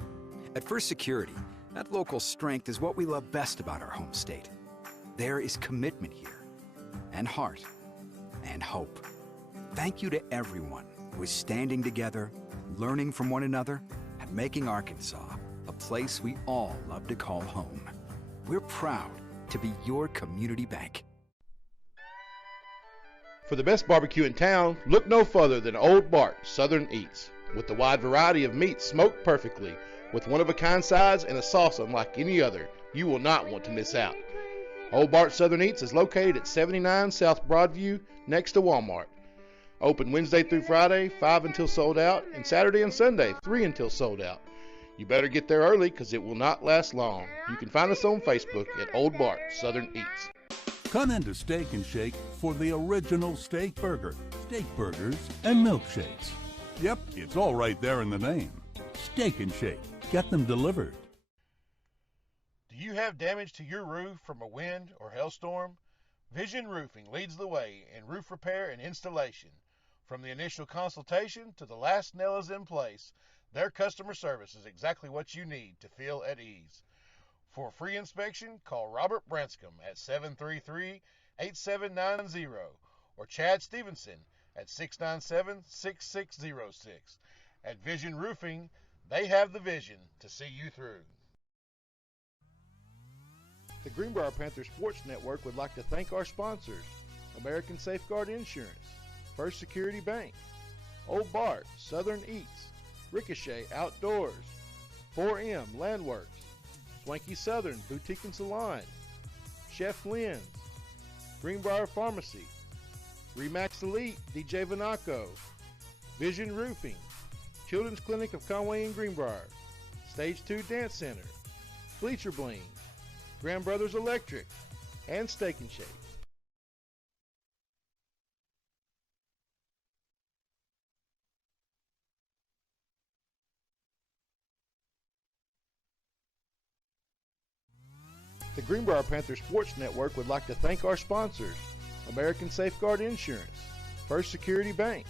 At First Security, that local strength is what we love best about our home state. There is commitment here, and heart, and hope. Thank you to everyone who is standing together, learning from one another, and making Arkansas a place we all love to call home. We're proud to be your community bank. For the best barbecue in town, look no further than Old Bart Southern Eats. With the wide variety of meats smoked perfectly, with one-of-a-kind sides and a sauce unlike any other, you will not want to miss out. Old Bart Southern Eats is located at 79 South Broadview, next to Walmart. Open Wednesday through Friday, 5 until sold out, and Saturday and Sunday, 3 until sold out. You better get there early because it will not last long. You can find us on Facebook at Old Bart Southern Eats. Come into Steak and Shake for the original steak burger, steak burgers, and milkshakes. Yep, it's all right there in the name. Steak and Shake. Get them delivered. Do you have damage to your roof from a wind or hailstorm? Vision Roofing leads the way in roof repair and installation. From the initial consultation to the last nail is in place, their customer service is exactly what you need to feel at ease. For a free inspection, call Robert Branscombe at 733-8790 or Chad Stevenson at 697-6606. At Vision Roofing, they have the vision to see you through. The Greenbrier Panthers Sports Network would like to thank our sponsors: American Safeguard Insurance, First Security Bank, Old Bart Southern Eats, Ricochet Outdoors, 4M Landworks, Swanky Southern Boutique and Salon, Chef Lynn's, Greenbrier Pharmacy, Remax Elite DJ Vanaco, Vision Roofing, Children's Clinic of Conway and Greenbrier, Stage 2 Dance Center, Bleacher Bling, Graham Brothers Electric, and Steak and Shake. The Greenbrier Panther Sports Network would like to thank our sponsors: American Safeguard Insurance, First Security Bank,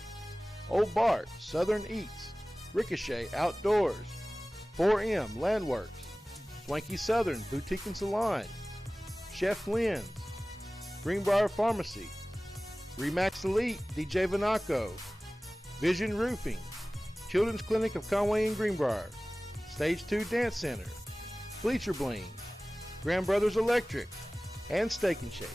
Old Bart, Southern Eats, Ricochet Outdoors, 4M Landworks, Swanky Southern Boutique and Salon, Chef Lynn's, Greenbrier Pharmacy, Remax Elite DJ Vanaco, Vision Roofing, Children's Clinic of Conway and Greenbrier, Stage 2 Dance Center, Bleacher Bling, Graham Brothers Electric, and Steak and Shake.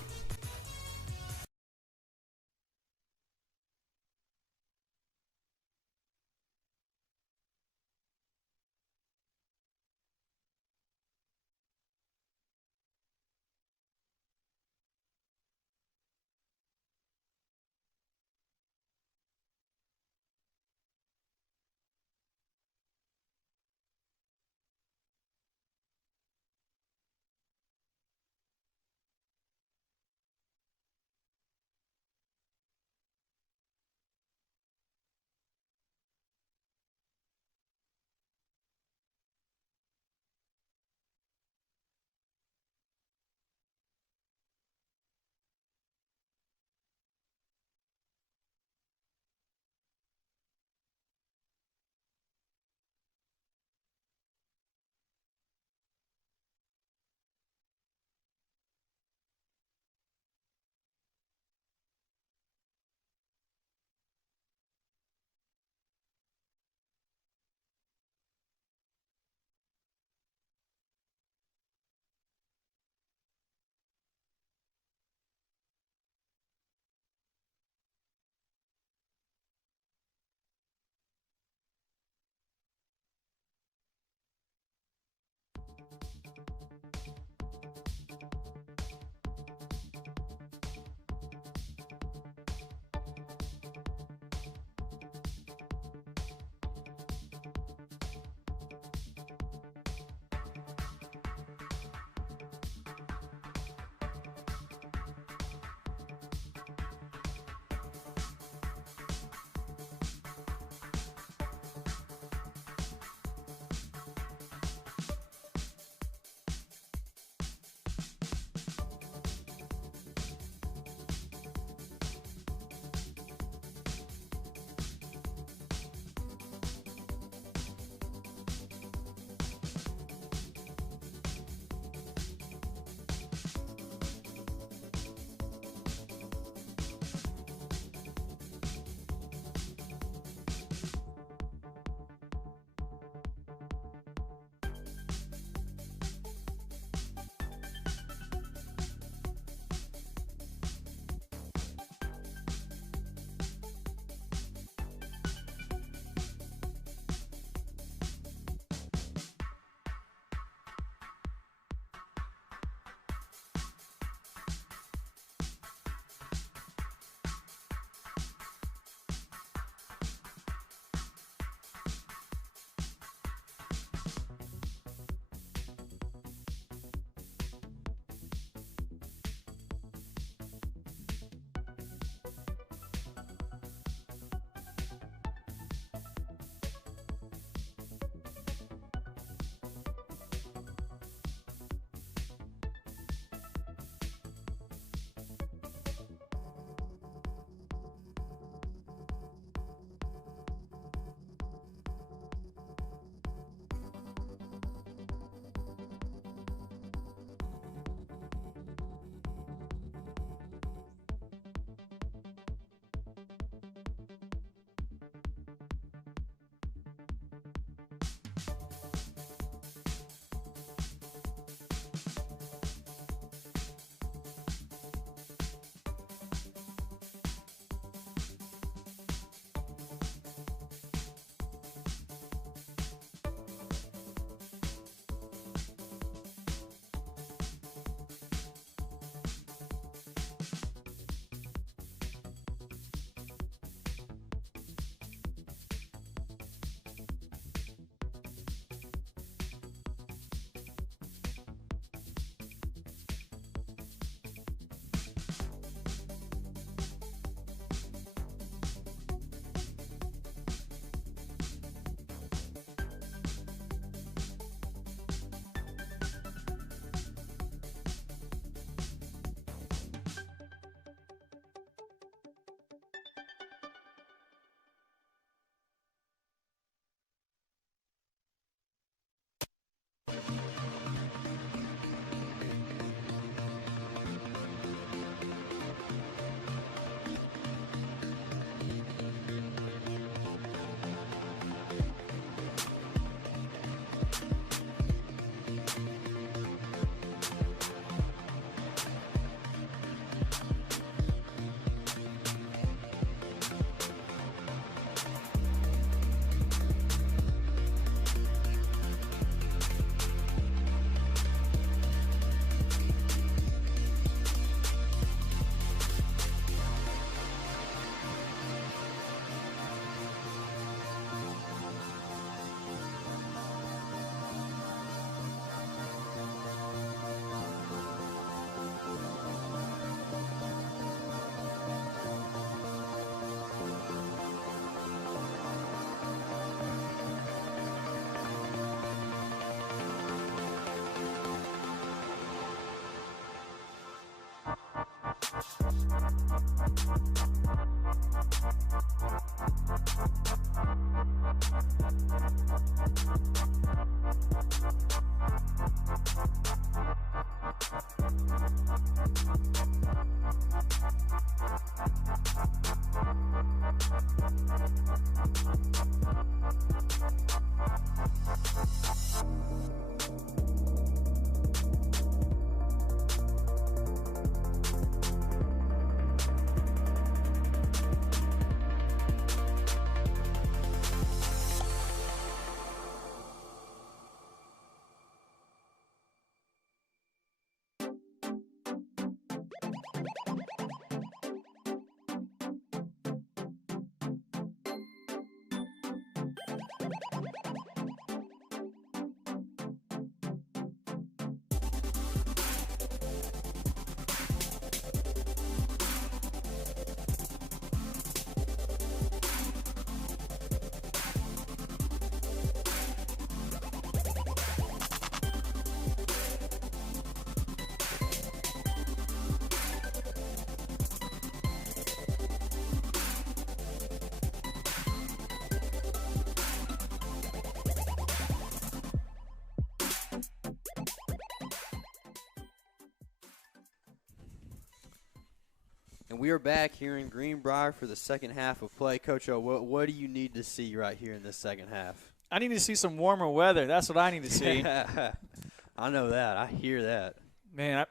And we are back here in Greenbrier for the second half of play. Coach O, what do you need to see right here in this second half? I need to see some warmer weather. That's what I need to see. I know that. I hear that. Man,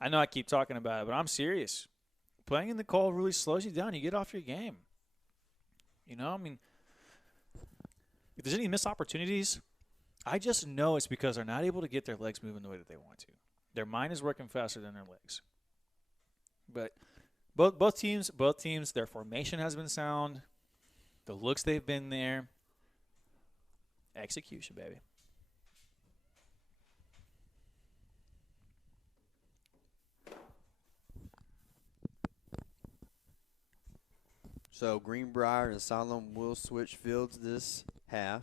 I know I keep talking about it, but I'm serious. Playing in the cold really slows you down. You get off your game. You know, I mean, if there's any missed opportunities, I just know it's because they're not able to get their legs moving the way that they want to. Their mind is working faster than their legs. But both teams, their formation has been sound. The looks they've been there. Execution, baby. So Greenbrier and Siloam will switch fields this half.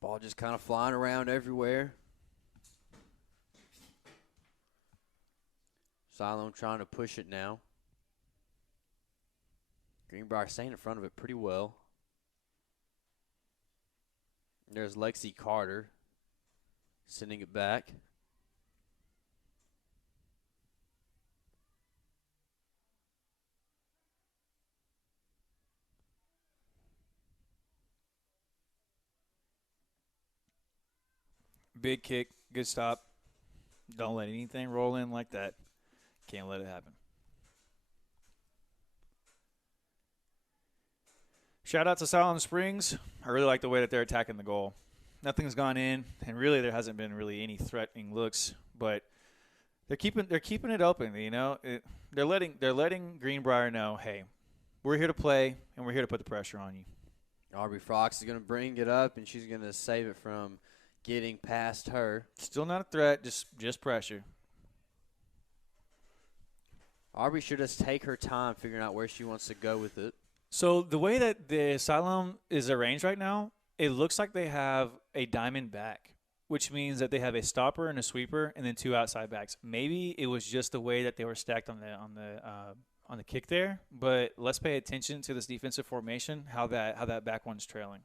Ball just kind of flying around everywhere. Siloam trying to push it now. Greenbrier staying in front of it pretty well. There's Lexi Carter sending it back. Big kick, good stop. Don't let anything roll in like that. Can't let it happen. Shout out to Siloam Springs. I really like the way that they're attacking the goal. Nothing's gone in, and really there hasn't been really any threatening looks, but they're keeping it open. You know, they're letting Greenbrier know, hey, we're here to play and we're here to put the pressure on you. Aubrey Fox is going to bring it up, and she's going to save it from getting past her. Still not a threat, just pressure. Aubrey should just take her time figuring out where she wants to go with it. So the way that the Siloam is arranged right now, it looks like they have a diamond back, which means that they have a stopper and a sweeper and then two outside backs. Maybe it was just the way that they were stacked on the kick there, but let's pay attention to this defensive formation, how that back one's trailing.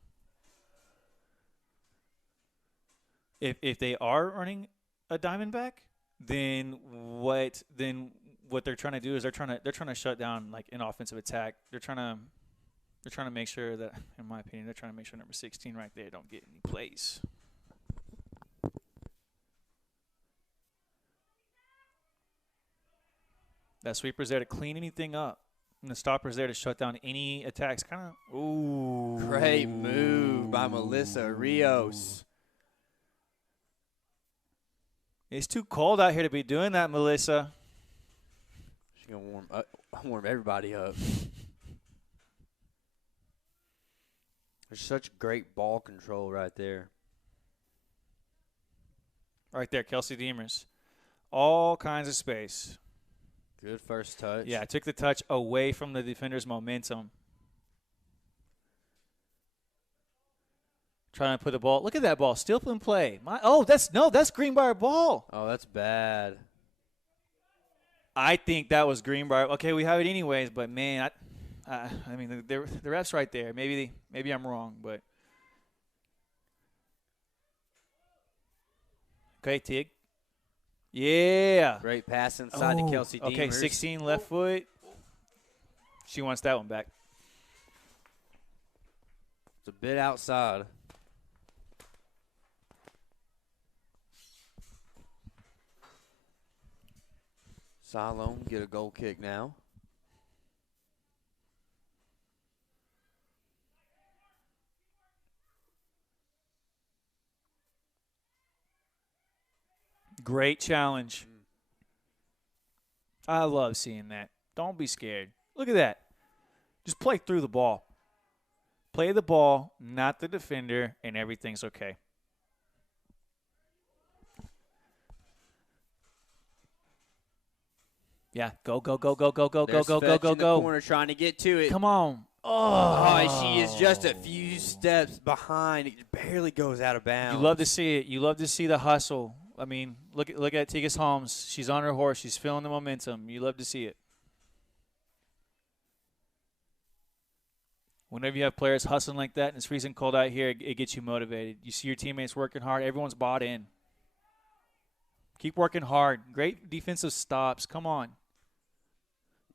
If they are running a diamond back, then what they're trying to do is they're trying to shut down like an offensive attack. They're trying to make sure that, in my opinion, they're trying to make sure number 16 right there don't get any plays. That sweeper's there to clean anything up, and the stopper's there to shut down any attacks. Great move by Melissa Rios. It's too cold out here to be doing that, Melissa. She's going to warm everybody up. There's such great ball control right there. Right there, Kelsey Demers. All kinds of space. Good first touch. Yeah, I took the touch away from the defender's momentum. Trying to put the ball. Look at that ball. Still in play. That's Greenbrier ball. Oh, that's bad. I think that was Greenbrier. Okay, we have it anyways, but man, I mean, the ref's right there. Maybe I'm wrong, but okay, Tig. Yeah. Great pass inside to Kelsey Deemers. Okay, 16 left foot. She wants that one back. It's a bit outside. Siloam get a goal kick now. Great challenge. I love seeing that. Don't be scared. Look at that. Just play through the ball. Play the ball, not the defender, and everything's okay. Yeah, go. There's Go. in the corner trying to get to it. Come on. Oh, she is just a few steps behind. It barely goes out of bounds. You love to see it. You love to see the hustle. I mean, look at Tegas Holmes. She's on her horse. She's feeling the momentum. You love to see it. Whenever you have players hustling like that and it's freezing cold out here, it gets you motivated. You see your teammates working hard. Everyone's bought in. Keep working hard. Great defensive stops. Come on.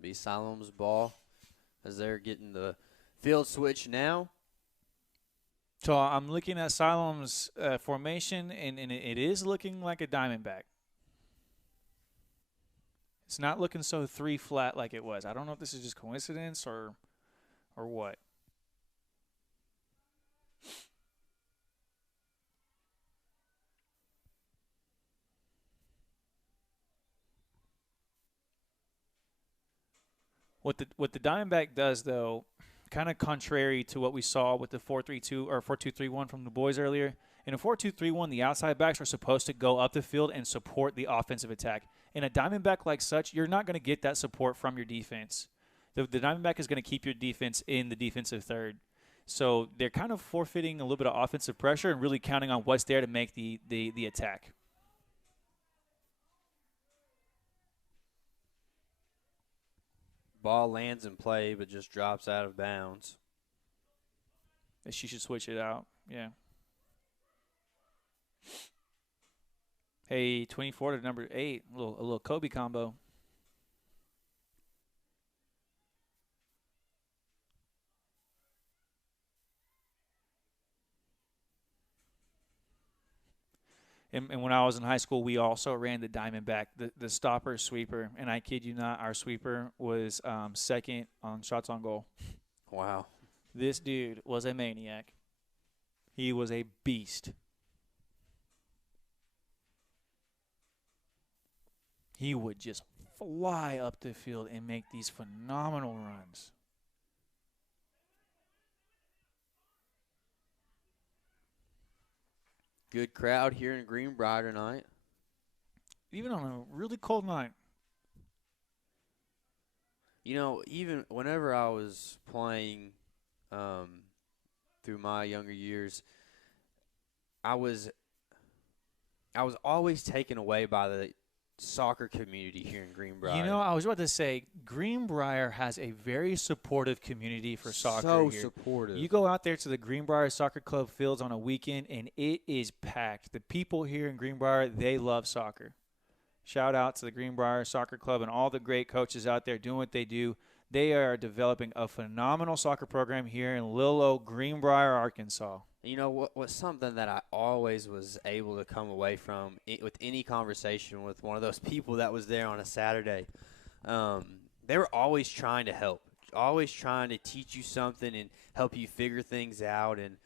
Be Siloam's ball as they're getting the field switch now. So I'm looking at Siloam's formation, and it is looking like a Diamondback. It's not looking so 3 flat like it was. I don't know if this is just coincidence or what. What the Diamondback does, though, kind of contrary to what we saw with the 4-3-2 or 4-2-3-1 from the boys earlier. In a 4-2-3-1, the outside backs are supposed to go up the field and support the offensive attack. In a Diamondback like such, you're not going to get that support from your defense. The Diamondback is going to keep your defense in the defensive third. So they're kind of forfeiting a little bit of offensive pressure and really counting on what's there to make the attack. Ball lands in play but just drops out of bounds. She should switch it out. Yeah. Hey, 24 to number 8, a little Kobe combo. And when I was in high school, we also ran the Diamondback, the stopper sweeper. And I kid you not, our sweeper was second on shots on goal. Wow. This dude was a maniac. He was a beast. He would just fly up the field and make these phenomenal runs. Good crowd here in Greenbrier tonight. Even on a really cold night. You know, even whenever I was playing through my younger years, I was always taken away by the soccer community here in Greenbrier. You know, I was about to say, Greenbrier has a very supportive community for soccer so here. supportive. You go out there to the Greenbrier Soccer Club fields on a weekend, and it is packed. The people here in Greenbrier, they love soccer. Shout out to the Greenbrier Soccer Club and all the great coaches out there doing what they do. They are developing a phenomenal soccer program here in little old Greenbrier, Arkansas. You know, what's something that I always was able to come away from with any conversation with one of those people that was there on a Saturday, they were always trying to help, always trying to teach you something and help you figure things out. And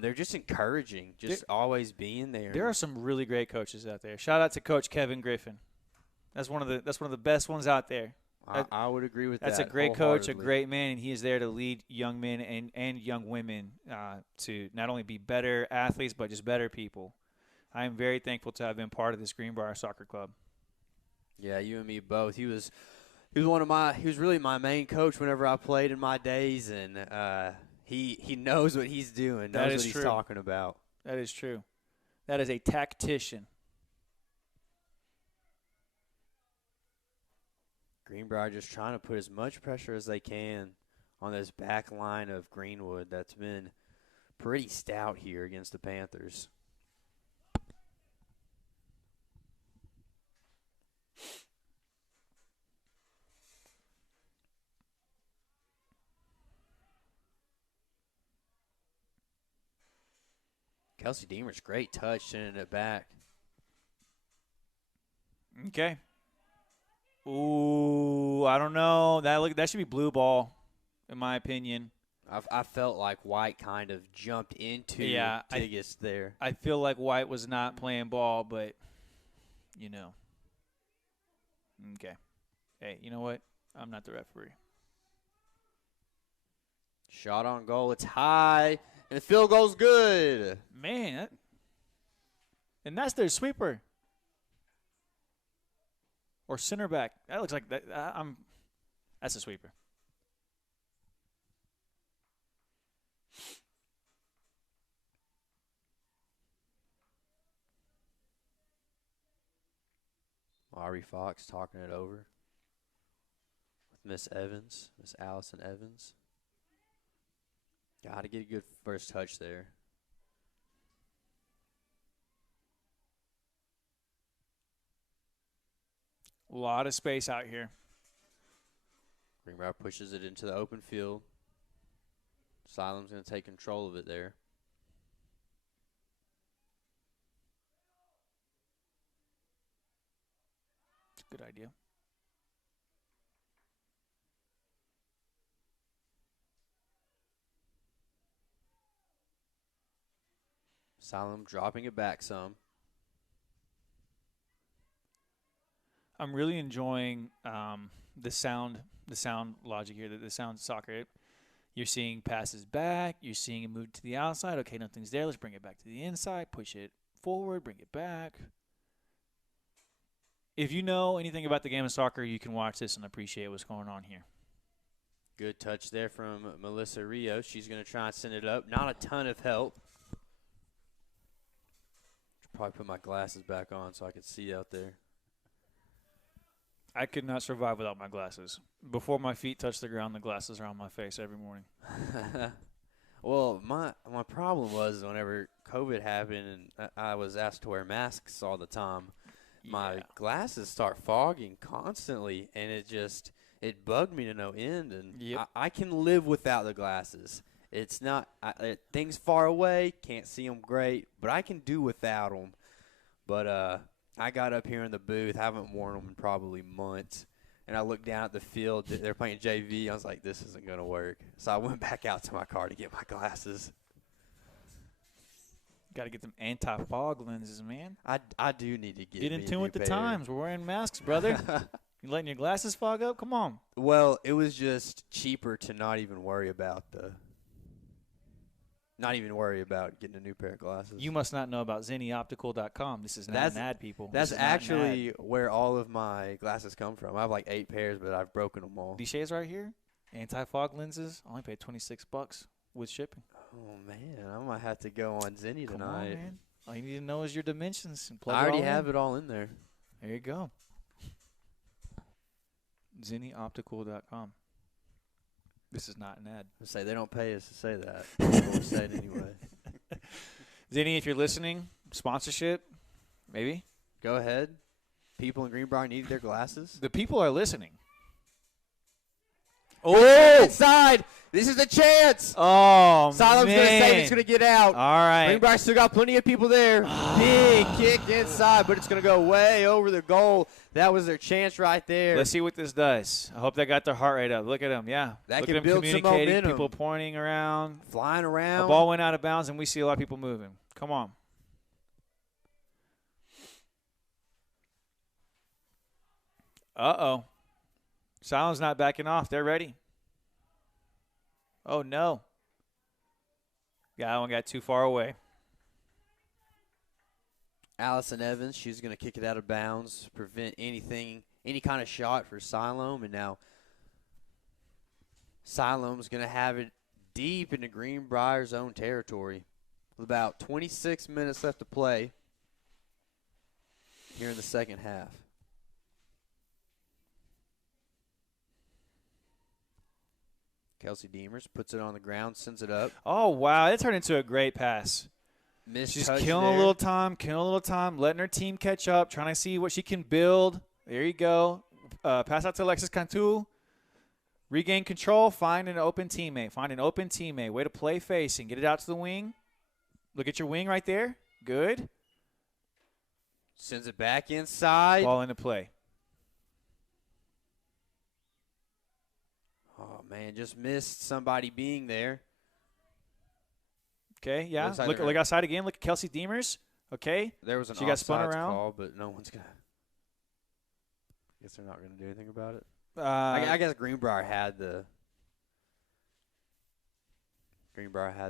they're just encouraging, always being there. There are some really great coaches out there. Shout out to Coach Kevin Griffin. That's one of the best ones out there. I would agree with that. That's a great coach, a great man, and he is there to lead young men and young women to not only be better athletes, but just better people. I am very thankful to have been part of this Greenbrier Soccer Club. Yeah, you and me both. He was really my main coach whenever I played in my days, and He knows what he's doing. That Knows is what true. he's talking about. That is true. That is a tactician. Greenbrier just trying to put as much pressure as they can on this back line of Greenwood that's been pretty stout here against the Panthers. Kelsey Deemer's great touch, sending it back. Okay. Ooh, I don't know. That should be blue ball, in my opinion. I felt like White kind of jumped into Tigges there. I feel like White was not playing ball, but, Okay. Hey, you know what? I'm not the referee. Shot on goal. It's high, and the field goal's good. Man, and that's their sweeper. Or center back. That looks like that. That's a sweeper. Ari Fox talking it over with Miss Evans, Miss Allison Evans. Got to get a good first touch there. A lot of space out here. Greenbrier pushes it into the open field. Siloam's going to take control of it there. It's a good idea. Siloam dropping it back some. I'm really enjoying the sound logic here, the sound soccer. You're seeing passes back. You're seeing it move to the outside. Okay, nothing's there. Let's bring it back to the inside. Push it forward. Bring it back. If you know anything about the game of soccer, you can watch this and appreciate what's going on here. Good touch there from Melissa Rios. She's going to try and send it up. Not a ton of help. Should probably put my glasses back on so I can see out there. I could not survive without my glasses. Before my feet touch the ground, the glasses are on my face every morning. Well, my problem was whenever COVID happened and I was asked to wear masks all the time, my glasses start fogging constantly, and it bugged me to no end. And I can live without the glasses. It's not things far away, can't see them great, but I can do without them. But I got up here in the booth, haven't worn them in probably months, and I looked down at the field. They're playing JV. I was like, this isn't going to work. So I went back out to my car to get my glasses. Got to get them anti-fog lenses, man. I do need to get in tune with the times. We're wearing masks, brother. You letting your glasses fog up? Come on. Well, it was just cheaper to not even worry about getting a new pair of glasses. You must not know about ZennyOptical.com. This is not an ad, people. That's actually where all of my glasses come from. I have like 8 pairs, but I've broken them all. These shades right here, anti-fog lenses, I only paid $26 with shipping. Oh, man. I might have to go on Zenny tonight. Come on, man. All you need to know is your dimensions. And plug I already it all have in. it all in there. There you go. ZennyOptical.com. This is not an ad. I say they don't pay us to say that. We'll say it anyway. Zenny, if you're listening, sponsorship, maybe. Go ahead. People in Greenbrier need their glasses. The people are listening. Oh! Inside! This is the chance! Oh, Siloam's man. going to save it. It's going to get out. All right. Greenbrier still got plenty of people there. Big kick inside, but it's going to go way over the goal. That was their chance right there. Let's see what this does. I hope that got their heart rate up. Look at them, yeah. That Look can at them build some communicating, momentum. people pointing around. Flying around. The ball went out of bounds, and we see a lot of people moving. Come on. Uh-oh. Siloam's not backing off. They're ready. Oh, no. That one got too far away. Allison Evans, she's going to kick it out of bounds, prevent any kind of shot for Siloam. And now Siloam's going to have it deep into Greenbrier's own territory with about 26 minutes left to play here in the second half. Kelsey Demers puts it on the ground, sends it up. Oh, wow. It turned into a great pass. She's killing a little time, letting her team catch up, trying to see what she can build. There you go. Pass out to Alexis Cantu. Regain control. Find an open teammate. Way to play facing. Get it out to the wing. Look at your wing right there. Good. Sends it back inside. Ball into play. Oh, man, just missed somebody being there. Okay, yeah. Look outside again. Look at Kelsey Demers. Okay. There was an she got spun offsides around. Call, but no one's going to. I guess they're not going to do anything about it. I guess Greenbrier had the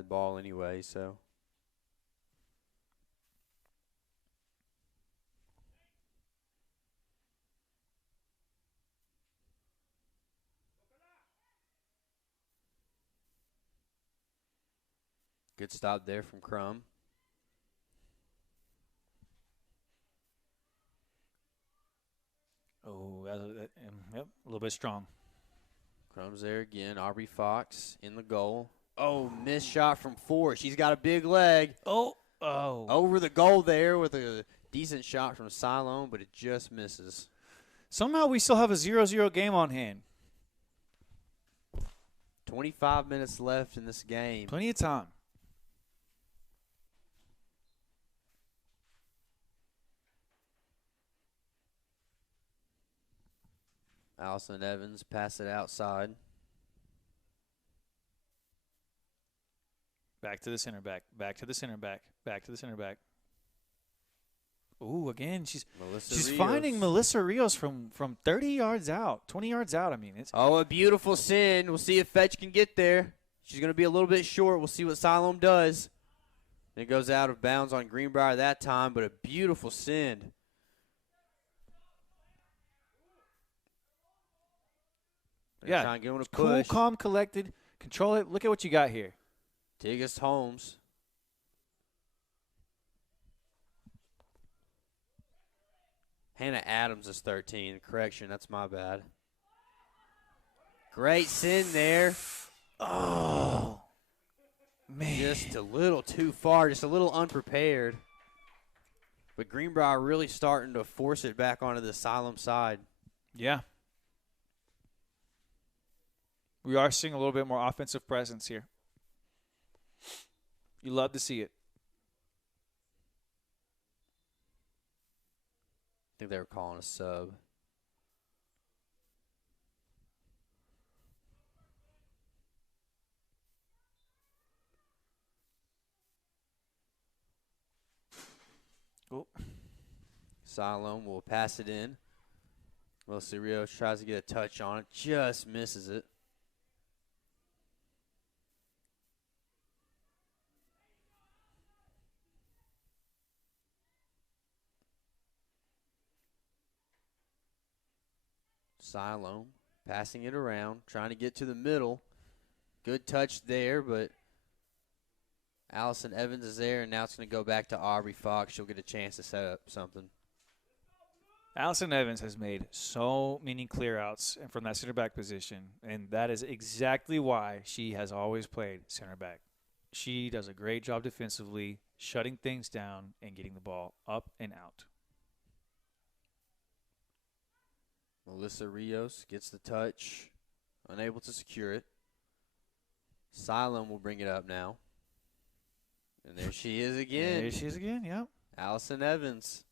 ball anyway, so. Good stop there from Crum. Oh, yep, a little bit strong. Crum's there again. Aubrey Fox in the goal. Oh, missed shot from 4. She's got a big leg. Oh. Over the goal there with a decent shot from Siloam, but it just misses. Somehow we still have a 0-0 game on hand. 25 minutes left in this game. Plenty of time. Allison Evans pass it outside. Back to the center back. Back to the center back. Back to the center back. Ooh, again, she's finding Melissa Rios from 30 yards out, 20 yards out. I mean, it's a beautiful send. We'll see if Fetch can get there. She's going to be a little bit short. We'll see what Siloam does. And it goes out of bounds on Greenbrier that time, but a beautiful send. Yeah, trying to give him a cool, push. calm, collected. Control it. Look at what you got here. Tigist Holmes. Hannah Adams is 13. Correction, that's my bad. Great send there. Oh, man. Just a little too far, just a little unprepared. But Greenbrier really starting to force it back onto the Siloam side. Yeah. We are seeing a little bit more offensive presence here. You love to see it. I think they were calling a sub. Oh. Siloam will pass it in. Melissa Rios tries to get a touch on it, just misses it. Siloam passing it around, trying to get to the middle. Good touch there, but Allison Evans is there, and now it's going to go back to Aubrey Fox. She'll get a chance to set up something. Allison Evans has made so many clear-outs from that center back position, and that is exactly why she has always played center back. She does a great job defensively, shutting things down and getting the ball up and out. Melissa Rios gets the touch, unable to secure it. Siloam will bring it up now. And there she is again. There she is again, yep. Allison Evans.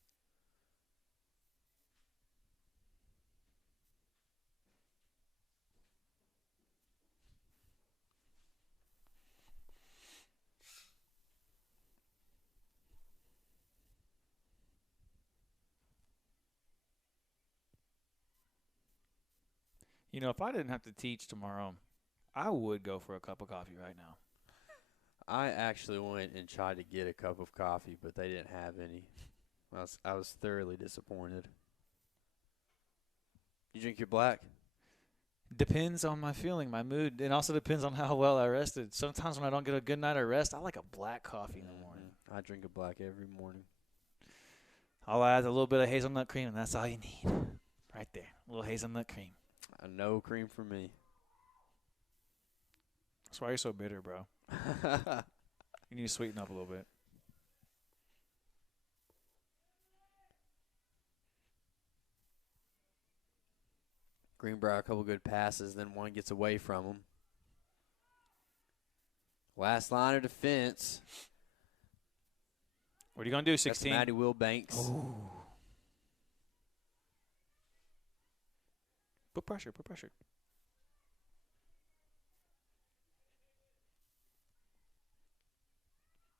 You know, if I didn't have to teach tomorrow, I would go for a cup of coffee right now. I actually went and tried to get a cup of coffee, but they didn't have any. I was thoroughly disappointed. You drink your black? Depends on my feeling, my mood. It also depends on how well I rested. Sometimes when I don't get a good night of rest, I like a black coffee in the morning. I drink a black every morning. I'll add a little bit of hazelnut cream, and that's all you need. Right there. A little hazelnut cream. No cream for me. That's why you're so bitter, bro. You need to sweeten up a little bit. Greenbrier, a couple good passes, then one gets away from him. Last line of defense. What are you going to do, 16? That's Maddie Wilbanks. Ooh. Put pressure, put pressure.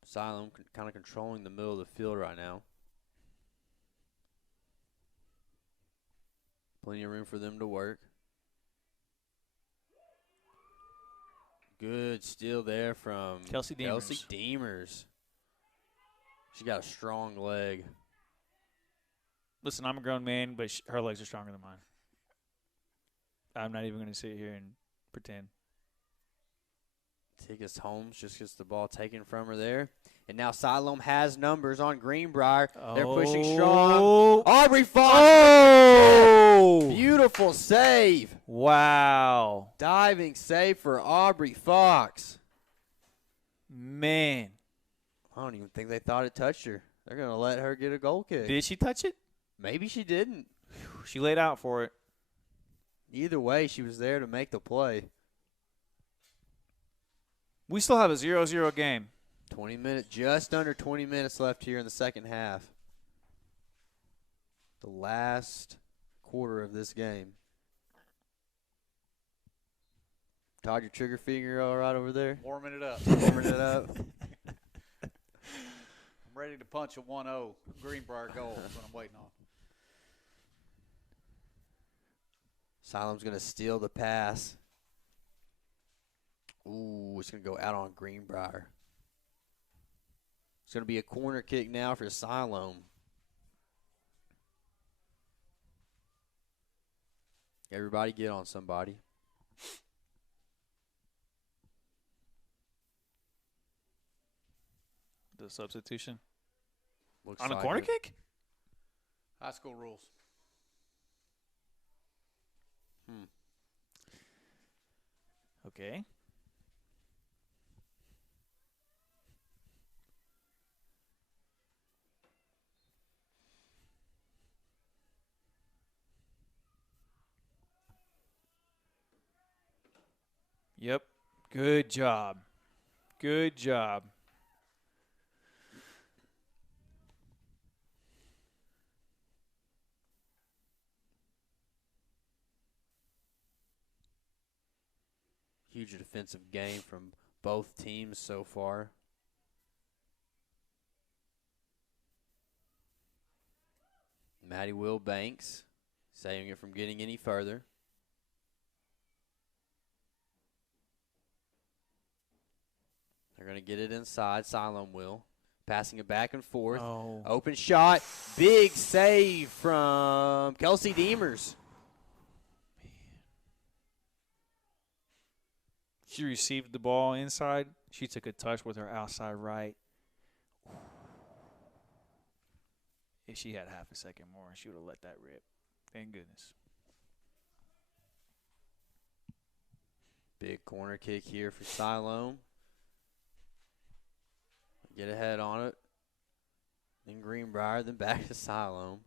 Siloam kind of controlling the middle of the field right now. Plenty of room for them to work. Good steal there from Kelsey Deemers. Kelsey Deemers. She got a strong leg. Listen, I'm a grown man, but her legs are stronger than mine. I'm not even going to sit here and pretend. Tickets Holmes just gets the ball taken from her there. And now Siloam has numbers on Greenbrier. They're pushing strong. Aubrey Fox. Oh! Beautiful save. Wow. Diving save for Aubrey Fox. Man. I don't even think they thought it touched her. They're going to let her get a goal kick. Did she touch it? Maybe she didn't. She laid out for it. Either way, she was there to make the play. We still have a 0-0 game. 20 minutes, just under 20 minutes left here in the second half. The last quarter of this game. Todd, your trigger finger all right over there? Warming it up. Warming it up. I'm ready to punch a 1-0 Greenbrier goal. That's what I'm waiting on. Siloam's going to steal the pass. Ooh, it's going to go out on Greenbrier. It's going to be a corner kick now for Siloam. Everybody get on somebody. The substitution. Looks On a like corner it. kick? High school rules. Okay. Yep. Good job. Good job. Huge defensive game from both teams so far. Maddie Wilbanks saving it from getting any further. They're going to get it inside. Siloam will. Passing it back and forth. Oh. Open shot. Big save from Kelsey Deemers. She received the ball inside. She took a touch with her outside right. If she had half a second more, she would have let that rip. Thank goodness. Big corner kick here for Siloam. Get ahead on it. Then Greenbrier, then back to Siloam.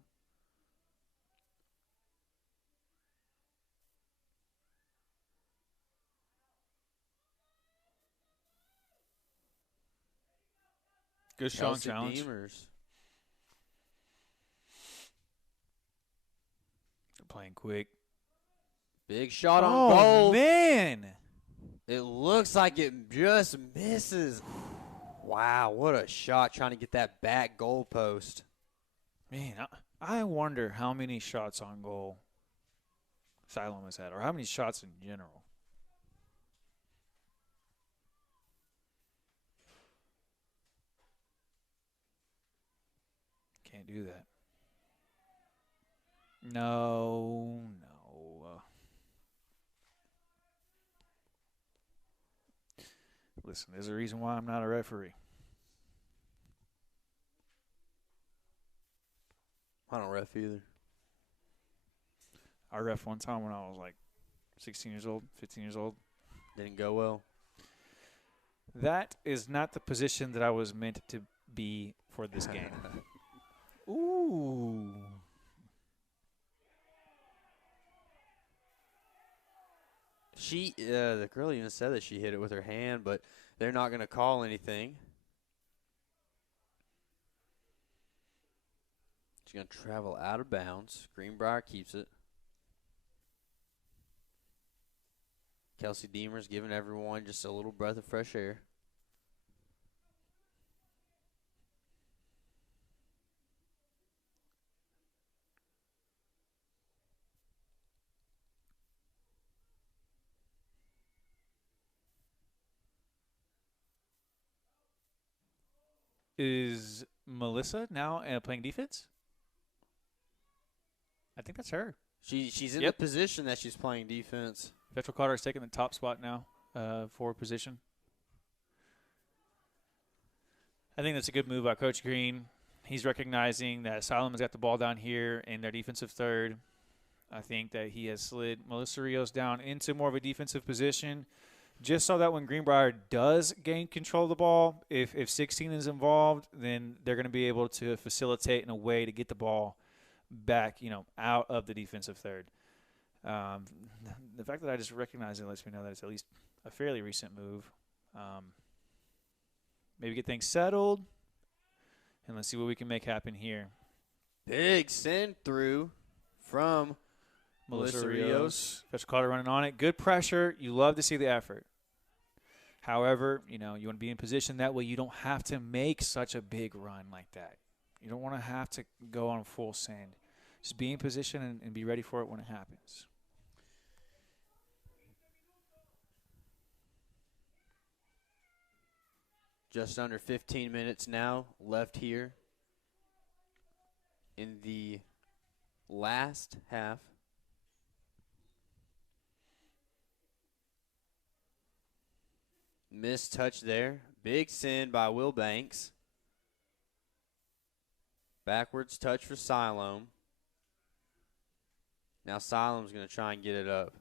Good strong Kelsey challenge. Deemers. They're playing quick. Big shot on Oh, goal. man. It looks like it just misses. Wow, what a shot trying to get that back goal post. Man, I wonder how many shots on goal Siloam has had, or how many shots in general. Can't do that. No. Listen, there's a reason why I'm not a referee. I don't ref either. I ref one time when I was like 16 years old, 15 years old. Didn't go well. That is not the position that I was meant to be for this game. Ooh. The girl even said that she hit it with her hand, but they're not going to call anything. She's going to travel out of bounds. Greenbrier keeps it. Kelsey Deemer's giving everyone just a little breath of fresh air. Is Melissa now playing defense? I think that's her. She's in Yep. the position that she's playing defense. Petrol Carter is taking the top spot now, forward position. I think that's a good move by Coach Green. He's recognizing that Siloam has got the ball down here in their defensive third. I think that he has slid Melissa Rios down into more of a defensive position, just so that when Greenbrier does gain control of the ball, if 16 is involved, then they're going to be able to facilitate in a way to get the ball back, out of the defensive third. The fact that I just recognize it lets me know that it's at least a fairly recent move. Maybe get things settled, and let's see what we can make happen here. Big send through from Melissa Rios. Petrol Carter running on it. Good pressure. You love to see the effort. However, you want to be in position that way you don't have to make such a big run like that. You don't want to have to go on full send. Just be in position and be ready for it when it happens. Just under 15 minutes now left here in the last half. Missed touch there. Big send by Will Banks. Backwards touch for Siloam. Now Siloam's going to try and get it up.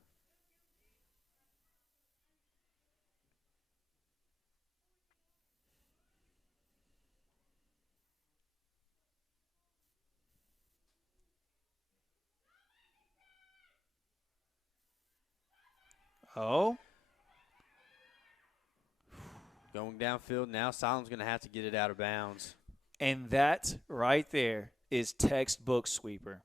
Oh. Going downfield now. Siloam's going to have to get it out of bounds. And that right there is textbook sweeper.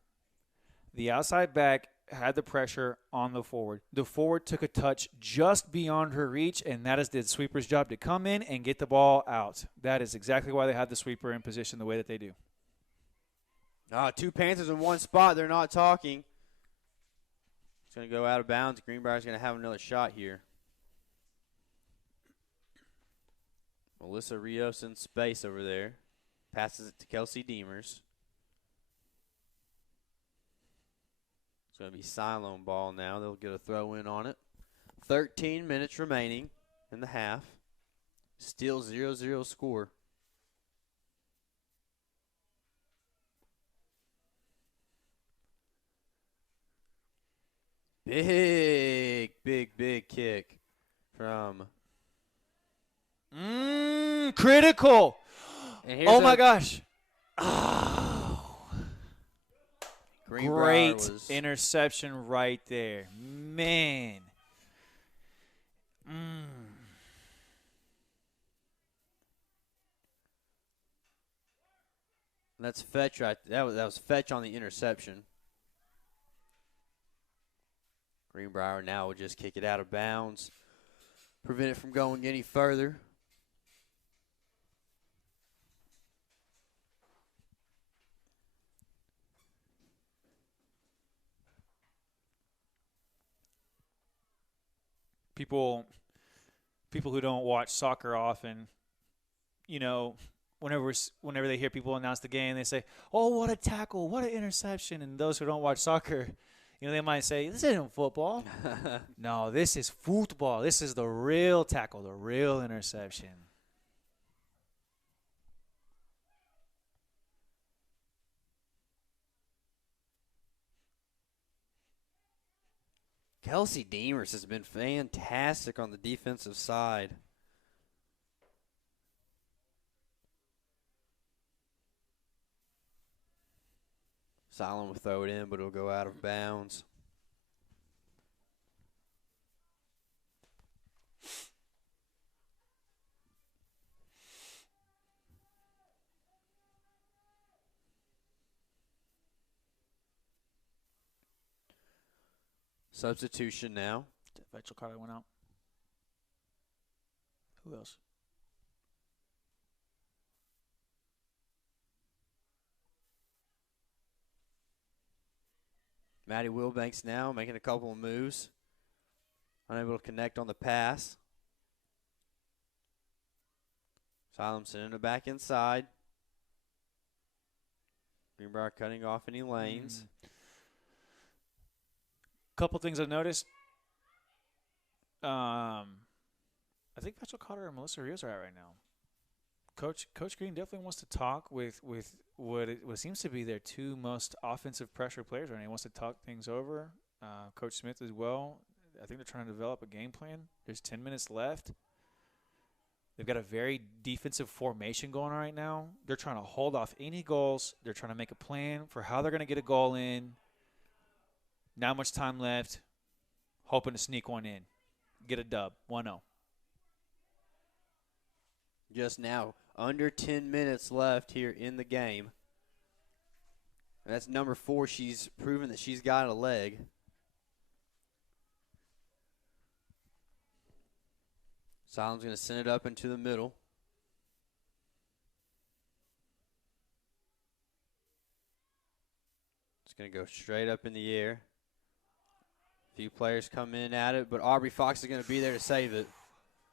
The outside back had the pressure on the forward. The forward took a touch just beyond her reach, and that is the sweeper's job to come in and get the ball out. That is exactly why they have the sweeper in position the way that they do. Two Panthers in one spot. They're not talking. It's going to go out of bounds. Greenbrier's going to have another shot here. Melissa Rios in space over there. Passes it to Kelsey Deemers. It's going to be Siloam ball now. They'll get a throw in on it. 13 minutes remaining in the half. Still 0-0 score. Big kick from. Critical. Oh, my gosh. Great interception right there. Man. That's Fetch right. That was Fetch on the interception. Greenbrier now will just kick it out of bounds. Prevent it from going any further. People who don't watch soccer often, whenever they hear people announce the game, they say, "Oh, what a tackle, what an interception!" And those who don't watch soccer, They might say, this isn't football. No, this is football. This is the real tackle, the real interception. Kelsey Deemers has been fantastic on the defensive side. Siloam will throw it in, but it'll go out of bounds. Substitution now. Vetchel Carter went out. Who else? Matty Wilbanks now making a couple of moves. Unable to connect on the pass. Siloam sending it back inside. Greenbrier cutting off any lanes. Couple things I've noticed. I think Vetchel Carter and Melissa Rios are out right now. Coach Green definitely wants to talk with what seems to be their two most offensive pressure players right now. He wants to talk things over. Coach Smith as well. I think they're trying to develop a game plan. There's 10 minutes left. They've got a very defensive formation going on right now. They're trying to hold off any goals. They're trying to make a plan for how they're going to get a goal in. Not much time left. Hoping to sneak one in. Get a dub. 1-0. Just now, under 10 minutes left here in the game. And that's number 4. She's proven that she's got a leg. Siloam's going to send it up into the middle. It's going to go straight up in the air. Few players come in at it, but Aubrey Fox is going to be there to save it.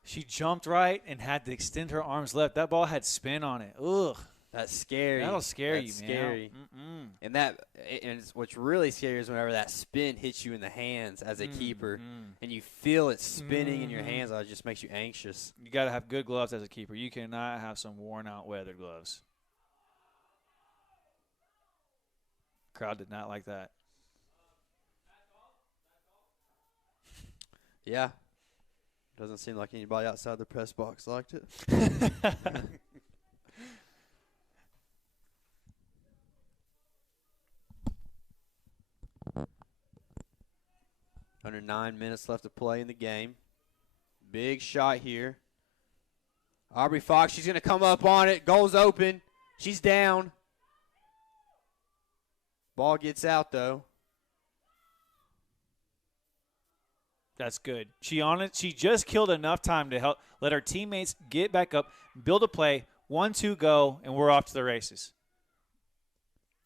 She jumped right and had to extend her arms left. That ball had spin on it. Ugh. That's scary. That'll scare That's you, scary. man. And what's really scary is whenever that spin hits you in the hands as a keeper, and you feel it spinning in your hands. It just makes you anxious. You got to have good gloves as a keeper. You cannot have some worn-out weathered gloves. Crowd did not like that. Yeah. Doesn't seem like anybody outside the press box liked it. Under 9 minutes left to play in the game. Big shot here. Aubrey Fox, she's going to come up on it. Goal's open. She's down. Ball gets out, though. That's good. She just killed enough time to help let her teammates get back up, build a play, 1-2 go, and we're off to the races.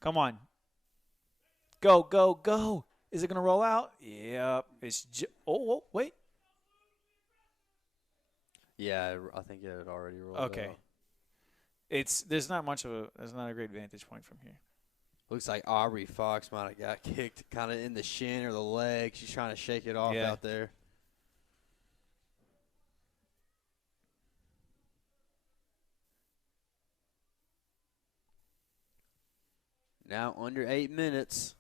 Come on. Go, go, go. Is it going to roll out? Yep. Oh, wait. Yeah, I think it had already rolled Okay. out. There's not a great vantage point from here. Looks like Aubrey Fox might have got kicked kind of in the shin or the leg. She's trying to shake it off out there. Now under 8 minutes.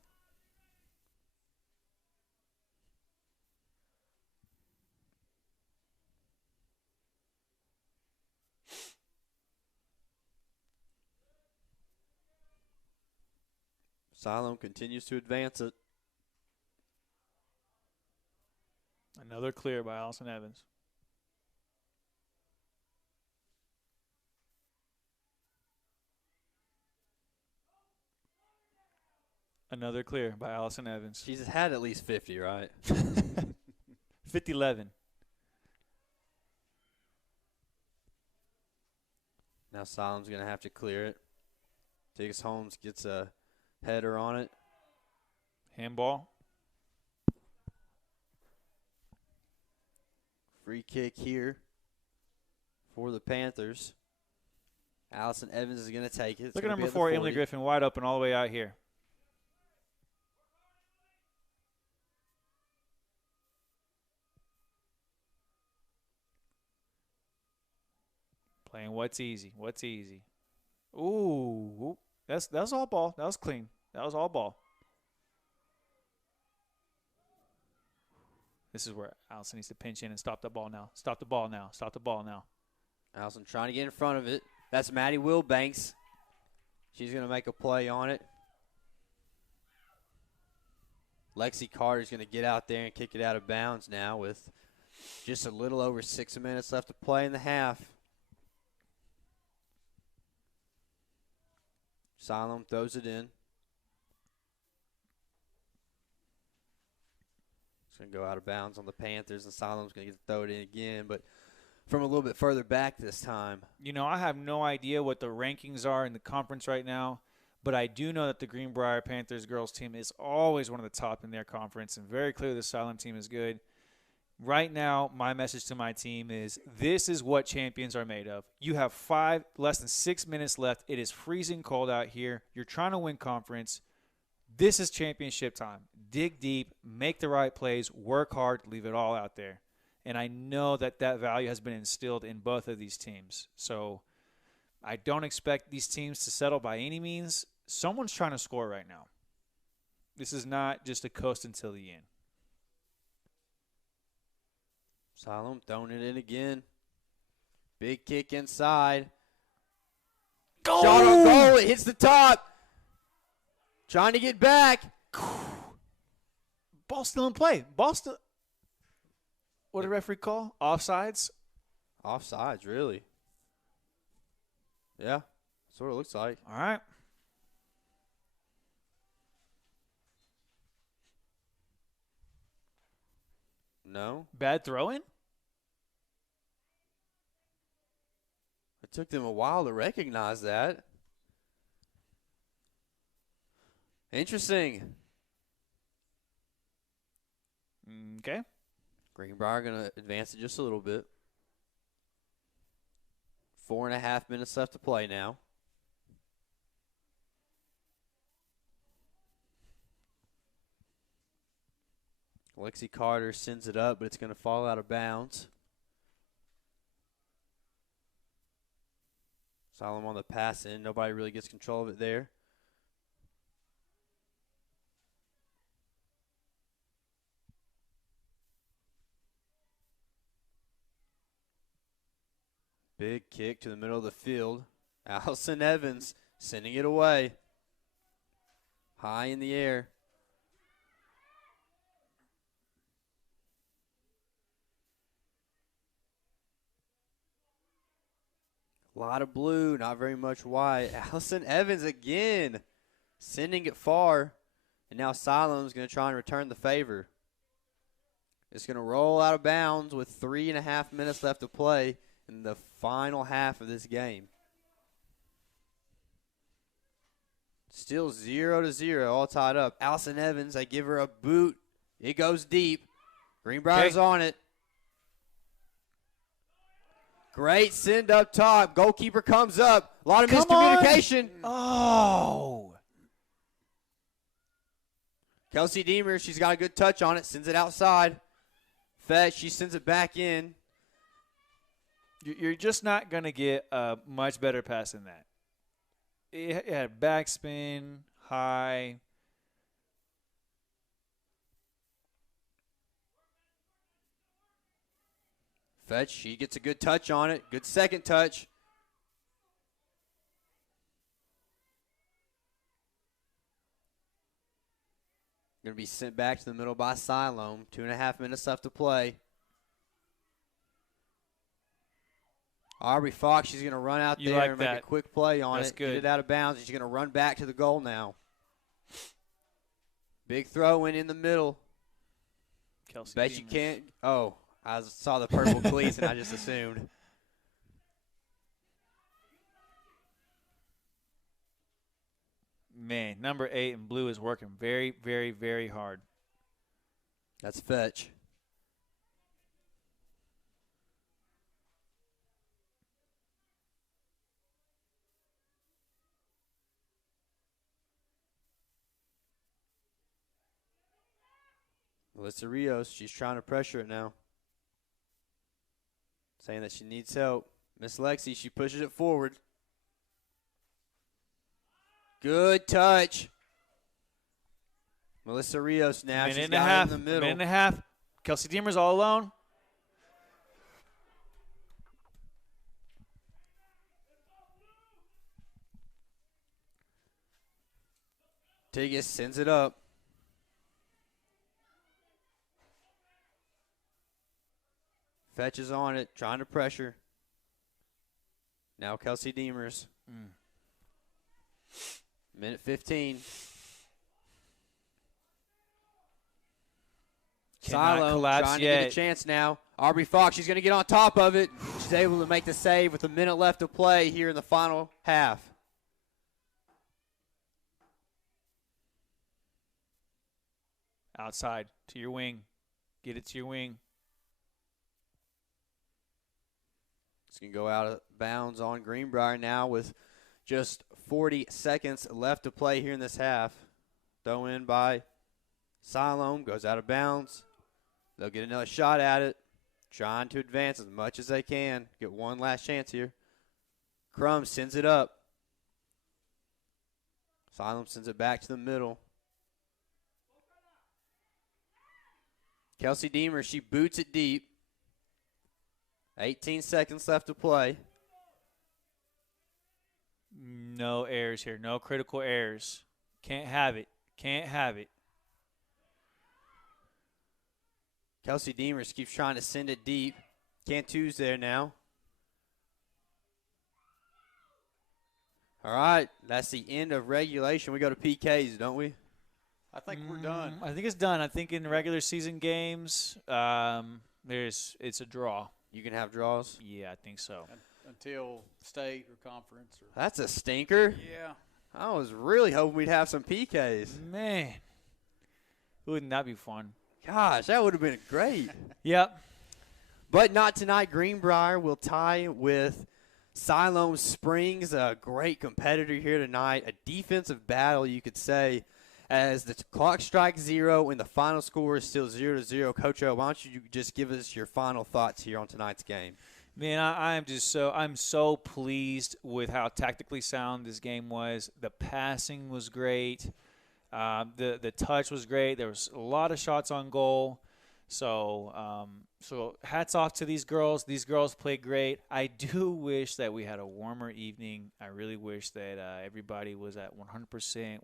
Siloam continues to advance it. Another clear by Allison Evans. Another clear by Allison Evans. She's had at least 50, right? 50-11. Now Siloam's going to have to clear it. Tiggs Holmes gets a header on it. Handball. Free kick here for the Panthers. Allison Evans is going to take it. It's Look at gonna be number the 4, 40. Emily Griffin, wide open all the way out here. And what's easy? What's easy? Ooh, that was all ball. That was clean. That was all ball. This is where Allison needs to pinch in and stop the ball now. Stop the ball now. Stop the ball now. Allison trying to get in front of it. That's Maddie Wilbanks. She's going to make a play on it. Lexi Carter's going to get out there and kick it out of bounds now with just a little over 6 minutes left to play in the half. Siloam throws it in. It's going to go out of bounds on the Panthers, and Siloam's going to get to throw it in again, but from a little bit further back this time. You know, I have no idea what the rankings are in the conference right now, but I do know that the Greenbrier Panthers girls team is always one of the top in their conference, and very clearly the Siloam team is good. Right now, my message to my team is this is what champions are made of. You have less than 6 minutes left. It is freezing cold out here. You're trying to win conference. This is championship time. Dig deep, make the right plays, work hard, leave it all out there. And I know that value has been instilled in both of these teams. So I don't expect these teams to settle by any means. Someone's trying to score right now. This is not just a coast until the end. Siloam throwing it in again. Big kick inside. Goal! Shot on goal. It hits the top. Trying to get back. Ball still in play. Ball still. What did the referee call? Offsides? Offsides, really. Yeah, that's what it looks like. All right. No. Bad throw-in? It took them a while to recognize that. Interesting. Okay. Greenbrier going to advance it just a little bit. 4.5 minutes left to play now. Lexi Carter sends it up, but it's going to fall out of bounds. Siloam on the pass in. Nobody really gets control of it there. Big kick to the middle of the field. Allison Evans sending it away. High in the air. A lot of blue, not very much white. Allison Evans again sending it far. And now Siloam's going to try and return the favor. It's going to roll out of bounds with 3.5 minutes left to play in the final half of this game. Still 0-0, all tied up. Allison Evans, they give her a boot. It goes deep. Greenbrier's on it. Great send up top. Goalkeeper comes up. A lot of miscommunication. Oh. Kelsey Deemer, she's got a good touch on it. Sends it outside. Fetch, she sends it back in. You're just not going to get a much better pass than that. It had backspin, high. Fetch, she gets a good touch on it. Good second touch. Going to be sent back to the middle by Siloam. 2.5 minutes left to play. Aubrey Fox, she's going to run out there and make a quick play on it. Get it out of bounds. She's going to run back to the goal now. Big throw in the middle. Kelsey Bet you can't. Oh, I saw the purple cleats and I just assumed. Man, number 8 in blue is working very, very, very hard. That's Fetch. Melissa Rios, she's trying to pressure it now. Saying that she needs help. Miss Lexi, she pushes it forward. Good touch. Melissa Rios now. Minute She's and a got half. it in the middle. Minute and a half. Kelsey Deemer's all alone. Tigges sends it up. Fetches on it, trying to pressure. Now Kelsey Deemers. Minute 15. Siloam collapse trying yet. to get a chance now. Aubrey Fox, she's going to get on top of it. She's able to make the save with a minute left to play here in the final half. Outside to your wing. Get it to your wing. It's going to go out of bounds on Greenbrier now with just 40 seconds left to play here in this half. Throw in by Siloam, goes out of bounds. They'll get another shot at it, trying to advance as much as they can. Get one last chance here. Crum sends it up. Siloam sends it back to the middle. Kelsey Deemer, she boots it deep. 18 seconds left to play. No errors here. No critical errors. Can't have it. Can't have it. Kelsey Deemers keeps trying to send it deep. Cantu's there now. All right, that's the end of regulation. We go to PKs, don't we? I think we're done. I think it's done. I think in regular season games, it's a draw. You can have draws? Yeah, I think so. Until state or conference. Or That's a stinker. yeah. I was really hoping we'd have some PKs. Man, wouldn't that be fun? Gosh, that would have been great. Yep. But not tonight. Greenbrier will tie with Siloam Springs, a great competitor here tonight. A defensive battle, you could say, as the clock strikes 0 and the final score is still 0-0. Coach O, why don't you just give us your final thoughts here on tonight's game? Man, I'm so pleased with how tactically sound this game was. The passing was great. The touch was great. There was a lot of shots on goal. So hats off to these girls. These girls played great. I do wish that we had a warmer evening. I really wish that everybody was at 100%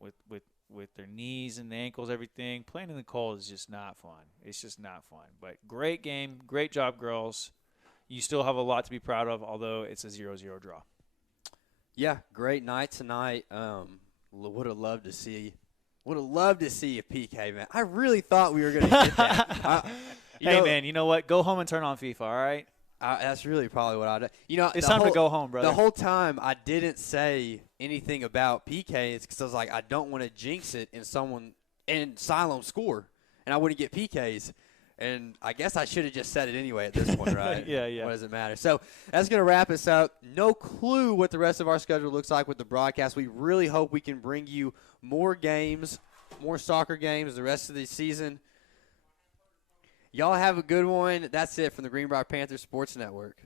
with their knees and ankles, everything. Playing in the cold is just not fun. It's just not fun. But great game. Great job, girls. You still have a lot to be proud of, although it's a 0-0 draw. Yeah, great night tonight. Would have loved to see a PK, man. I really thought we were going to get that. Man, you know what? Go home and turn on FIFA, all right? That's really probably what I do. You know, it's time to go home, brother. The whole time I didn't say anything about PKs because I was like, I don't want to jinx it and Siloam score, and I wouldn't get PKs. And I guess I should have just said it anyway at this point, right? Yeah. What does it matter? So that's going to wrap us up. No clue what the rest of our schedule looks like with the broadcast. We really hope we can bring you more games, more soccer games the rest of the season. Y'all have a good one. That's it from the Greenbrier Panthers Sports Network.